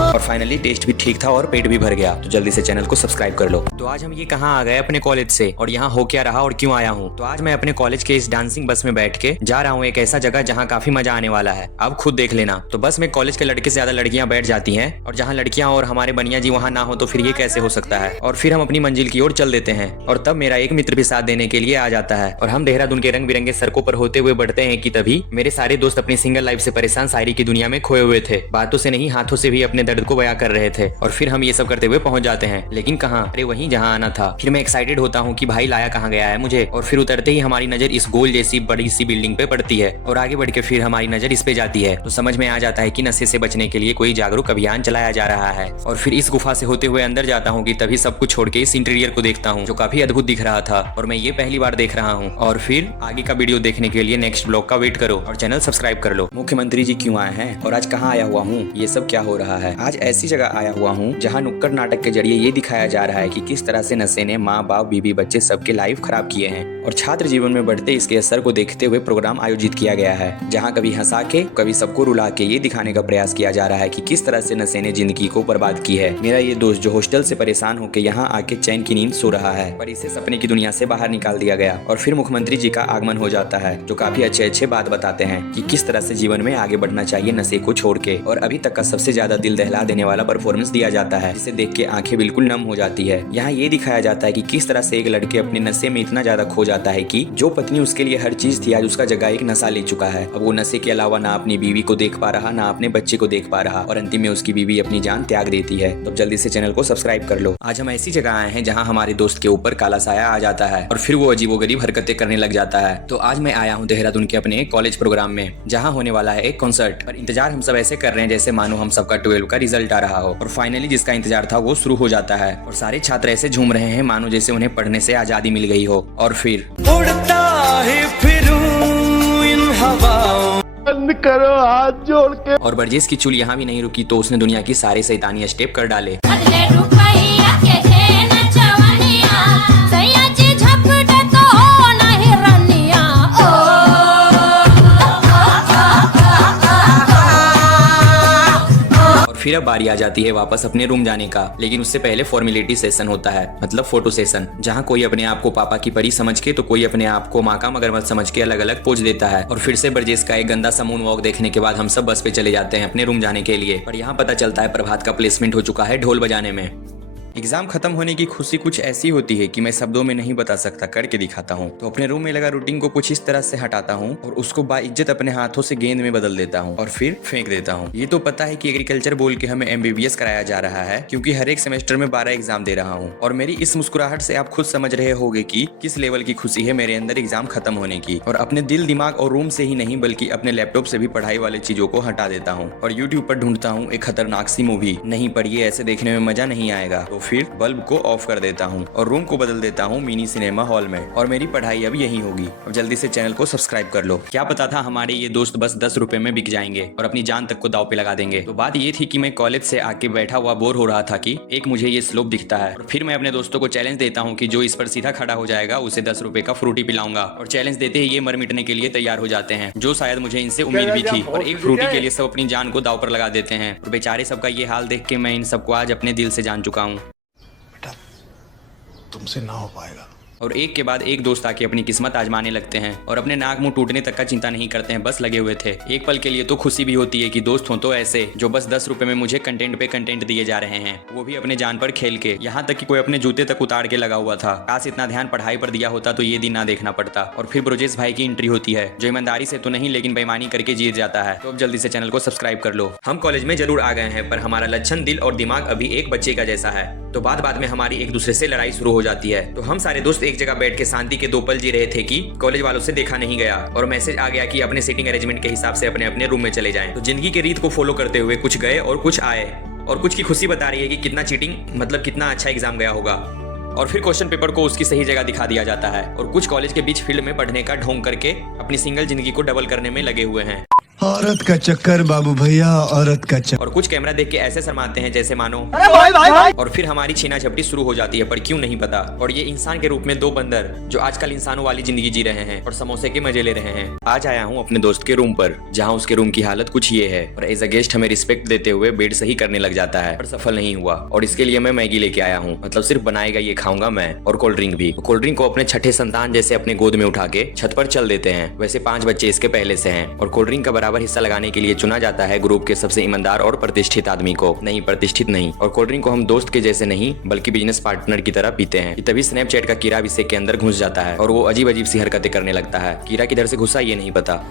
और फाइनली टेस्ट भी ठीक था और पेट भी भर गया। तो जल्दी से चैनल को सब्सक्राइब कर लो। तो आज हम ये कहाँ आ गए अपने कॉलेज से और यहाँ हो क्या रहा और क्यों आया हूँ। तो आज मैं अपने कॉलेज के इस डांसिंग बस में बैठ के जा रहा हूँ एक ऐसा जगह जहाँ काफी मजा आने वाला है। अब खुद देख लेना। तो बस में कॉलेज के लड़के से ज्यादा लड़कियां बैठ जाती हैं और जहाँ लड़कियां और हमारे बनिया जी वहाँ ना हो तो फिर ये कैसे हो सकता है। और फिर हम अपनी मंजिल की ओर चल देते हैं और तब मेरा एक मित्र भी साथ देने के लिए आ जाता है और हम देहरादून के रंग बिरंगे सड़कों पर होते हुए बढ़ते हैं कि तभी मेरे सारे दोस्त अपनी सिंगल लाइफ से परेशान शायरी की दुनिया में खोए हुए थे। बातों से नहीं हाथों से भी अपने दर्द को बयां कर रहे थे और फिर हम ये सब करते हुए पहुंच जाते हैं। लेकिन कहाँ, अरे वहीं जहाँ आना था। फिर मैं एक्साइटेड होता हूँ कि भाई लाया कहाँ गया है मुझे। और फिर उतरते ही हमारी नजर इस गोल जैसी बड़ी सी बिल्डिंग पे पड़ती है और आगे बढ़ के फिर हमारी नजर इस पे जाती है। तो समझ में आ जाता है कि नशे से बचने के लिए कोई जागरूक अभियान चलाया जा रहा है। और फिर इस गुफा से होते हुए अंदर जाता हूँ कि तभी सब कुछ छोड़ के इस इंटीरियर को देखता हूँ जो काफी अद्भुत दिख रहा था और मैं ये पहली बार देख रहा हूँ। और फिर आगे का वीडियो देखने के लिए नेक्स्ट ब्लॉग का वेट करो और चैनल सब्सक्राइब कर लो। मुख्यमंत्री जी क्यों आए हैं और आज कहाँ आया हुआ हूँ, ये सब क्या हो रहा है। आज ऐसी जगह आया हुआ हूँ जहाँ नुक्कड़ नाटक के जरिए ये दिखाया जा रहा है कि किस तरह से नशे ने माँ बाप बीबी बच्चे सबके लाइफ खराब किए हैं और छात्र जीवन में बढ़ते इसके असर को देखते हुए प्रोग्राम आयोजित किया गया है जहाँ कभी हंसा के कभी सबको रुला के ये दिखाने का प्रयास किया जा रहा है कि किस तरह से नशे ने जिंदगी को बर्बाद की है। मेरा ये दोस्त जो हॉस्टल से परेशान होकर यहाँ आके चैन की नींद सो रहा है पर इसे सपने की दुनिया से बाहर निकाल दिया गया और फिर मुख्यमंत्री जी का आगमन हो जाता है जो काफी अच्छे बात बताते हैं कि किस तरह से जीवन में आगे बढ़ना चाहिए नशे को छोड़ के। और अभी तक का सबसे ज्यादा दिल दहला देने वाला परफॉर्मेंस दिया जाता है जिसे देख के आंखें बिल्कुल नम हो जाती है। यहाँ ये दिखाया जाता है कि किस तरह से एक लड़के अपने नशे में इतना ज्यादा खो जाता है कि जो पत्नी उसके लिए हर चीज थी आज उसका जगह एक नशा ले चुका है। अब वो नशे के अलावा ना अपनी बीवी को देख पा रहा ना अपने बच्चे को देख पा रहा और अंतिम में उसकी बीवी अपनी जान त्याग देती है। तो जल्दी से चैनल को सब्सक्राइब कर लो। आज हम ऐसी जगह आए हैं जहाँ हमारे दोस्त के ऊपर काला साया आ जाता है और फिर वो अजीबोगरीब हरकतें करने लग जाता है। तो आज मैं आया हूँ देहरादून के अपने कॉलेज प्रोग्राम में जहाँ होने वाला है एक कॉन्सर्ट। पर इंतजार हम सब ऐसे कर रहे हैं जैसे मानो हम सबका 12 का रिजल्ट आ रहा हो और फाइनली जिसका इंतजार था वो शुरू हो जाता है और सारे छात्र ऐसे झूम रहे हैं मानो जैसे उन्हें पढ़ने से आजादी मिल गई हो। और फिर उड़ता है फिरूं इन हवाओं, बंद करो हाथ जोड़ के। और बरजेस की चुल यहाँ भी नहीं रुकी तो उसने दुनिया की सारे शैतानी स्टेप कर डाले। फिर अब बारी आ जाती है वापस अपने रूम जाने का, लेकिन उससे पहले फॉर्मेलिटी सेशन होता है, मतलब फोटो सेशन, जहाँ कोई अपने आप को पापा की परी समझ के तो कोई अपने आप को माँ का मगरमच्छ समझ के अलग अलग पोज देता है। और फिर से बरजेस का एक गंदा सा मून वॉक देखने के बाद हम सब बस पे चले जाते हैं अपने रूम जाने के लिए। पर यहाँ पता चलता है प्रभात का प्लेसमेंट हो चुका है ढोल बजाने में। एग्जाम खत्म होने की खुशी कुछ ऐसी होती है कि मैं शब्दों में नहीं बता सकता, करके दिखाता हूँ। तो अपने रूम में लगा रूटीन को कुछ इस तरह से हटाता हूँ और उसको बाइज्जत अपने हाथों से गेंद में बदल देता हूँ और फिर फेंक देता हूँ। ये तो पता है कि एग्रीकल्चर बोल के हमें MBBS कराया जा रहा है क्योंकि हर एक सेमेस्टर में 12 एग्जाम दे रहा हूँ। और मेरी इस मुस्कुराहट से आप खुद समझ रहे होंगे कि किस लेवल की खुशी है मेरे अंदर एग्जाम खत्म होने की। और अपने दिल दिमाग और रूम से ही नहीं बल्कि अपने लैपटॉप से भी पढ़ाई वाले चीजों को हटा देता हूँ और यूट्यूब पर ढूंढता हूँ एक खतरनाक सी मूवी। नहीं पर ये ऐसे देखने में मजा नहीं आएगा तो फिर बल्ब को ऑफ कर देता हूँ और रूम को बदल देता हूँ मिनी सिनेमा हॉल में और मेरी पढ़ाई अब यही होगी। अब जल्दी से चैनल को सब्सक्राइब कर लो। क्या पता था हमारे ये दोस्त बस 10 रुपए में बिक जाएंगे और अपनी जान तक को दाव पे लगा देंगे। तो बात ये थी कि मैं कॉलेज से आके बैठा हुआ बोर हो रहा था कि एक मुझे ये स्लोप दिखता है और फिर मैं अपने दोस्तों को चैलेंज देता हूँ कि जो इस पर सीधा खड़ा हो जाएगा उसे 10 रुपए का फ्रूटी पिलाऊंगा। और चैलेंज देते ही ये मर मिटने के लिए तैयार हो जाते हैं, जो शायद मुझे इनसे उम्मीद भी थी। और एक फ्रूटी के लिए सब अपनी जान को दाव पर लगा देते हैं और बेचारे सबका ये हाल देख के मैं इन सबको आज अपने दिल से जान चुका हूँ। तुमसे ना हो पाएगा। और एक के बाद एक दोस्त आके अपनी किस्मत आजमाने लगते हैं और अपने नाक मुंह टूटने तक का चिंता नहीं करते हैं, बस लगे हुए थे। एक पल के लिए तो खुशी भी होती है कि दोस्त हो तो ऐसे जो बस 10 रुपए में मुझे कंटेंट पे कंटेंट दिए जा रहे हैं, वो भी अपने जान पर खेल के। यहाँ तक कि कोई अपने जूते तक उतार के लगा हुआ था। काश इतना ध्यान पढ़ाई पर दिया होता तो ये दिन ना देखना पड़ता। और फिर ब्रोजेस भाई की एंट्री होती है जो ईमानदारी से तो नहीं लेकिन बेईमानी करके जीत जाता है। तो अब जल्दी से चैनल को सब्सक्राइब कर लो। हम कॉलेज में जरूर आ गए हैं पर हमारा लक्षण दिल और दिमाग अभी एक बच्चे का जैसा है। तो बाद में हमारी एक दूसरे से लड़ाई शुरू हो जाती है। तो हम सारे दोस्त एक जगह बैठ के शांति के 2 पल जी रहे थे कि कॉलेज वालों से देखा नहीं गया और मैसेज आ गया कि अपने सीटिंग अरेंजमेंट के हिसाब से अपने अपने रूम में चले जाएं। तो जिंदगी के रीत को फॉलो करते हुए कुछ गए और कुछ आए। और कुछ की खुशी बता रही है कि कितना चीटिंग मतलब कितना अच्छा एग्जाम गया होगा। और फिर क्वेश्चन पेपर को उसकी सही जगह दिखा दिया जाता है और कुछ कॉलेज के बीच फील्ड में पढ़ने का ढोंग करके अपनी सिंगल जिंदगी को डबल करने में लगे हुए हैं। औरत का चक्कर बाबू भैया, औरत का चक्कर। और कुछ कैमरा देख के ऐसे शर्माते हैं जैसे मानो और फिर हमारी छीना झपटी शुरू हो जाती है, पर क्यों नहीं पता। और ये इंसान के रूप में दो बंदर जो आजकल इंसानों वाली जिंदगी जी रहे हैं और समोसे के मजे ले रहे हैं। आज आया हूँ अपने दोस्त के रूम पर, जहाँ उसके रूम की हालत कुछ ये है और एज अ गेस्ट हमें रिस्पेक्ट देते हुए बेड सही करने लग जाता है, पर सफल नहीं हुआ। और इसके लिए मैं मैगी लेके आया हूँ, मतलब सिर्फ बनाएगा ये खाऊंगा मैं, और कोल्ड ड्रिंक भी। कोल्ड ड्रिंक को अपने छठे संतान जैसे अपने गोद में उठा के छत पर चल देते हैं। वैसे 5 बच्चे इसके पहले से हैं और कोल्ड ड्रिंक का बराबर हिस्सा लगाने के लिए चुना जाता है ग्रुप के सबसे ईमानदार और प्रतिष्ठित आदमी को। नहीं, प्रतिष्ठित नहीं। और कोल्ड ड्रिंक को हम दोस्त के जैसे नहीं बल्कि बिजनेस पार्टनर की तरह पीते हैं। तभी स्नैपचैट का कीड़ा अभिषेक के अंदर घुस जाता है और वो अजीब अजीब सी हरकतें करने लगता है। कीड़ा किधर से घुसा ये नहीं पता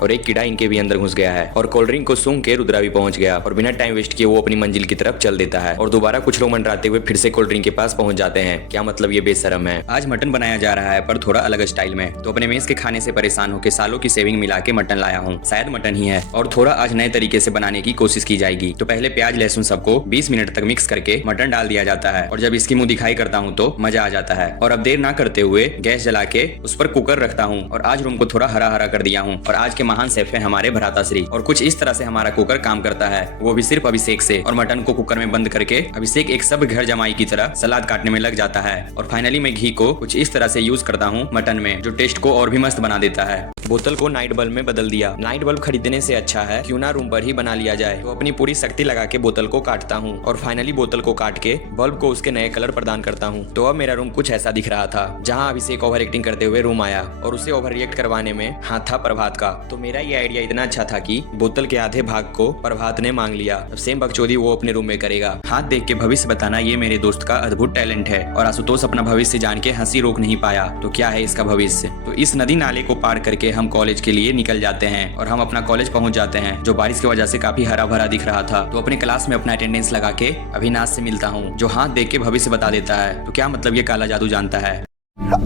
और एक कीड़ा इनके भी अंदर घुस गया है। और कोल्ड ड्रिंक को सूंघ के रुद्रा भी पहुंच गया और बिना टाइम वेस्ट किए वो अपनी मंजिल की तरफ चल देता है। और दोबारा कुछ लोग मंडराते हुए फिर से कोल्ड ड्रिंक के पास पहुंच जाते हैं। क्या मतलब ये बेशरम है। आज मटन बनाया जा रहा है पर थोड़ा अलग स्टाइल में। तो अपने मेस के खाने से परेशान होकर सालों की सेविंग मिला के मटन लाया हूँ। शायद मटन ही है और थोड़ा आज नए तरीके से बनाने की कोशिश की जाएगी। तो पहले प्याज लहसुन सबको 20 मिनट तक मिक्स करके मटन डाल दिया जाता है और जब इसकी मुंह दिखाई करता हूँ तो मजा आ जाता है। और अब देर ना करते हुए गैस जला के उस पर कुकर रखता हूँ और आज रूम को थोड़ा हरा हरा कर दिया हूँ। और आज के महान शेफ है हमारे भ्राता श्री। और कुछ इस तरह से हमारा कुकर काम करता है, वो भी सिर्फ अभिषेक से। और मटन को कुकर में बंद करके अभिषेक एक सब घर जमाई की तरह सलाद काटने में लग जाता है। और फाइनली मैं घी को कुछ इस तरह से यूज करता हूँ मटन में, जो टेस्ट को और भी मस्त बना देता है। बोतल को नाइट बल्ब में बदल दिया। नाइट बल्ब खरीदने से अच्छा है क्यों ना रूम पर ही बना लिया जाए। तो अपनी पूरी शक्ति लगा के बोतल को काटता हूँ और फाइनली बोतल को काट के बल्ब को उसके नए कलर प्रदान करता हूँ। तो अब मेरा रूम कुछ ऐसा दिख रहा था, जहाँ अभिषेक ओवर एक्टिंग करते हुए रूम आया और उसे ओवर रिएक्ट करवाने में हाथ था प्रभात का। तो मेरा ये आइडिया इतना अच्छा था कि बोतल के आधे भाग को प्रभात ने मांग लिया। अब सेम बकचोदी वो अपने रूम में करेगा। हाथ देख के भविष्य बताना ये मेरे दोस्त का अद्भुत टैलेंट है। और आशुतोष अपना भविष्य जान के हंसी रोक नहीं पाया। तो क्या है इसका भविष्य। तो इस नदी नाले को पार करके हम कॉलेज के लिए निकल जाते हैं और हम अपना कॉलेज पहुंच जाते हैं, जो बारिश की वजह से काफी हरा भरा दिख रहा था। तो अपने क्लास में अपना अटेंडेंस लगा के अविनाश से मिलता हूँ, जो हाथ देख के भविष्य बता देता है। तो क्या मतलब ये काला जादू जानता है।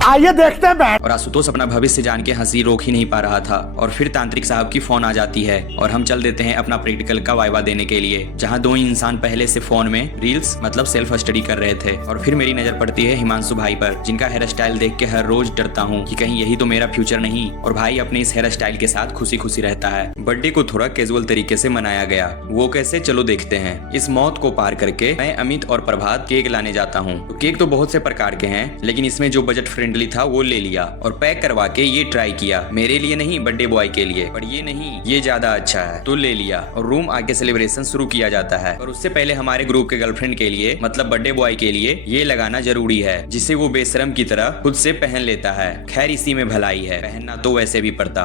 आइए देखते हैं। और आशुतोष अपना भविष्य जान के हंसी रोक ही नहीं पा रहा था। और फिर तांत्रिक साहब की फोन आ जाती है और हम चल देते हैं अपना प्रैक्टिकल का वाइवा देने के लिए, जहां दो इंसान पहले से फोन में रील्स मतलब सेल्फ स्टडी कर रहे थे। और फिर मेरी नजर पड़ती है हिमांशु भाई पर, जिनका हेयर स्टाइल देख के हर रोज डरता हूँ कि कहीं यही तो मेरा फ्यूचर नहीं। और भाई अपने इस हेयर स्टाइल के साथ खुशी खुशी रहता है। बर्थडे को थोड़ा कैजुअल तरीके से मनाया गया, वो कैसे चलो देखते हैं। इस मौत को पार करके मैं अमित और प्रभात केक लाने जाता हूँ। तो केक तो बहुत से प्रकार के हैं, लेकिन इसमें जो बजट फ्रेंडली था वो ले लिया और पैक करवा के ये ट्राई किया। मेरे लिए नहीं, बर्थडे बॉय के लिए। पर ये नहीं, ये ज्यादा अच्छा है, तो ले लिया। और रूम आके सेलिब्रेशन शुरू किया जाता है। और उससे पहले हमारे ग्रुप के गर्लफ्रेंड के लिए मतलब बर्थडे बॉय के लिए ये लगाना जरूरी है, जिसे वो बेशरम की तरह खुद से पहन लेता है। खैर इसी में भलाई है, पहनना तो वैसे भी पड़ता।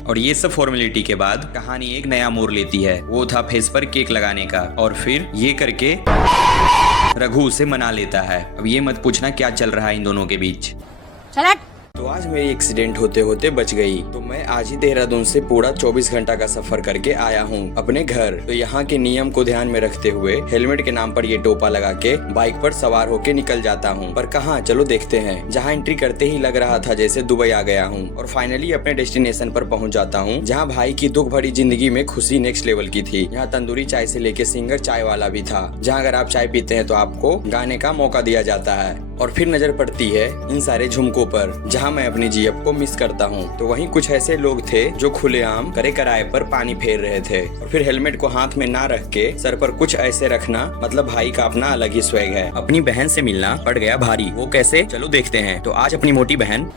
और ये सब फॉर्मेलिटी के बाद कहानी एक नया मोड़ लेती है। वो था फेस पर केक लगाने का। और फिर ये करके रघु उसे मना लेता है। अब ये मत पूछना क्या चल रहा है इन दोनों के बीच। तो आज मेरी एक्सीडेंट होते होते बच गई। तो मैं आज ही देहरादून से पूरा 24 घंटा का सफर करके आया हूँ अपने घर। तो यहाँ के नियम को ध्यान में रखते हुए हेलमेट के नाम पर ये टोपा लगा के बाइक पर सवार होके निकल जाता हूँ। पर कहाँ, चलो देखते हैं। जहाँ एंट्री करते ही लग रहा था जैसे दुबई आ गया हूँ। और फाइनली अपने डेस्टिनेशन पर पहुँच जाता हूँ, जहाँ भाई की दुख भरी जिंदगी में खुशी नेक्स्ट लेवल की थी। यहाँ तंदूरी चाय से लेके सिंगर चाय वाला भी था, जहाँ अगर आप चाय पीते हैं तो आपको गाने का मौका दिया जाता है। और फिर नजर पड़ती है इन सारे झुमकों पर, जहाँ मैं अपनी जीएफ को मिस करता हूँ। तो वहीं कुछ ऐसे लोग थे जो खुलेआम करे कराए पर पानी फेर रहे थे। और फिर हेलमेट को हाथ में ना रख के सर पर कुछ ऐसे रखना मतलब भाई का अपना अलग ही स्वैग है। अपनी बहन से मिलना पड़ गया भारी। वो कैसे, चलो देखते हैं। तो आज अपनी मोटी बहन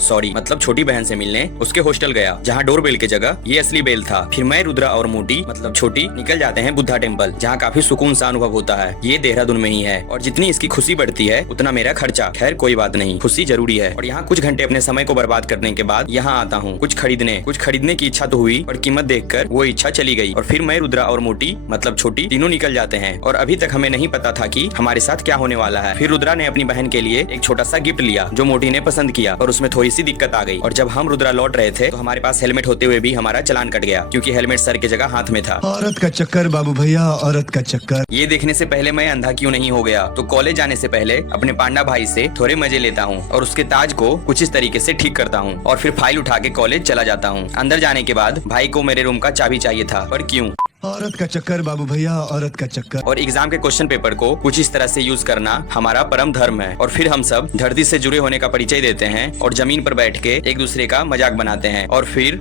सॉरी मतलब छोटी बहन से मिलने उसके हॉस्टल गया, जहाँ डोरबेल की जगह ये असली बेल था। फिर मैं, रुद्रा और मोटी मतलब छोटी निकल जाते हैं बुद्धा टेम्पल, जहाँ काफी सुकून सा अनुभव होता है। ये देहरादून में ही है और जितनी इसकी खुशी बढ़ती है उतना मेरा खर्चा। खैर कोई बात नहीं, खुशी जरूरी है। और यहाँ कुछ घंटे अपने समय को बर्बाद करने के बाद यहाँ आता हूँ कुछ खरीदने की इच्छा तो हुई, पर कीमत देखकर वो इच्छा चली गई। और फिर मैं, रुद्रा और मोटी मतलब छोटी तीनों निकल जाते हैं। और अभी तक हमें नहीं पता था कि हमारे साथ क्या होने वाला है। फिर रुद्रा ने अपनी बहन के लिए एक छोटा सा गिफ्ट लिया, जो मोटी ने पसंद किया, और उसमें थोड़ी सी दिक्कत आ गई। और जब हम रुद्रा लौट रहे थे तो हमारे पास हेलमेट होते हुए भी हमारा चालान कट गया, क्योंकि हेलमेट सर की जगह हाथ में था। औरत का चक्कर बाबू भैया, औरत का चक्कर। ये देखने से पहले मैं अंधा क्यों नहीं हो गया। तो कॉलेज जाने से पहले अपने पांडा भाई से थोड़े मजे लेता हूँ और उसके ताज को कुछ इस तरीके से ठीक करता हूँ। और फिर फाइल उठा के कॉलेज चला जाता हूँ। अंदर जाने के बाद भाई को मेरे रूम का चाबी चाहिए था, पर क्यों। औरत का चक्कर बाबू भैया, औरत का चक्कर। और एग्जाम के क्वेश्चन पेपर को कुछ इस तरह से यूज करना हमारा परम धर्म है। और फिर हम सब धरती से जुड़े होने का परिचय देते हैं और जमीन पर बैठ के एक दूसरे का मजाक बनाते हैं। और फिर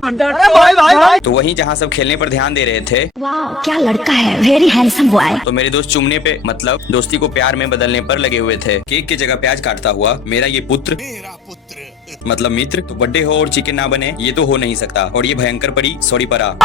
तो वहीं जहाँ सब खेलने पर ध्यान दे रहे थे, वाह क्या लड़का है, वेरी हैंडसम बॉय। तो मेरे दोस्त चुमने पे मतलब दोस्ती को प्यार में बदलने पर लगे हुए थे। केक की जगह प्याज काटता हुआ मेरा ये पुत्र मतलब मित्र, तो बर्थडे हो और चिकन ना बने ये तो हो नहीं सकता। और ये भयंकर परी सॉरी परा,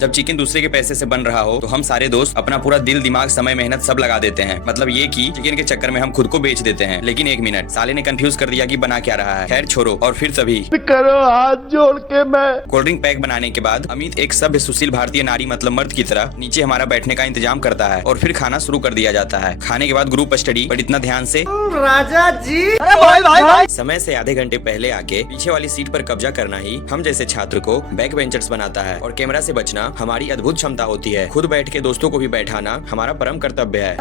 जब चिकन दूसरे के पैसे से बन रहा हो तो हम सारे दोस्त अपना पूरा दिल दिमाग समय मेहनत सब लगा देते हैं। मतलब ये कि चिकन के चक्कर में हम खुद को बेच देते हैं। लेकिन एक मिनट, साले ने कंफ्यूज कर दिया कि बना क्या रहा है। खैर छोड़ो। और फिर सभी करो हाथ जोड़ के मैं। कोल्ड ड्रिंक पैक बनाने के बाद अमित एक सभ्य सुशील भारतीय नारी मतलब मर्द की तरह नीचे हमारा बैठने का इंतजाम करता है और फिर खाना शुरू कर दिया जाता है। खाने के बाद ग्रुप स्टडी, पर इतना ध्यान से राजा जी। समय से आधे घंटे पहले आके पीछे वाली सीट पर कब्जा करना ही हम जैसे छात्र को बैक बेंचर्स बनाता है। और कैमरा से बचना हमारी अद्भुत क्षमता होती है। खुद बैठ के दोस्तों को भी बैठाना हमारा परम कर्तव्य है।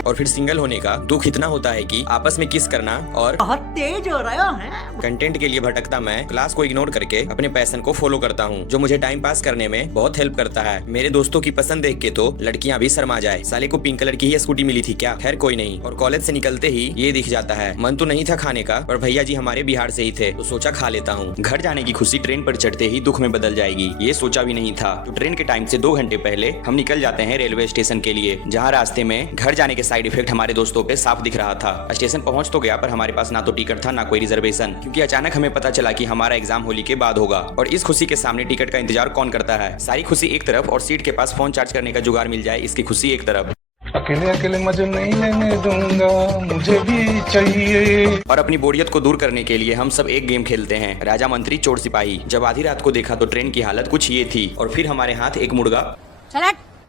और फिर सिंगल होने का दुख इतना होता है कि आपस में किस करना। और बहुत तेज हो रहे हैं। कंटेंट के लिए भटकता मैं क्लास को इग्नोर करके अपने पैशन को फॉलो करता हूँ, जो मुझे टाइम पास करने में बहुत हेल्प करता है। मेरे दोस्तों की पसंद देख के तो लड़कियां भी शर्मा जाए, साले को पिंक कलर की ही स्कूटी मिली थी क्या। खैर कोई नहीं। और कॉलेज से निकलते ही ये दिख जाता है। मन तो नहीं था खाने का, पर भैया जी हमारे बिहार से ही थे तो सोचा खा लेता हूँ। घर जाने की खुशी ट्रेन पर चढ़ते ही दुख में बदल जाएगी, ये सोचा भी नहीं था। तो ट्रेन के टाइम से 2 घंटे पहले हम निकल जाते हैं रेलवे स्टेशन के लिए, जहाँ रास्ते में घर जाने के साइड इफेक्ट हमारे दोस्तों पे साफ दिख रहा था। स्टेशन पहुंच तो गया, पर हमारे पास ना तो टिकट था ना कोई रिजर्वेशन, क्योंकि अचानक हमें पता चला कि हमारा एग्जाम होली के बाद होगा। और इस खुशी के सामने टिकट का इंतजार कौन करता है। सारी खुशी एक तरफ और सीट के पास फोन चार्ज करने का जुगाड़ मिल जाए इसकी खुशी एक तरफ। अकेले अकेले मजे नहीं लेने दूंगा, मुझे भी चाहिए। और अपनी बोरियत को दूर करने के लिए हम सब एक गेम खेलते हैं, राजा मंत्री चोर सिपाही। जब आधी रात को देखा तो ट्रेन की हालत कुछ ये थी। और फिर हमारे हाथ एक मुर्गा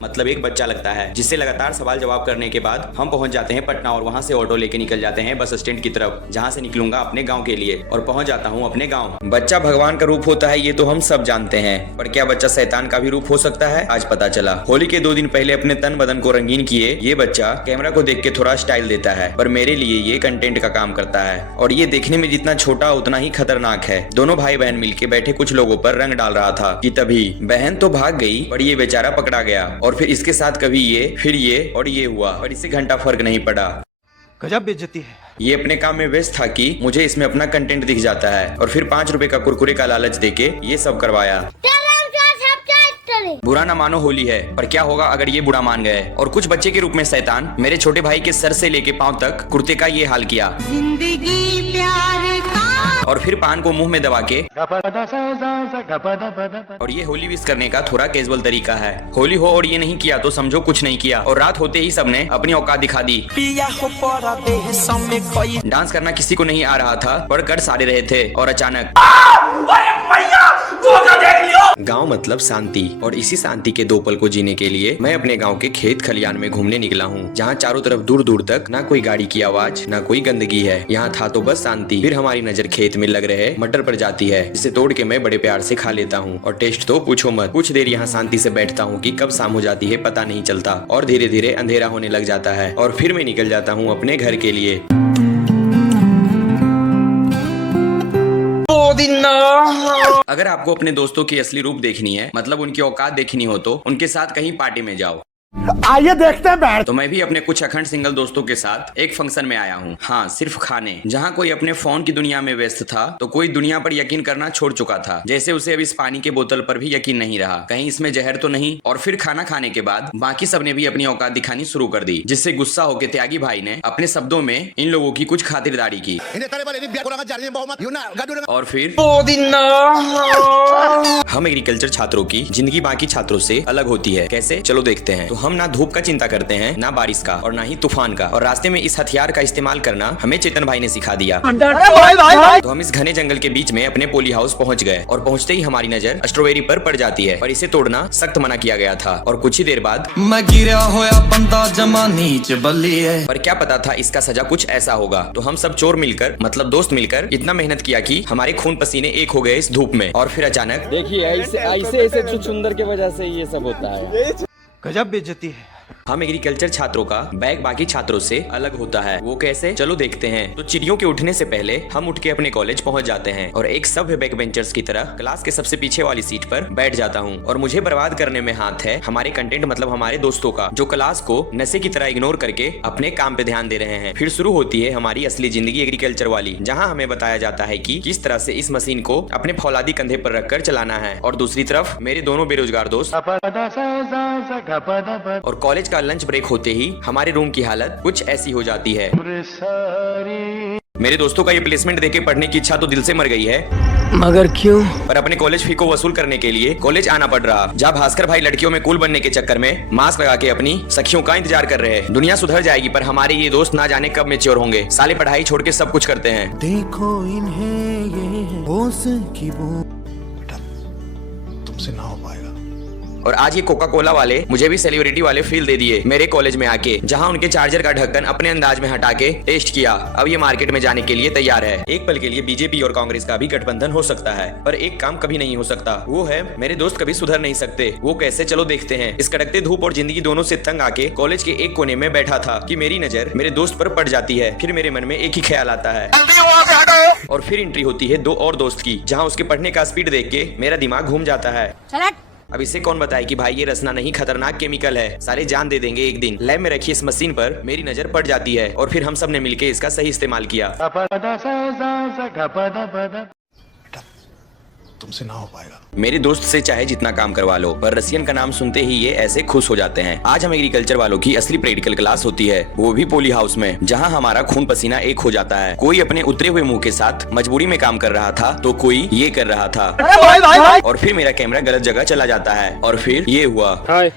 मतलब एक बच्चा लगता है, जिससे लगातार सवाल जवाब करने के बाद हम पहुंच जाते हैं पटना। और वहां से ऑटो लेके निकल जाते हैं बस स्टैंड की तरफ, जहां से निकलूंगा अपने गांव के लिए। और पहुंच जाता हूं अपने गांव। बच्चा भगवान का रूप होता है ये तो हम सब जानते हैं, पर क्या बच्चा शैतान का भी रूप हो सकता है, आज पता चला। होली के 2 दिन पहले अपने तन बदन को रंगीन किए ये बच्चा कैमरा को देख के थोड़ा स्टाइल देता है, पर मेरे लिए ये कंटेंट का काम करता है। और ये देखने में जितना छोटा उतना ही खतरनाक है। दोनों भाई बहन मिलके बैठे कुछ लोगों पर रंग डाल रहा था कि तभी बहन तो भाग गई, पर ये बेचारा पकड़ा गया। और फिर इसके साथ कभी ये फिर ये और ये हुआ, और इससे घंटा फर्क नहीं पड़ा। गजब बेइज्जती है। ये अपने काम में व्यस्त था कि मुझे इसमें अपना कंटेंट दिख जाता है। और फिर 5 रुपए का कुरकुरे का लालच देके ये सब करवाया। बुरा ना मानो होली है, पर क्या होगा अगर ये बुरा मान गए। और कुछ बच्चे के रूप में शैतान मेरे छोटे भाई के सर से लेके पांव तक कुर्ते का ये हाल किया। जिंदगी प्यार का। और फिर पान को मुंह में दबा के। और ये होली विश करने का थोड़ा कैजुअल तरीका है। होली हो और ये नहीं किया तो समझो कुछ नहीं किया। और रात होते ही सबने अपनी औकात दिखा दी। डांस करना किसी को नहीं आ रहा था, पर कर सारे रहे थे। और अचानक गांव मतलब शांति। और इसी शांति के 2 पल को जीने के लिए मैं अपने गांव के खेत खलियान में घूमने निकला हूँ, जहाँ चारों तरफ दूर दूर तक ना कोई गाड़ी की आवाज ना कोई गंदगी है। यहाँ था तो बस शांति। फिर हमारी नजर खेत में लग रहे मटर पर जाती है, जिसे तोड़ के मैं बड़े प्यार से खा लेता हूँ। और टेस्ट तो पूछो मत। कुछ देर यहाँ शांति से बैठता हूँ कि कब शाम हो जाती है पता नहीं चलता, और धीरे धीरे अंधेरा होने लग जाता है। और फिर मैं निकल जाता हूँ अपने घर के लिए। अगर आपको अपने दोस्तों की असली रूप देखनी है, मतलब उनकी औकात देखनी हो, तो उनके साथ कहीं पार्टी में जाओ। आइए देखते हैं। तो मैं भी अपने कुछ अखंड सिंगल दोस्तों के साथ एक फंक्शन में आया हूँ। हाँ, सिर्फ खाने। जहाँ कोई अपने फोन की दुनिया में व्यस्त था तो कोई दुनिया पर यकीन करना छोड़ चुका था। जैसे उसे अब इस पानी के बोतल पर भी यकीन नहीं रहा, कहीं इसमें जहर तो नहीं। और फिर खाना खाने के बाद बाकी सबने भी अपनी औकात दिखानी शुरू कर दी, जिससे गुस्सा होकर त्यागी भाई ने अपने शब्दों में इन लोगों की कुछ खातिरदारी की। और फिर हम एग्रीकल्चर छात्रों की जिंदगी बाकी छात्रों से अलग होती है। कैसे, चलो देखते हैं। तो हम ना धूप का चिंता करते हैं, ना बारिश का, और ना ही तूफान का। और रास्ते में इस हथियार का इस्तेमाल करना हमें चेतन भाई ने सिखा दिया। तो हम इस घने जंगल के बीच में अपने पोली हाउस पहुंच गए। और पहुंचते ही हमारी नजर स्ट्रॉबेरी पर पड़ जाती है, पर इसे तोड़ना सख्त मना किया गया था। और कुछ ही देर बाद मैं गिरा होया बंदा जमा नीच बल्ली है। पर क्या पता था इसका सजा कुछ ऐसा होगा। तो हम सब चोर मिलकर मतलब दोस्त मिलकर इतना मेहनत किया कि हमारे खून पसीने एक हो गए इस धूप में। और फिर अचानक देखिए ऐसे चुचुंदर के वजह से ये सब होता है। गजब बेइज्जती है। हम एग्रीकल्चर छात्रों का बैग बाकी छात्रों से अलग होता है। वो कैसे, चलो देखते हैं। तो चिड़ियों के उठने से पहले हम उठ के अपने कॉलेज पहुंच जाते हैं और एक सभ्य बैक बेंचर्स की तरह क्लास के सबसे पीछे वाली सीट पर बैठ जाता हूं। और मुझे बर्बाद करने में हाथ है हमारे कंटेंट मतलब हमारे दोस्तों का, जो क्लास को नशे की तरह इग्नोर करके अपने काम पे ध्यान दे रहे हैं। फिर शुरू होती है हमारी असली जिंदगी एग्रीकल्चर वाली, जहाँ हमें बताया जाता है कि किस तरह से इस मशीन को अपने फौलादी कंधे पर रखकर चलाना है। और दूसरी तरफ मेरे दोनों बेरोजगार दोस्त। और कॉलेज का लंच ब्रेक होते ही हमारे रूम की हालत कुछ ऐसी हो जाती है। मेरे दोस्तों का ये प्लेसमेंट देके पढ़ने की इच्छा तो दिल से मर गई है, मगर क्यों? पर अपने कॉलेज फी को वसूल करने के लिए कॉलेज आना पड़ रहा। जहाँ भास्कर भाई लड़कियों में कूल बनने के चक्कर में मास्क लगा के अपनी सखियों का इंतजार कर रहे हैं। दुनिया सुधर जाएगी पर हमारे ये दोस्त ना जाने कब मैच्योर होंगे। साले पढ़ाई छोड़ के सब कुछ करते हैं। देखो इन्हें ये होश की बूंद। तुमसे ना हो पाएगा। और आज ये कोका कोला वाले मुझे भी सेलिब्रिटी वाले फील दे दिए मेरे कॉलेज में आके, जहां उनके चार्जर का ढक्कन अपने अंदाज में हटा के टेस्ट किया। अब ये मार्केट में जाने के लिए तैयार है। एक पल के लिए बीजेपी और कांग्रेस का भी गठबंधन हो सकता है, पर एक काम कभी नहीं हो सकता, वो है मेरे दोस्त कभी सुधर नहीं सकते। वो कैसे, चलो देखते हैं। इस कड़कते धूप और जिंदगी दोनों से तंग आके कॉलेज के एक कोने में बैठा था कि मेरी नजर मेरे दोस्त पर पड़ जाती है। फिर मेरे मन में एक ही ख्याल आता है और फिर एंट्री होती है दो और दोस्त की, जहाँ उसके पढ़ने का स्पीड देख के मेरा दिमाग घूम जाता है। अब इससे कौन बताए कि भाई ये रसना नहीं खतरनाक केमिकल है, सारे जान दे देंगे एक दिन। लैब में रखी इस मशीन पर मेरी नजर पड़ जाती है और फिर हम सब ने मिलकर इसका सही इस्तेमाल किया। तुमसे ना हो पाएगा। मेरे दोस्त से चाहे जितना काम करवा लो, पर रसियन का नाम सुनते ही ये ऐसे खुश हो जाते हैं। आज हम एग्रीकल्चर वालों की असली प्रैक्टिकल क्लास होती है, वो भी पोली हाउस में, जहां हमारा खून पसीना एक हो जाता है। कोई अपने उतरे हुए मुंह के साथ मजबूरी में काम कर रहा था तो कोई ये कर रहा था। और फिर मेरा कैमरा गलत जगह चला जाता है और फिर ये हुआ।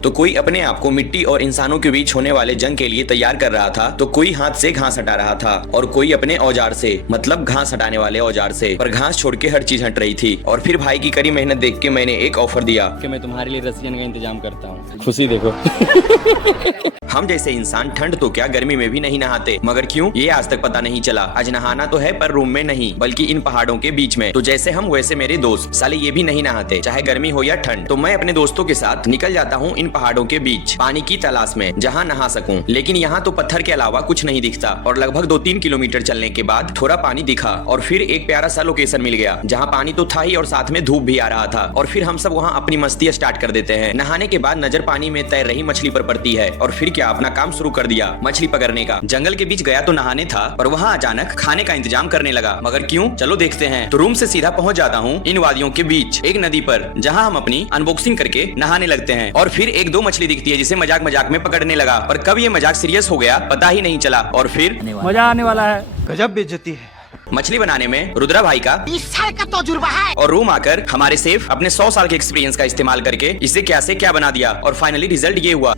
तो कोई अपने आप को मिट्टी और इंसानों के बीच होने वाले जंग के लिए तैयार कर रहा था, तो कोई हाथ से घास हटा रहा था और कोई अपने औजार से, मतलब घास हटाने वाले औजार से। पर घास छोड़ के हर चीज हट रही थी। और फिर भाई की कड़ी मेहनत देख के मैंने एक ऑफर दिया कि मैं तुम्हारे लिए रसियन का इंतजाम करता हूँ, खुशी देखो। हम जैसे इंसान ठंड तो क्या गर्मी में भी नहीं नहाते, मगर क्यों ये आज तक पता नहीं चला। आज नहाना तो है पर रूम में नहीं, बल्कि इन पहाड़ों के बीच में। तो जैसे हम वैसे मेरे दोस्त साले ये भी नहीं नहाते, चाहे गर्मी हो या ठंड। तो मैं अपने दोस्तों के साथ निकल जाता हूँ इन पहाड़ों के बीच पानी की तलाश में, जहाँ नहा सकूं। लेकिन यहाँ तो पत्थर के अलावा कुछ नहीं दिखता। और लगभग 2-3 किलोमीटर चलने के बाद थोड़ा पानी दिखा और फिर एक प्यारा सा लोकेशन मिल गया, जहाँ पानी तो था ही और साथ में धूप भी आ रहा था। और फिर हम सब वहाँ अपनी मस्ती स्टार्ट कर देते हैं। नहाने के बाद नजर पानी में तैर रही मछली पर पड़ती है और फिर क्या अपना काम शुरू कर दिया, मछली पकड़ने का। जंगल के बीच गया तो नहाने था, पर वहाँ अचानक खाने का इंतजाम करने लगा। मगर क्यों, चलो देखते हैं। तो रूम से सीधा पहुँच जाता हूँ इन वादियों के बीच एक नदी पर, जहाँ हम अपनी अनबॉक्सिंग करके नहाने लगते हैं। और फिर 1-2 मछली दिखती है जिसे मजाक मजाक में पकड़ने लगा, पर कब ये मजाक सीरियस हो गया पता ही नहीं चला। और फिर मजा आने वाला है। गजब बेइज्जती है। मछली बनाने में रुद्रा भाई का 20 साल का तजुर्बा है। और रूम आकर हमारे सेफ अपने 100 साल के एक्सपीरियंस का इस्तेमाल करके इसे क्या से क्या बना दिया। और फाइनली रिजल्ट ये हुआ।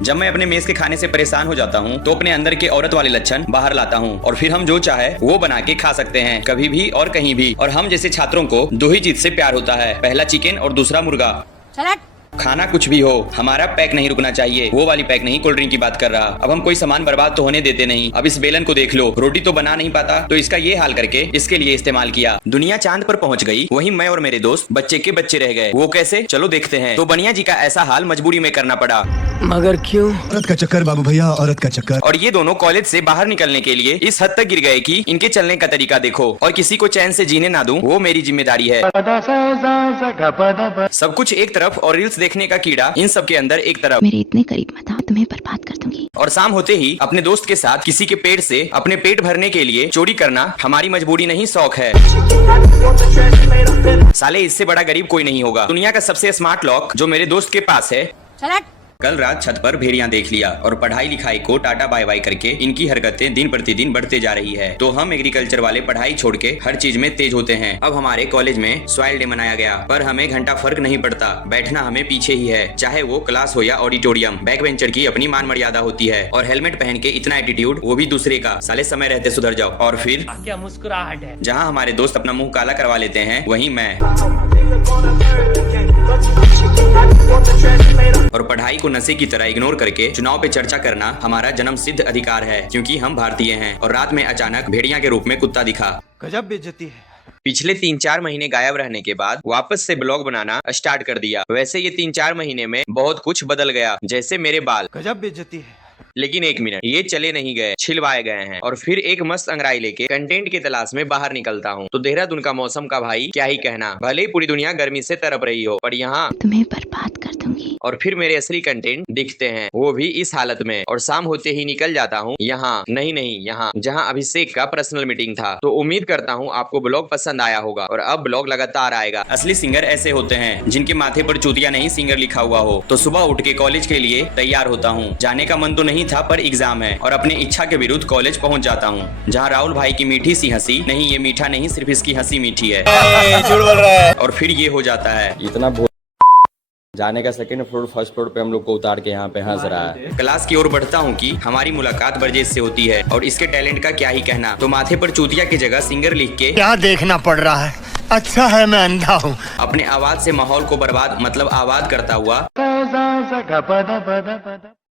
जब मैं अपने मेस के खाने से परेशान हो जाता हूँ तो अपने अंदर के औरत वाले लक्षण बाहर लाता हूँ और फिर हम जो चाहे वो बना के खा सकते हैं, कभी भी और कहीं भी। और हम जैसे छात्रों को 2 ही चीज से प्यार होता है, पहला चिकन और दूसरा मुर्गा। खाना कुछ भी हो, हमारा पैक नहीं रुकना चाहिए। वो वाली पैक नहीं, कोल्ड ड्रिंक की बात कर रहा। अब हम कोई सामान बर्बाद तो होने देते नहीं। अब इस बेलन को देख लो, रोटी तो बना नहीं पाता, तो इसका ये हाल करके इसके लिए इस्तेमाल किया। दुनिया चांद पर पहुंच गई, वहीं मैं और मेरे दोस्त बच्चे के बच्चे रह गए। वो कैसे, चलो देखते हैं। तो बनिया जी का ऐसा हाल मजबूरी में करना पड़ा। मगर क्यों? औरत का चक्कर बाबू भैया, औरत का चक्कर। और ये दोनों कॉलेज से बाहर निकलने के लिए इस हद तक गिर गए कि इनके चलने का तरीका देखो। और किसी को चैन से जीने ना दूं, वो मेरी जिम्मेदारी है। सब कुछ एक तरफ और रील्स देखने का कीड़ा इन सब के अंदर एक तरफ। मेरे इतने करीब मत आओ, तुम्हें बर्बाद कर दूंगी। और शाम होते ही अपने दोस्त के साथ किसी के पेट से अपने पेट भरने के लिए चोरी करना हमारी मजबूरी नहीं, शौक है। साले इससे बड़ा गरीब कोई नहीं होगा। दुनिया का सबसे स्मार्ट लॉक जो मेरे दोस्त के पास है। कल रात छत पर भेड़ियां देख लिया और पढ़ाई लिखाई को टाटा बाय बाय करके इनकी हरकतें दिन प्रतिदिन बढ़ते जा रही है। तो हम एग्रीकल्चर वाले पढ़ाई छोड़ के हर चीज में तेज होते हैं। अब हमारे कॉलेज में सॉइल डे मनाया गया, पर हमें घंटा फर्क नहीं पड़ता, बैठना हमें पीछे ही है, चाहे वो क्लास हो या ऑडिटोरियम। बैक बेंचर की अपनी मान मर्यादा होती है। और हेलमेट पहन के इतना एटीट्यूड, वो भी दूसरे का। साले समय रहते सुधर जाओ। और फिर क्या मुस्कुराहट है। जहाँ हमारे दोस्त अपना मुंह काला करवा लेते हैं, वहीं मैं और पढ़ाई को नशे की तरह इग्नोर करके चुनाव पे चर्चा करना हमारा जन्म सिद्ध अधिकार है, क्योंकि हम भारतीय हैं। और रात में अचानक भेड़िया के रूप में कुत्ता दिखा। गजब बेइज्जती है। पिछले 3-4 महीने गायब रहने के बाद वापस से ब्लॉग बनाना स्टार्ट कर दिया। वैसे ये 3-4 महीने में बहुत कुछ बदल गया, जैसे मेरे बाल गजब बेइज्जती है। लेकिन एक मिनट, ये चले नहीं गए, छिलवाए गए हैं। और फिर एक मस्त अंगड़ाई लेके कंटेंट की तलाश में बाहर निकलता हूँ। तो देहरादून का मौसम का भाई क्या ही कहना, भले ही पूरी दुनिया गर्मी से तरप रही हो, पर यहाँ तुम्हें बर्बाद कर दूंगी। और फिर मेरे असली कंटेंट दिखते हैं, वो भी इस हालत में। और शाम होते ही निकल जाता हूँ यहाँ यहाँ जहाँ अभिषेक का पर्सनल मीटिंग था। तो उम्मीद करता हूँ आपको ब्लॉग पसंद आया होगा और अब ब्लॉग लगातार आएगा। असली सिंगर ऐसे होते हैं जिनके माथे पर चूतिया नहीं सिंगर लिखा हुआ हो। तो सुबह उठ के कॉलेज के लिए तैयार होता हूँ। जाने का मन तो नहीं था, पर एग्जाम है और अपने इच्छा के विरुद्ध कॉलेज पहुँच जाता हूँ, जहाँ राहुल भाई की मीठी सी हंसी, नहीं ये मीठा नहीं, सिर्फ इसकी हंसी मीठी है। और फिर ये हो जाता है। इतना जाने का सेकंड फ्लोर फर्स्ट फ्लोर पे हम लोग को उतार के यहाँ पे हंस रहा है। क्लास की ओर बढ़ता हूँ कि हमारी मुलाकात ब्रजेश से होती है और इसके टैलेंट का क्या ही कहना। तो माथे पर चूतिया की जगह सिंगर लिख के क्या देखना पड़ रहा है, अच्छा है मैं अंधा हूँ। अपने आवाज से माहौल को बर्बाद मतलब आबाद करता हुआ।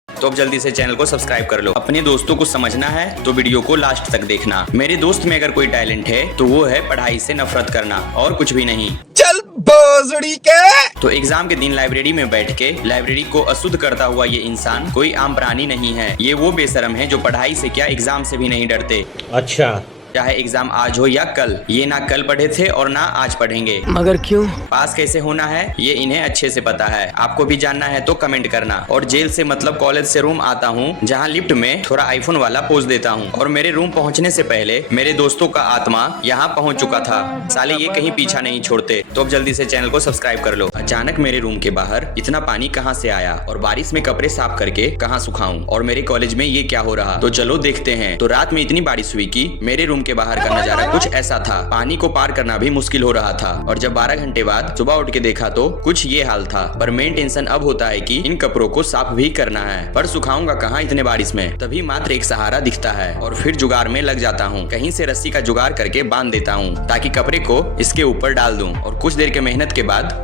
तो अब जल्दी से चैनल को सब्सक्राइब कर लो। अपने दोस्तों को समझना है तो वीडियो को लास्ट तक देखना। मेरे दोस्त में अगर कोई टैलेंट है तो वो है पढ़ाई से नफरत करना, और कुछ भी नहीं। चल बोजड़ी के। तो एग्जाम के दिन लाइब्रेरी में बैठ के लाइब्रेरी को अशुद्ध करता हुआ ये इंसान कोई आम प्राणी नहीं है। ये वो बेशरम है जो पढ़ाई से क्या एग्जाम से भी नहीं डरते। अच्छा, चाहे एग्जाम आज हो या कल, ये ना कल पढ़े थे और ना आज पढ़ेंगे। मगर क्यों? पास कैसे होना है ये इन्हें अच्छे से पता है। आपको भी जानना है तो कमेंट करना। और जेल से मतलब कॉलेज से रूम आता हूँ, जहाँ लिफ्ट में थोड़ा आईफोन वाला पोज देता हूँ। और मेरे रूम पहुँचने से पहले मेरे दोस्तों का आत्मा यहाँ पहुँच चुका था। साले ये कहीं पीछा नहीं छोड़ते। तो अब जल्दी से चैनल को सब्सक्राइब कर लो। अचानक मेरे रूम के बाहर इतना पानी कहाँ से आया और बारिश में कपड़े साफ करके कहाँ सुखाऊं, और मेरे कॉलेज में ये क्या हो रहा। तो चलो देखते हैं। तो रात में इतनी बारिश हुई कि मेरे रूम के बाहर का नजारा कुछ ऐसा था। पानी को पार करना भी मुश्किल हो रहा था। और जब 12 घंटे बाद सुबह उठ के देखा तो कुछ ये हाल था। पर मेन टेंशन अब होता है कि इन कपड़ों को साफ भी करना है, पर सुखाऊंगा कहाँ इतने बारिश में। तभी मात्र एक सहारा दिखता है और फिर जुगाड़ में लग जाता हूँ। कहीं से रस्सी का जुगाड़ करके बांध देता हूँ ताकि कपड़े को इसके ऊपर डाल दूं। और कुछ देर के मेहनत के बाद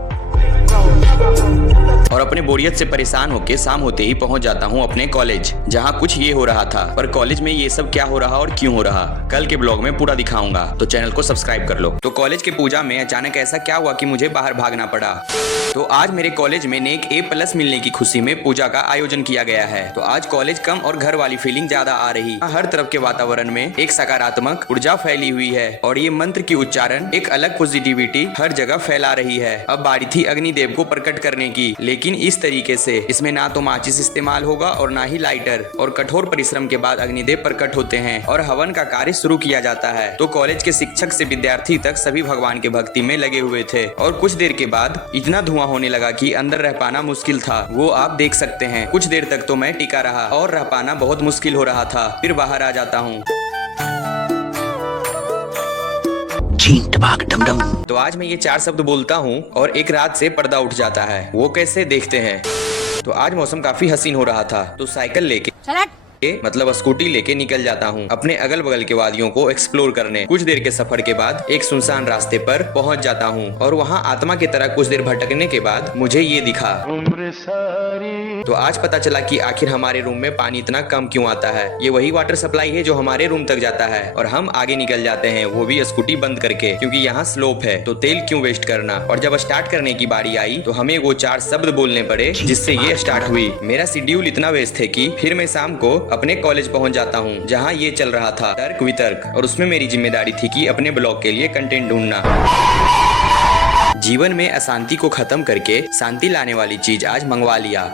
और अपने बोरियत से परेशान होकर शाम होते ही पहुंच जाता हूं अपने कॉलेज, जहां कुछ ये हो रहा था। पर कॉलेज में ये सब क्या हो रहा और क्यों हो रहा, कल के ब्लॉग में पूरा दिखाऊंगा। तो चैनल को सब्सक्राइब कर लो। तो कॉलेज के पूजा में अचानक ऐसा क्या हुआ कि मुझे बाहर भागना पड़ा। तो आज मेरे कॉलेज में नेक A+ मिलने की खुशी में पूजा का आयोजन किया गया है। तो आज कॉलेज कम और घर वाली फीलिंग ज्यादा आ रही। हर तरफ के वातावरण में एक सकारात्मक ऊर्जा फैली हुई है और ये मंत्र की उच्चारण एक अलग पॉजिटिविटी हर जगह फैला रही है। अब बारी थी अग्निदेव को प्रकट करने की, लेकिन इस तरीके से। इसमें ना तो माचिस इस्तेमाल होगा और ना ही लाइटर। और कठोर परिश्रम के बाद अग्निदेव प्रकट होते हैं और हवन का कार्य शुरू किया जाता है। तो कॉलेज के शिक्षक से विद्यार्थी तक सभी भगवान के भक्ति में लगे हुए थे। और कुछ देर के बाद इतना धुआं होने लगा कि अंदर रह पाना मुश्किल था। वो आप देख सकते हैं। कुछ देर तक तो मैं टिका रहा और रह पाना बहुत मुश्किल हो रहा था। फिर बाहर आ जाता हूँ। तो आज मैं ये 4 शब्द बोलता हूँ और एक रात से पर्दा उठ जाता है। वो कैसे, देखते हैं। तो आज मौसम काफी हसीन हो रहा था। तो साइकिल लेके मतलब स्कूटी लेके निकल जाता हूँ अपने अगल बगल के वादियों को एक्सप्लोर करने। कुछ देर के सफर के बाद एक सुनसान रास्ते पर पहुँच जाता हूँ और वहाँ आत्मा की तरह कुछ देर भटकने के बाद मुझे ये दिखा। तो आज पता चला कि आखिर हमारे रूम में पानी इतना कम क्यों आता है। ये वही वाटर सप्लाई है जो हमारे रूम तक जाता है और हम आगे निकल जाते हैं, वो भी स्कूटी बंद करके, क्योंकि यहाँ स्लोप है तो तेल क्यों वेस्ट करना। और जब स्टार्ट करने की बारी आई तो हमें वो 4 शब्द बोलने पड़े जिससे ये स्टार्ट हुई। मेरा शेड्यूल इतना व्यस्त है कि फिर मैं शाम को अपने कॉलेज पहुंच जाता हूं, जहां ये चल रहा था तर्क वितर्क। और उसमें मेरी जिम्मेदारी थी कि अपने ब्लॉग के लिए कंटेंट ढूंढना। जीवन में अशांति को खत्म करके शांति लाने वाली चीज आज मंगवा लिया।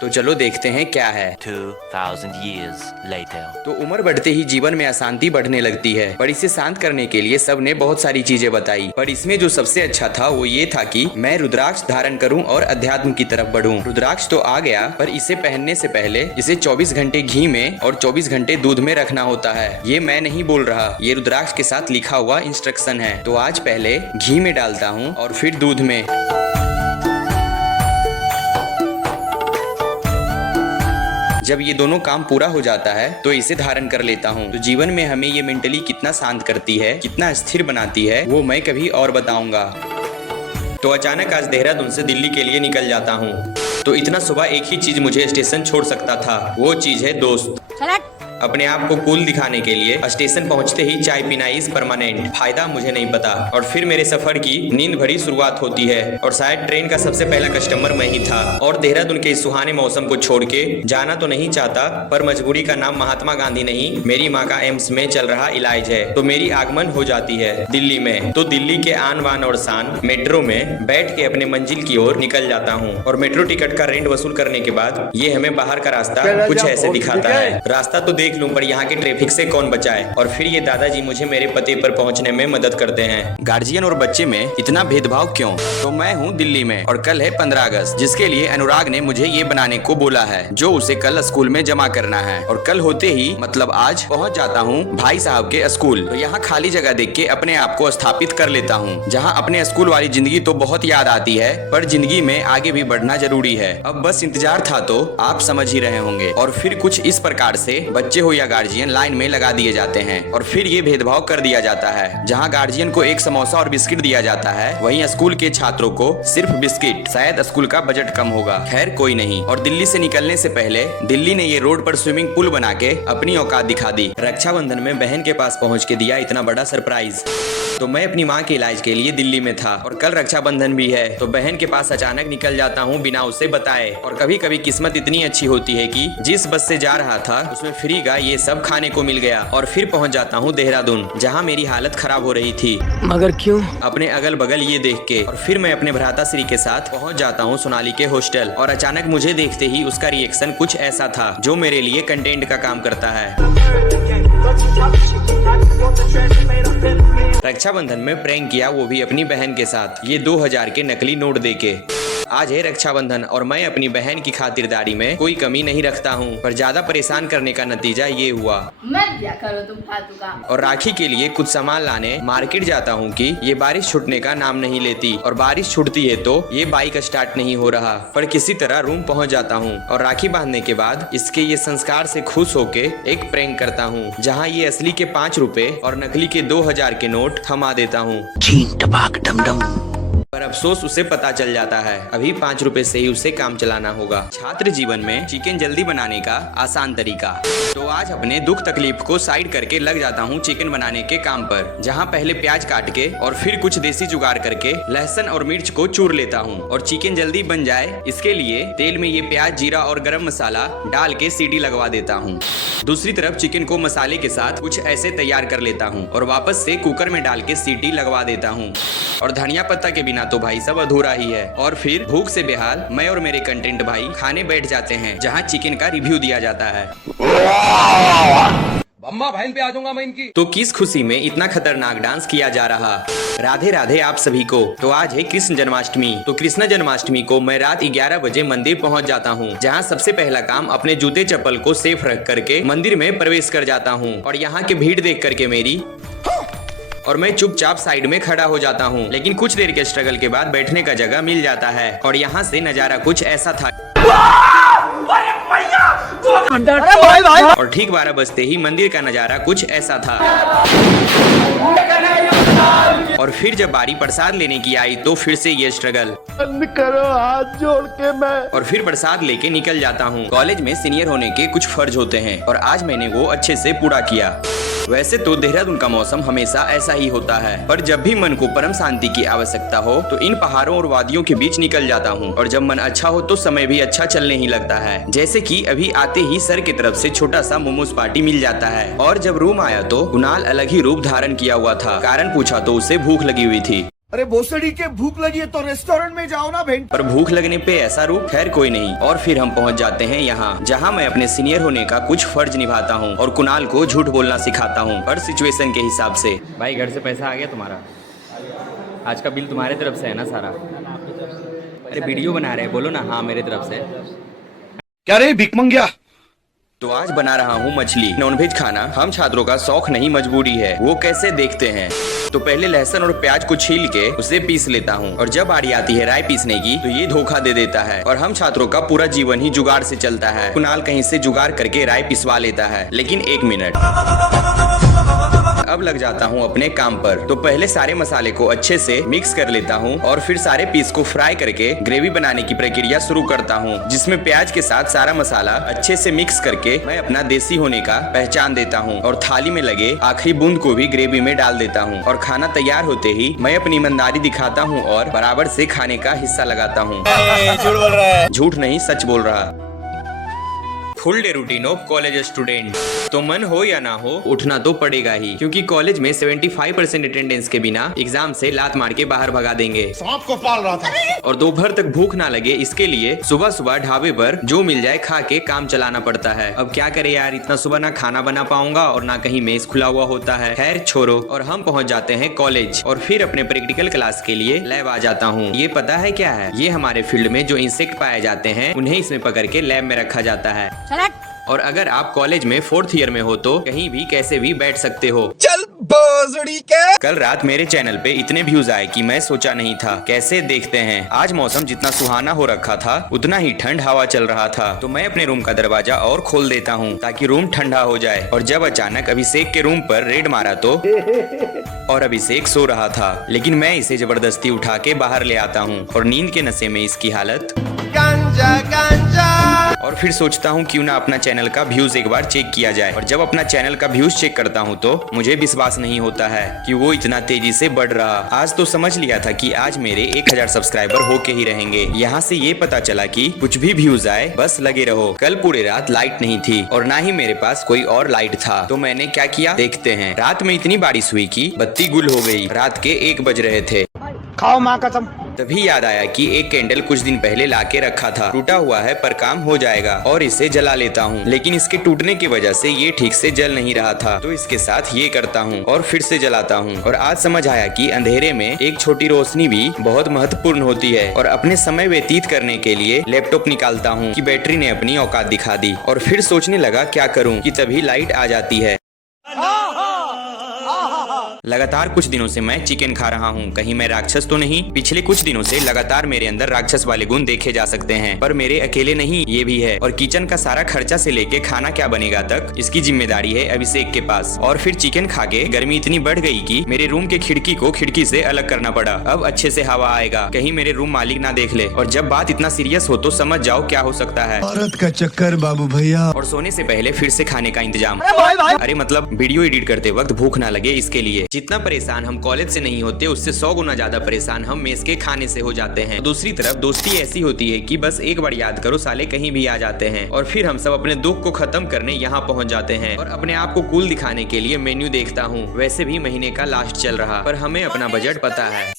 तो चलो देखते हैं क्या है। 2000 years later. तो उम्र बढ़ते ही जीवन में अशांति बढ़ने लगती है, पर इसे शांत करने के लिए सबने बहुत सारी चीजें बताई। पर इसमें जो सबसे अच्छा था वो ये था कि मैं रुद्राक्ष धारण करूं और अध्यात्म की तरफ बढ़ूं। रुद्राक्ष तो आ गया, पर इसे पहनने से पहले इसे 24 घंटे घी में और 24 घंटे दूध में रखना होता है। ये मैं नहीं बोल रहा, ये रुद्राक्ष के साथ लिखा हुआ इंस्ट्रक्शन है। तो आज पहले घी में डालता हूँ और फिर दूध में। जब ये दोनों काम पूरा हो जाता है तो इसे धारण कर लेता हूँ। तो जीवन में हमें ये मेंटली कितना शांत करती है, कितना स्थिर बनाती है, वो मैं कभी और बताऊंगा। तो अचानक आज देहरादून से दिल्ली के लिए निकल जाता हूँ। तो इतना सुबह एक ही चीज मुझे स्टेशन छोड़ सकता था, वो चीज है दोस्त। अपने आप को कूल दिखाने के लिए स्टेशन पहुंचते ही चाय पीना इज परमानेंट। फायदा मुझे नहीं पता। और फिर मेरे सफर की नींद भरी शुरुआत होती है और शायद ट्रेन का सबसे पहला कस्टमर मैं ही था। और देहरादून के इस सुहाने मौसम को छोड़ के जाना तो नहीं चाहता, पर मजबूरी का नाम महात्मा गांधी नहीं, मेरी माँ का एम्स में चल रहा इलाज है। तो मेरी आगमन हो जाती है दिल्ली में। तो दिल्ली के आन बान और शान मेट्रो में बैठ के अपने मंजिल की ओर निकल जाता हूँ। और मेट्रो टिकट का रेंट वसूल करने के बाद ये हमें बाहर का रास्ता कुछ ऐसे दिखाता है। रास्ता तो देख लूं, पर यहाँ के ट्रैफिक से कौन बचाए। और फिर ये दादाजी मुझे मेरे पते पर पहुँचने में मदद करते हैं। गार्जियन और बच्चे में इतना भेदभाव क्यों? तो मैं हूँ दिल्ली में और कल है 15 अगस्त, जिसके लिए अनुराग ने मुझे ये बनाने को बोला है, जो उसे कल स्कूल में जमा करना है। और कल होते ही मतलब आज पहुँच जाता हूँ भाई साहब के स्कूल। तो यहाँ खाली जगह देख के अपने आप को स्थापित कर लेता हूँ। जहाँ अपने स्कूल वाली जिंदगी तो बहुत याद आती है, पर जिंदगी में आगे भी बढ़ना जरूरी है। अब बस इंतजार था तो आप समझ ही रहे होंगे। और फिर कुछ इस प्रकार से बच्चे हो या गार्जियन लाइन में लगा दिए जाते हैं और फिर ये भेदभाव कर दिया जाता है। जहाँ गार्जियन को एक समोसा और बिस्किट दिया जाता है, वहीं स्कूल के छात्रों को सिर्फ बिस्किट। शायद स्कूल का बजट कम होगा, खैर कोई नहीं। और दिल्ली से निकलने से पहले दिल्ली ने ये रोड पर स्विमिंग पूल बना के अपनी औकात दिखा दी। रक्षाबंधन में बहन के पास पहुँच के दिया इतना बड़ा सरप्राइज। तो मैं अपनी माँ के इलाज के लिए दिल्ली में था और कल रक्षाबंधन भी है। तो बहन के पास अचानक निकल जाता हूँ बिना उसे बताए। और कभी कभी किस्मत इतनी अच्छी होती है कि जिस बस से जा रहा था उसमें फ्री का ये सब खाने को मिल गया। और फिर पहुँच जाता हूँ देहरादून, जहाँ मेरी हालत खराब हो रही थी। मगर क्यों? अपने अगल बगल ये देख के। और फिर मैं अपने भ्राता श्री के साथ पहुँच जाता हूँ सोनाली के हॉस्टल। और अचानक मुझे देखते ही उसका रिएक्शन कुछ ऐसा था जो मेरे लिए कंटेंट का काम करता है। रक्षाबंधन में प्रैंक किया, वो भी अपनी बहन के साथ, ये 2000 के नकली नोट देके। आज है रक्षाबंधन और मैं अपनी बहन की खातिरदारी में कोई कमी नहीं रखता हूँ, पर ज्यादा परेशान करने का नतीजा ये हुआ। मत दिया करो तुम फालतू का। और राखी के लिए कुछ सामान लाने मार्केट जाता हूँ कि ये बारिश छूटने का नाम नहीं लेती। और बारिश छूटती है तो ये बाइक स्टार्ट नहीं हो रहा, पर किसी तरह रूम पहुँच जाता हूँ। और राखी बांधने के बाद इसके ये संस्कार से खुश होके एक प्रैंक करता हूँ, जहाँ ये असली के 5 रुपए और नकली के 2000 के नोट थमा देता हूँ। पर अफसोस उसे पता चल जाता है, अभी 5 रुपए से ही उसे काम चलाना होगा। छात्र जीवन में चिकन जल्दी बनाने का आसान तरीका। तो आज अपने दुख तकलीफ को साइड करके लग जाता हूँ चिकन बनाने के काम पर, जहाँ पहले प्याज काट के और फिर कुछ देसी जुगाड़ करके लहसुन और मिर्च को चूर लेता हूँ। और चिकन जल्दी बन जाए इसके लिए तेल में ये प्याज, जीरा और गरम मसाला डाल के सीटी लगवा देता हूँ। दूसरी तरफ चिकन को मसाले के साथ कुछ ऐसे तैयार कर लेता हूँ और वापस से कुकर में डाल के सीटी लगवा देता हूँ। और धनिया पत्ता के बिना तो भाई सब अधूरा ही है। और फिर भूख से बेहाल मैं और मेरे कंटेंट भाई खाने बैठ जाते हैं, जहाँ चिकन का रिव्यू दिया जाता है। अम्मा बहन पे आ जाऊंगा मैं इनकी। तो किस खुशी में इतना खतरनाक डांस किया जा रहा। राधे राधे आप सभी को। तो आज है कृष्ण जन्माष्टमी। तो कृष्ण जन्माष्टमी को मैं रात 11 बजे मंदिर पहुंच जाता हूं, जहां सबसे पहला काम अपने जूते चप्पल को सेफ रख करके मंदिर में प्रवेश कर जाता हूं। और यहां की भीड़ देख करके और मैं चुपचाप साइड में खड़ा हो जाता हूँ। लेकिन कुछ देर के स्ट्रगल के बाद बैठने का जगह मिल जाता है। और यहाँ से नजारा कुछ ऐसा था। और ठीक 12 बजते ही मंदिर का नजारा कुछ ऐसा था। और फिर जब बारी प्रसाद लेने की आई तो फिर से ये स्ट्रगल। बंद करो हाथ जोड़ के मैं। और फिर प्रसाद लेके निकल जाता हूँ। कॉलेज में सीनियर होने के कुछ फर्ज होते हैं और आज मैंने वो अच्छे से पूरा किया। वैसे तो देहरादून का मौसम हमेशा ऐसा ही होता है, पर जब भी मन को परम शांति की आवश्यकता हो तो इन पहाड़ों और वादियों के बीच निकल जाता हूँ। और जब मन अच्छा हो तो समय भी अच्छा चलने ही लगता है। जैसे कि अभी आते ही सर की तरफ से छोटा सा मोमोज पार्टी मिल जाता है। और जब रूम आया तो कुणाल अलग ही रूप धारण किया हुआ था। कारण पूछा तो उसे भूख लगी हुई थी। अरे भोसड़ी के भूख लगी है तो रेस्टोरेंट में जाओ ना भेंट। पर भूख लगने पे ऐसा रूप, खैर कोई नहीं। और फिर हम पहुंच जाते हैं यहाँ, जहाँ मैं अपने सीनियर होने का कुछ फर्ज निभाता हूँ और कुणाल को झूठ बोलना सिखाता हूँ हर सिचुएशन के हिसाब से। भाई घर से पैसा आ गया तुम्हारा? आज का बिल तुम्हारे तरफ से है ना सारा? अरे वीडियो बना रहे, बोलो ना हाँ मेरे तरफ से। क्या रे भिख मंगिया? तो आज बना रहा हूँ मछली। नॉनवेज खाना हम छात्रों का शौक नहीं मजबूरी है। वो कैसे देखते हैं। तो पहले लहसुन और प्याज को छील के उसे पीस लेता हूँ। और जब बारी आती है राई पीसने की तो ये धोखा दे देता है। और हम छात्रों का पूरा जीवन ही जुगाड़ से चलता है। कुणाल कहीं से जुगाड़ करके राई पिसवा लेता है। लेकिन 1 मिनट, अब लग जाता हूँ अपने काम पर। तो पहले सारे मसाले को अच्छे से मिक्स कर लेता हूँ और फिर सारे पीस को फ्राई करके ग्रेवी बनाने की प्रक्रिया शुरू करता हूँ, जिसमें प्याज के साथ सारा मसाला अच्छे से मिक्स करके मैं अपना देसी होने का पहचान देता हूँ और थाली में लगे आखिरी बूंद को भी ग्रेवी में डाल देता हूँ। और खाना तैयार होते ही मैं अपनी ईमानदारी दिखाता हूँ और बराबर से खाने का हिस्सा लगाता हूँ। झूठ बोल रहा है। झूठ नहीं, सच बोल रहा। Full day routine of college student. तो मन हो या ना हो, उठना तो पड़ेगा ही, क्योंकि कॉलेज में 75% अटेंडेंस के बिना एग्जाम से लात मार के बाहर भगा देंगे। सांप को पाल रहा था। और दोपहर तक भूख ना लगे इसके लिए सुबह सुबह ढाबे पर जो मिल जाए खा के काम चलाना पड़ता है। अब क्या करे यार, इतना सुबह ना खाना बना पाऊंगा और ना कहीं मेस खुला हुआ होता है। खैर छोड़ो, और हम पहुंच जाते हैं कॉलेज और फिर अपने प्रैक्टिकल क्लास के लिए लैब आ जाता हूँ। ये पता है क्या है? ये हमारे फील्ड में जो इंसेक्ट पाए जाते हैं उन्हें इसमें पकड़ के लैब में रखा जाता है। और अगर आप कॉलेज में 4th ईयर में हो तो कहीं भी कैसे भी बैठ सकते हो। चल बोजड़ी के। कल रात मेरे चैनल पे इतने व्यूज आए कि मैं सोचा नहीं था। कैसे देखते हैं। आज मौसम जितना सुहाना हो रखा था उतना ही ठंड हवा चल रहा था। तो मैं अपने रूम का दरवाजा और खोल देता हूँ ताकि रूम ठंडा हो जाए। और जब अचानक अभिषेक के रूम पर रेड मारा तो और अभिषेक सो रहा था, लेकिन मैं इसे जबरदस्ती उठा के बाहर ले आता हूँ और नींद के नशे में इसकी हालत। गांजा गांजा। और फिर सोचता हूँ क्यों ना अपना चैनल का व्यूज एक बार चेक किया जाए। और जब अपना चैनल का व्यूज चेक करता हूँ तो मुझे विश्वास नहीं होता है कि वो इतना तेजी से बढ़ रहा। आज तो समझ लिया था कि आज मेरे 1000 सब्सक्राइबर होके ही रहेंगे। यहाँ से ये पता चला कि कुछ भी व्यूज आए बस लगे रहो। कल पूरे रात लाइट नहीं थी और ना ही मेरे पास कोई और लाइट था। तो मैंने क्या किया देखते हैं। रात में इतनी बारिश हुई कि बत्ती गुल हो गई। रात के 1 बज रहे थे। खाओ माँ कसम। तभी याद आया कि एक कैंडल कुछ दिन पहले लाके रखा था। टूटा हुआ है पर काम हो जाएगा और इसे जला लेता हूँ। लेकिन इसके टूटने की वजह से ये ठीक से जल नहीं रहा था। तो इसके साथ ये करता हूँ और फिर से जलाता हूँ। और आज समझ आया कि अंधेरे में एक छोटी रोशनी भी बहुत महत्वपूर्ण होती है। और अपने समय व्यतीत करने के लिए लैपटॉप निकालता हूँ कि बैटरी ने अपनी औकात दिखा दी। और फिर सोचने लगा क्या करूँ कि तभी लाइट आ जाती है। लगातार कुछ दिनों से मैं चिकन खा रहा हूँ। कहीं मैं राक्षस तो नहीं। पिछले कुछ दिनों से लगातार मेरे अंदर राक्षस वाले गुण देखे जा सकते हैं। पर मेरे अकेले नहीं, ये भी है। और किचन का सारा खर्चा से लेके खाना क्या बनेगा तक इसकी जिम्मेदारी है अभिषेक के पास। और फिर चिकन खा के गर्मी इतनी बढ़ गई कि मेरे रूम के खिड़की को खिड़की से अलग करना पड़ा। अब अच्छे से हवा आएगा, कहीं मेरे रूम मालिक ना देख ले। और जब बात इतना सीरियस हो तो समझ जाओ क्या हो सकता है। औरत का चक्कर बाबू भैया। और सोने से पहले फिर से खाने का इंतजाम। अरे मतलब वीडियो एडिट करते वक्त भूख ना लगे इसके लिए। जितना परेशान हम कॉलेज से नहीं होते उससे 100 गुना ज्यादा परेशान हम मेस के खाने से हो जाते हैं। दूसरी तरफ दोस्ती ऐसी होती है कि बस एक बार याद करो साले कहीं भी आ जाते हैं। और फिर हम सब अपने दुख को खत्म करने यहाँ पहुँच जाते हैं। और अपने आप को कूल दिखाने के लिए मेन्यू देखता हूँ। वैसे भी महीने का लास्ट चल रहा, पर हमें अपना बजट पता है।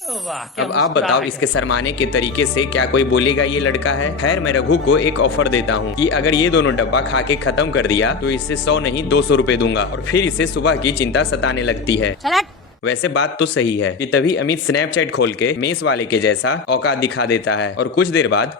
अब आप बताओ इसके शर्माने के तरीके से क्या कोई बोलेगा ये लड़का है। खैर मैं रघु को एक ऑफर देता हूँ कि अगर ये दोनों डब्बा खा के खत्म कर दिया तो इससे 100 नहीं 200 रुपए दूंगा। और फिर इसे सुबह की चिंता सताने लगती है। वैसे बात तो सही है कि तभी अमित स्नैपचैट खोल के मेस वाले के जैसा औकात दिखा देता है। और कुछ देर बाद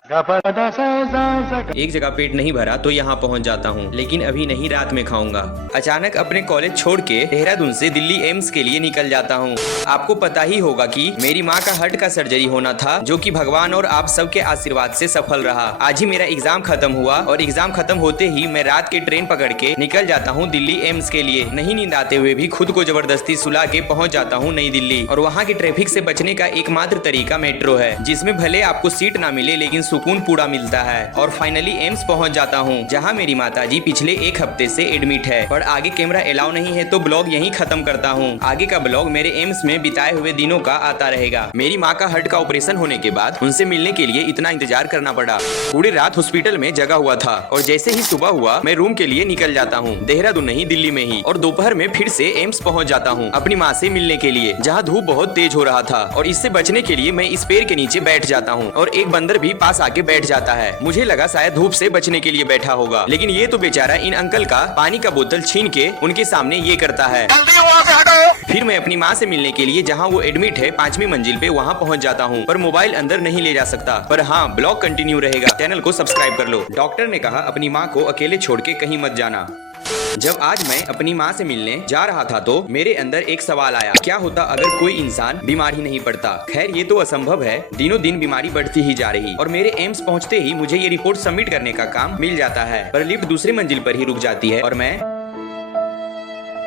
एक जगह पेट नहीं भरा तो यहाँ पहुँच जाता हूँ, लेकिन अभी नहीं, रात में खाऊंगा। अचानक अपने कॉलेज छोड़ के देहरादून से दिल्ली एम्स के लिए निकल जाता हूँ। आपको पता ही होगा कि मेरी माँ का हार्ट का सर्जरी होना था, जो कि भगवान और आप सबके आशीर्वाद से सफल रहा। आज ही मेरा एग्जाम खत्म हुआ और एग्जाम खत्म होते ही मैं रात के ट्रेन पकड़ के निकल जाता हूँ दिल्ली एम्स के लिए। नहीं नींद आते हुए भी खुद को जबरदस्ती सुला के पहुँच जाता हूँ नई दिल्ली। और वहाँ की ट्रैफिक से बचने का एकमात्र तरीका मेट्रो है, जिसमें भले आपको सीट ना मिले लेकिन सुकून पूरा मिलता है। और फाइनली एम्स पहुँच जाता हूँ, जहाँ मेरी माताजी पिछले 1 हफ्ते से एडमिट है। पर आगे कैमरा अलाउ नहीं है तो ब्लॉग यहीं खत्म करता हूँ। आगे का ब्लॉग मेरे एम्स में बिताए हुए दिनों का आता रहेगा। मेरी माँ का हार्ट का ऑपरेशन होने के बाद उनसे मिलने के लिए इतना इंतजार करना पड़ा। पूरी रात हॉस्पिटल में जगा हुआ था और जैसे ही सुबह हुआ मैं रूम के लिए निकल जाता हूँ, देहरादून नहीं दिल्ली में ही। और दोपहर में फिर से एम्स पहुँच जाता हूँ अपनी माँ से मिलने के लिए, जहाँ धूप बहुत तेज हो रहा था। और इससे बचने के लिए मैं इस पेड़ के नीचे बैठ जाता हूँ और एक बंदर भी पास आके बैठ जाता है। मुझे लगा शायद धूप से बचने के लिए बैठा होगा, लेकिन ये तो बेचारा इन अंकल का पानी का बोतल छीन के उनके सामने ये करता है। फिर मैं अपनी माँ से मिलने के लिए जहाँ वो एडमिट है 5वीं मंजिल पे वहाँ पहुँच जाता हूँ, पर मोबाइल अंदर नहीं ले जा सकता। पर हाँ, ब्लॉग कंटिन्यू रहेगा, चैनल को सब्सक्राइब कर लो। डॉक्टर ने कहा अपनी माँ को अकेले छोड़ के कहीं मत जाना। जब आज मैं अपनी माँ से मिलने जा रहा था तो मेरे अंदर एक सवाल आया, क्या होता अगर कोई इंसान बीमार ही नहीं पड़ता। खैर ये तो असंभव है, दिनों दिन बीमारी बढ़ती ही जा रही। और मेरे एम्स पहुँचते ही मुझे ये रिपोर्ट सबमिट करने का काम मिल जाता है, पर लिफ्ट दूसरी मंजिल पर ही रुक जाती है और मैं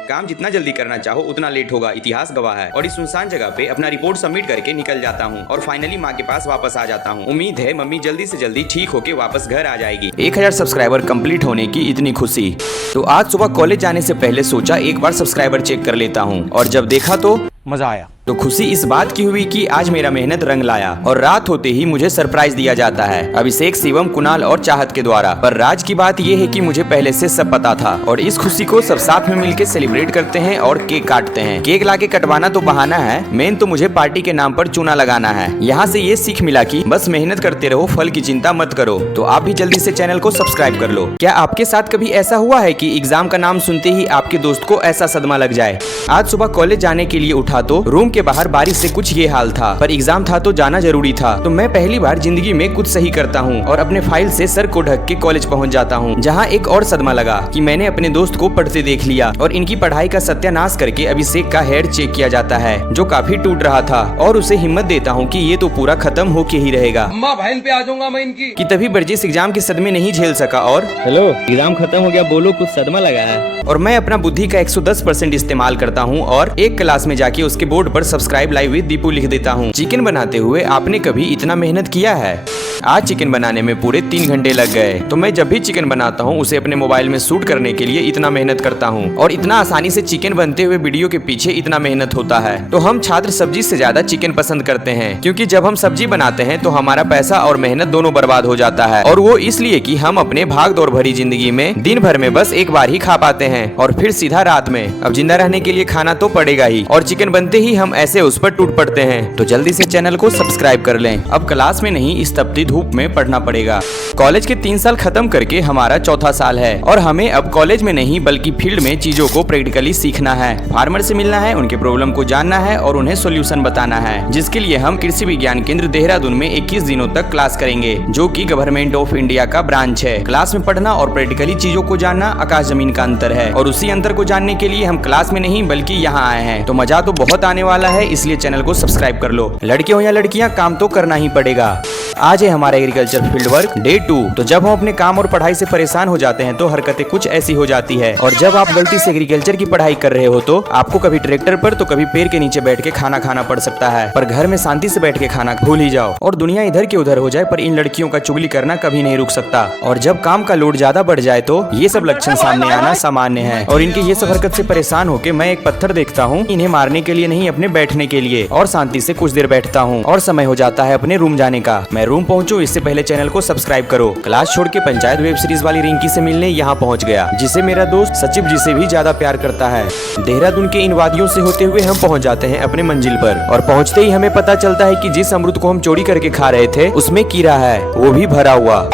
काम जितना जल्दी करना चाहो उतना लेट होगा, इतिहास गवाह है। और इस सुनसान जगह पे अपना रिपोर्ट सबमिट करके निकल जाता हूँ और फाइनली माँ के पास वापस आ जाता हूँ। उम्मीद है मम्मी जल्दी से जल्दी ठीक होके वापस घर आ जाएगी। 1000 सब्सक्राइबर कंप्लीट होने की इतनी खुशी। तो आज सुबह कॉलेज जाने से पहले सोचा एक बार सब्सक्राइबर चेक कर लेता हूँ, और जब देखा तो मजा आया। तो खुशी इस बात की हुई कि आज मेरा मेहनत रंग लाया, और रात होते ही मुझे सरप्राइज दिया जाता है अभिषेक, शिवम, कुणाल और चाहत के द्वारा। पर राज की बात ये है कि मुझे पहले से सब पता था, और इस खुशी को सब साथ में मिलकर सेलिब्रेट करते हैं और केक काटते हैं। केक लाके कटवाना तो बहाना है, मेन तो मुझे पार्टी के नाम पर चूना लगाना है। यहाँ से ये सीख मिला कि बस मेहनत करते रहो, फल की चिंता मत करो। तो आप भी जल्दी से चैनल को सब्सक्राइब कर लो। क्या आपके साथ कभी ऐसा हुआ है कि एग्जाम का नाम सुनते ही आपके दोस्त को ऐसा सदमा लग जाए? आज सुबह कॉलेज जाने के लिए उठा तो रूम के बाहर बारिश से कुछ ये हाल था, पर एग्जाम था तो जाना जरूरी था। तो मैं पहली बार जिंदगी में कुछ सही करता हूँ और अपने फाइल से सर को ढक के कॉलेज पहुँच जाता हूँ, जहाँ एक और सदमा लगा कि मैंने अपने दोस्त को पढ़ते देख लिया और इनकी पढ़ाई का सत्यानाश करके अभिषेक का हेयर चेक किया जाता है, जो काफी टूट रहा था, और उसे हिम्मत देता हूँ कि ये तो पूरा खत्म होके ही रहेगा। अम्मा बहन पे आ जाऊंगा मैं इनकी। कि तभी बर्जिस एग्जाम के सदमे नहीं झेल सका और हेलो, एग्जाम खत्म हो गया, बोलो कुछ सदमा लगा है। और मैं अपना बुद्धि का 110% इस्तेमाल करता हूँ और एक क्लास में जाके उसके बोर्ड पर सब्सक्राइब लाइव विद दीपू लिख देता हूँ। चिकन बनाते हुए आपने कभी इतना मेहनत किया है? आज चिकन बनाने में पूरे 3 घंटे लग गए। तो मैं जब भी चिकन बनाता हूँ उसे अपने मोबाइल में शूट करने के लिए इतना मेहनत करता हूँ, और इतना आसानी से चिकन बनते हुए वीडियो के पीछे इतना मेहनत होता है। तो हम छात्र सब्जी से ज्यादा चिकन पसंद करते हैं, क्योंकि जब हम सब्जी बनाते हैं तो हमारा पैसा और मेहनत दोनों बर्बाद हो जाता है, और वो इसलिए कि हम अपने भाग दौड़ भरी जिंदगी में दिन भर में बस एक बार ही खा पाते हैं, और फिर सीधा रात में। अब जिंदा रहने के लिए खाना तो पड़ेगा ही, और चिकन बनते ही हम ऐसे उस पर टूट पड़ते हैं। तो जल्दी से चैनल को सब्सक्राइब कर लें। अब क्लास में नहीं, इस तपती धूप में पढ़ना पड़ेगा। कॉलेज के 3 साल खत्म करके हमारा 4था साल है, और हमें अब कॉलेज में नहीं बल्कि फील्ड में चीजों को प्रैक्टिकली सीखना है। फार्मर से मिलना है, उनके प्रॉब्लम को जानना है और उन्हें सोल्यूशन बताना है, जिसके लिए हम कृषि विज्ञान केंद्र देहरादून में 21 दिनों तक क्लास करेंगे, जो कि गवर्नमेंट ऑफ इंडिया का ब्रांच है। क्लास में पढ़ना और प्रैक्टिकली चीजों को जानना आकाश जमीन का अंतर है, और उसी अंतर को जानने के लिए हम क्लास में नहीं बल्कि यहाँ आए हैं। तो मजा तो बहुत आने वाला है, इसलिए चैनल को सब्सक्राइब कर लो। लड़के हो या लड़कियां, काम तो करना ही पड़ेगा। आज है हमारा एग्रीकल्चर फील्ड वर्क डे 2। तो जब हम अपने काम और पढ़ाई से परेशान हो जाते हैं तो हरकतें कुछ ऐसी हो जाती है, और जब आप गलती से एग्रीकल्चर की पढ़ाई कर रहे हो तो आपको कभी ट्रैक्टर पर तो कभी पेड़ के नीचे बैठ के खाना खाना पड़ सकता है। पर घर में शांति से बैठ के खाना भूल ही जाओ, और दुनिया इधर की उधर हो जाए, पर इन लड़कियों का चुगली करना कभी नहीं रुक सकता। और जब काम का लोड ज्यादा बढ़ जाए तो ये सब लक्षण सामने आना सामान्य है, और इनके ये सब हरकत से परेशान होकर मैं एक पत्थर देखता हूँ, इन्हें मारने के लिए नहीं, अपने बैठने के लिए, और शांति से कुछ देर बैठता हूँ, और समय हो जाता है अपने रूम जाने का। मैं रूम पहुँचूं इससे पहले चैनल को सब्सक्राइब करो। क्लास छोड़ के पंचायत वेब सीरीज वाली रिंकी से मिलने यहाँ पहुँच गया, जिसे मेरा दोस्त सचिव जी से भी ज्यादा प्यार करता है। देहरादून के इन वादियों से होते हुए हम पहुँच जाते हैं अपने मंजिल पर, और पहुँचते ही हमें पता चलता है कि जिस अमरूद को हम चोरी करके खा रहे थे उसमें कीड़ा है, वो भी भरा हुआ।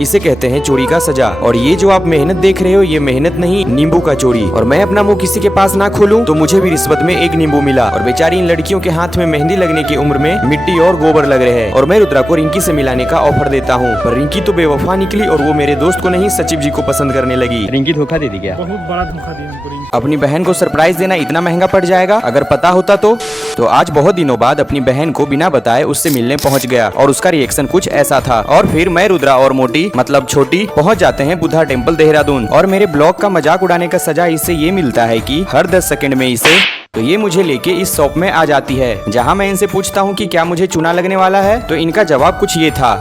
इसे कहते हैं चोरी का सजा। और ये जो आप मेहनत देख रहे हो, ये मेहनत नहीं, नींबू का चोरी। और मैं अपना मुंह किसी के पास ना खोलूं तो मुझे भी रिश्वत में एक नींबू मिला, और बेचारी इन लड़कियों के हाथ में मेहंदी लगने की उम्र में मिट्टी और गोबर लग रहे हैं, और मैं रुद्रा को रिंकी से मिलाने का ऑफर देता हूँ। पर रिंकी तो बेवफा निकली, और वो मेरे दोस्त को नहीं सचिव जी को पसंद करने लगी। रिंकी धोखा दे दी क्या? बहुत बड़ा धोखा दिया हमको। अपनी बहन को सरप्राइज देना इतना महंगा पड़ जाएगा, अगर पता होता तो आज बहुत दिनों बाद अपनी बहन को बिना बताए उससे मिलने पहुंच गया, और उसका रिएक्शन कुछ ऐसा था। और फिर मैं, रुद्रा और मोटी मतलब छोटी पहुंच जाते हैं बुद्धा टेम्पल देहरादून, और मेरे ब्लॉग का मजाक उड़ाने का सजा इससे ये मिलता है कि हर 10 सेकंड में इसे तो ये मुझे लेके इस शॉप में आ जाती है, जहाँ मैं इनसे पूछता हूँ कि क्या मुझे चूना लगने वाला है, तो इनका जवाब कुछ ये था,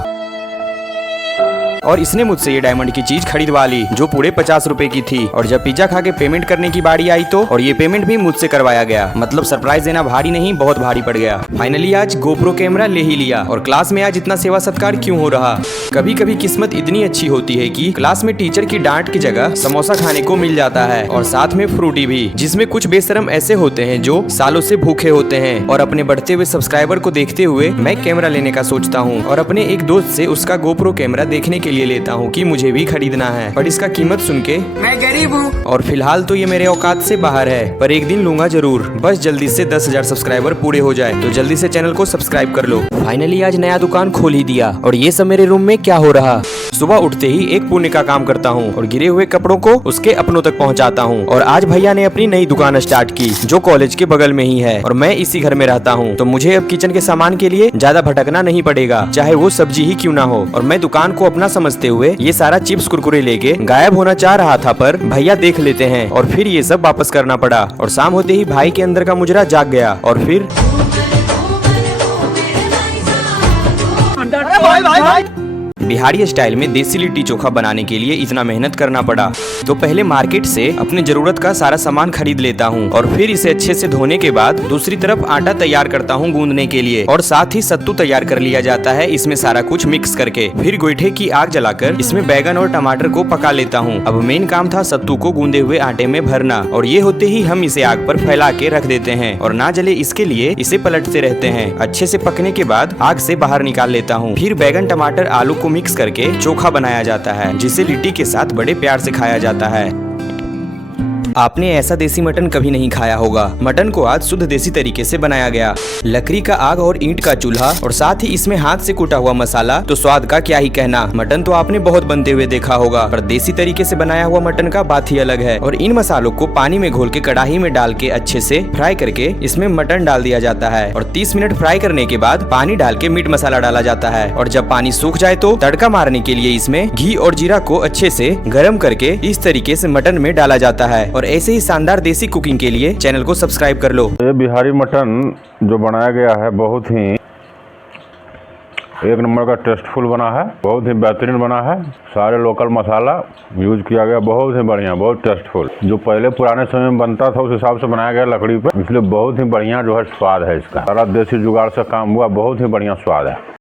और इसने मुझसे ये डायमंड की चीज खरीदवा ली, जो पूरे 50 रुपए की थी। और जब पिज्जा खा के पेमेंट करने की बारी आई तो, और ये पेमेंट भी मुझसे करवाया गया। मतलब सरप्राइज देना भारी नहीं, बहुत भारी पड़ गया। फाइनली आज गोप्रो कैमरा ले ही लिया। और क्लास में आज इतना सेवा सत्कार क्यों हो रहा? कभी कभी किस्मत इतनी अच्छी होती है कि क्लास में टीचर की डांट की जगह समोसा खाने को मिल जाता है, और साथ में फ्रूटी भी, जिसमें कुछ बेशरम ऐसे होते हैं जो सालों से भूखे होते हैं। और अपने बढ़ते हुए सब्सक्राइबर को देखते हुए मैं कैमरा लेने का सोचता हूँ, और अपने एक दोस्त से उसका गोप्रो कैमरा देखने के लिए लेता हूँ कि मुझे भी खरीदना है। पर इसका कीमत सुन के मैं गरीब हूँ, और फिलहाल तो ये मेरे औकात से बाहर है, पर एक दिन लूंगा जरूर। बस जल्दी से 10,000 सब्सक्राइबर पूरे हो जाए। तो जल्दी से चैनल को सब्सक्राइब कर लो। फाइनली आज नया दुकान खोल ही दिया। और ये सब मेरे रूम में क्या हो रहा। सुबह उठते ही एक पुण्य का काम करता हूँ और गिरे हुए कपड़ों को उसके अपनों तक पहुँचाता हूँ। और आज भैया ने अपनी नई दुकान स्टार्ट की जो कॉलेज के बगल में ही है और मैं इसी घर में रहता हूँ, तो मुझे अब किचन के सामान के लिए ज्यादा भटकना नहीं पड़ेगा, चाहे वो सब्जी ही क्यों ना हो। और मैं दुकान को अपना समझते हुए ये सारा चिप्स कुरकुरे लेके गायब होना चाह रहा था, पर भैया देख लेते हैं और फिर ये सब वापस करना पड़ा। और शाम होते ही भाई के अंदर का मुजरा जाग गया और फिर बिहारी स्टाइल में देसी लिट्टी चोखा बनाने के लिए इतना मेहनत करना पड़ा। तो पहले मार्केट से अपने जरूरत का सारा सामान खरीद लेता हूँ और फिर इसे अच्छे से धोने के बाद दूसरी तरफ आटा तैयार करता हूँ गूंदने के लिए, और साथ ही सत्तू तैयार कर लिया जाता है इसमें सारा कुछ मिक्स करके। फिर गोईठे की आग जलाकर इसमें बैगन और टमाटर को पका लेता हूँ। अब मेन काम था सत्तू को गूंदे हुए आटे में भरना, और ये होते ही हम इसे आग पर फैला के रख देते हैं और ना जले इसके लिए इसे पलटते रहते हैं। अच्छे से पकने के बाद आग से बाहर निकाल लेता हूँ। फिर बैगन टमाटर आलू को मिक्स करके चोखा बनाया जाता है जिसे लिट्टी के साथ बड़े प्यार से खाया जाता है। आपने ऐसा देसी मटन कभी नहीं खाया होगा। मटन को आज शुद्ध देसी तरीके से बनाया गया। लकड़ी का आग और ईंट का चूल्हा और साथ ही इसमें हाथ से कूटा हुआ मसाला, तो स्वाद का क्या ही कहना। मटन तो आपने बहुत बनते हुए देखा होगा, पर देसी तरीके से बनाया हुआ मटन का बात ही अलग है। और इन मसालों को पानी में घोल के कढ़ाई में डाल के अच्छे से फ्राई करके इसमें मटन डाल दिया जाता है और 30 मिनट फ्राई करने के बाद पानी डाल के मीट मसाला डाला जाता है। और जब पानी सूख जाए तो तड़का मारने के लिए इसमें घी और जीरा को अच्छे से गर्म करके इस तरीके से मटन में डाला जाता है। और ऐसे ही शानदार देसी कुकिंग के लिए चैनल को सब्सक्राइब कर लो। ये बिहारी मटन जो बनाया गया है बहुत ही एक नंबर का टेस्टफुल बना है, बहुत ही बेहतरीन बना है। सारे लोकल मसाला यूज किया गया, बहुत ही बढ़िया, बहुत टेस्टफुल। जो पहले पुराने समय में बनता था उस हिसाब से बनाया गया लकड़ी पे, इसलिए बहुत ही बढ़िया जो है स्वाद है इसका। सारा देसी जुगाड़ से काम हुआ, बहुत ही बढ़िया स्वाद है।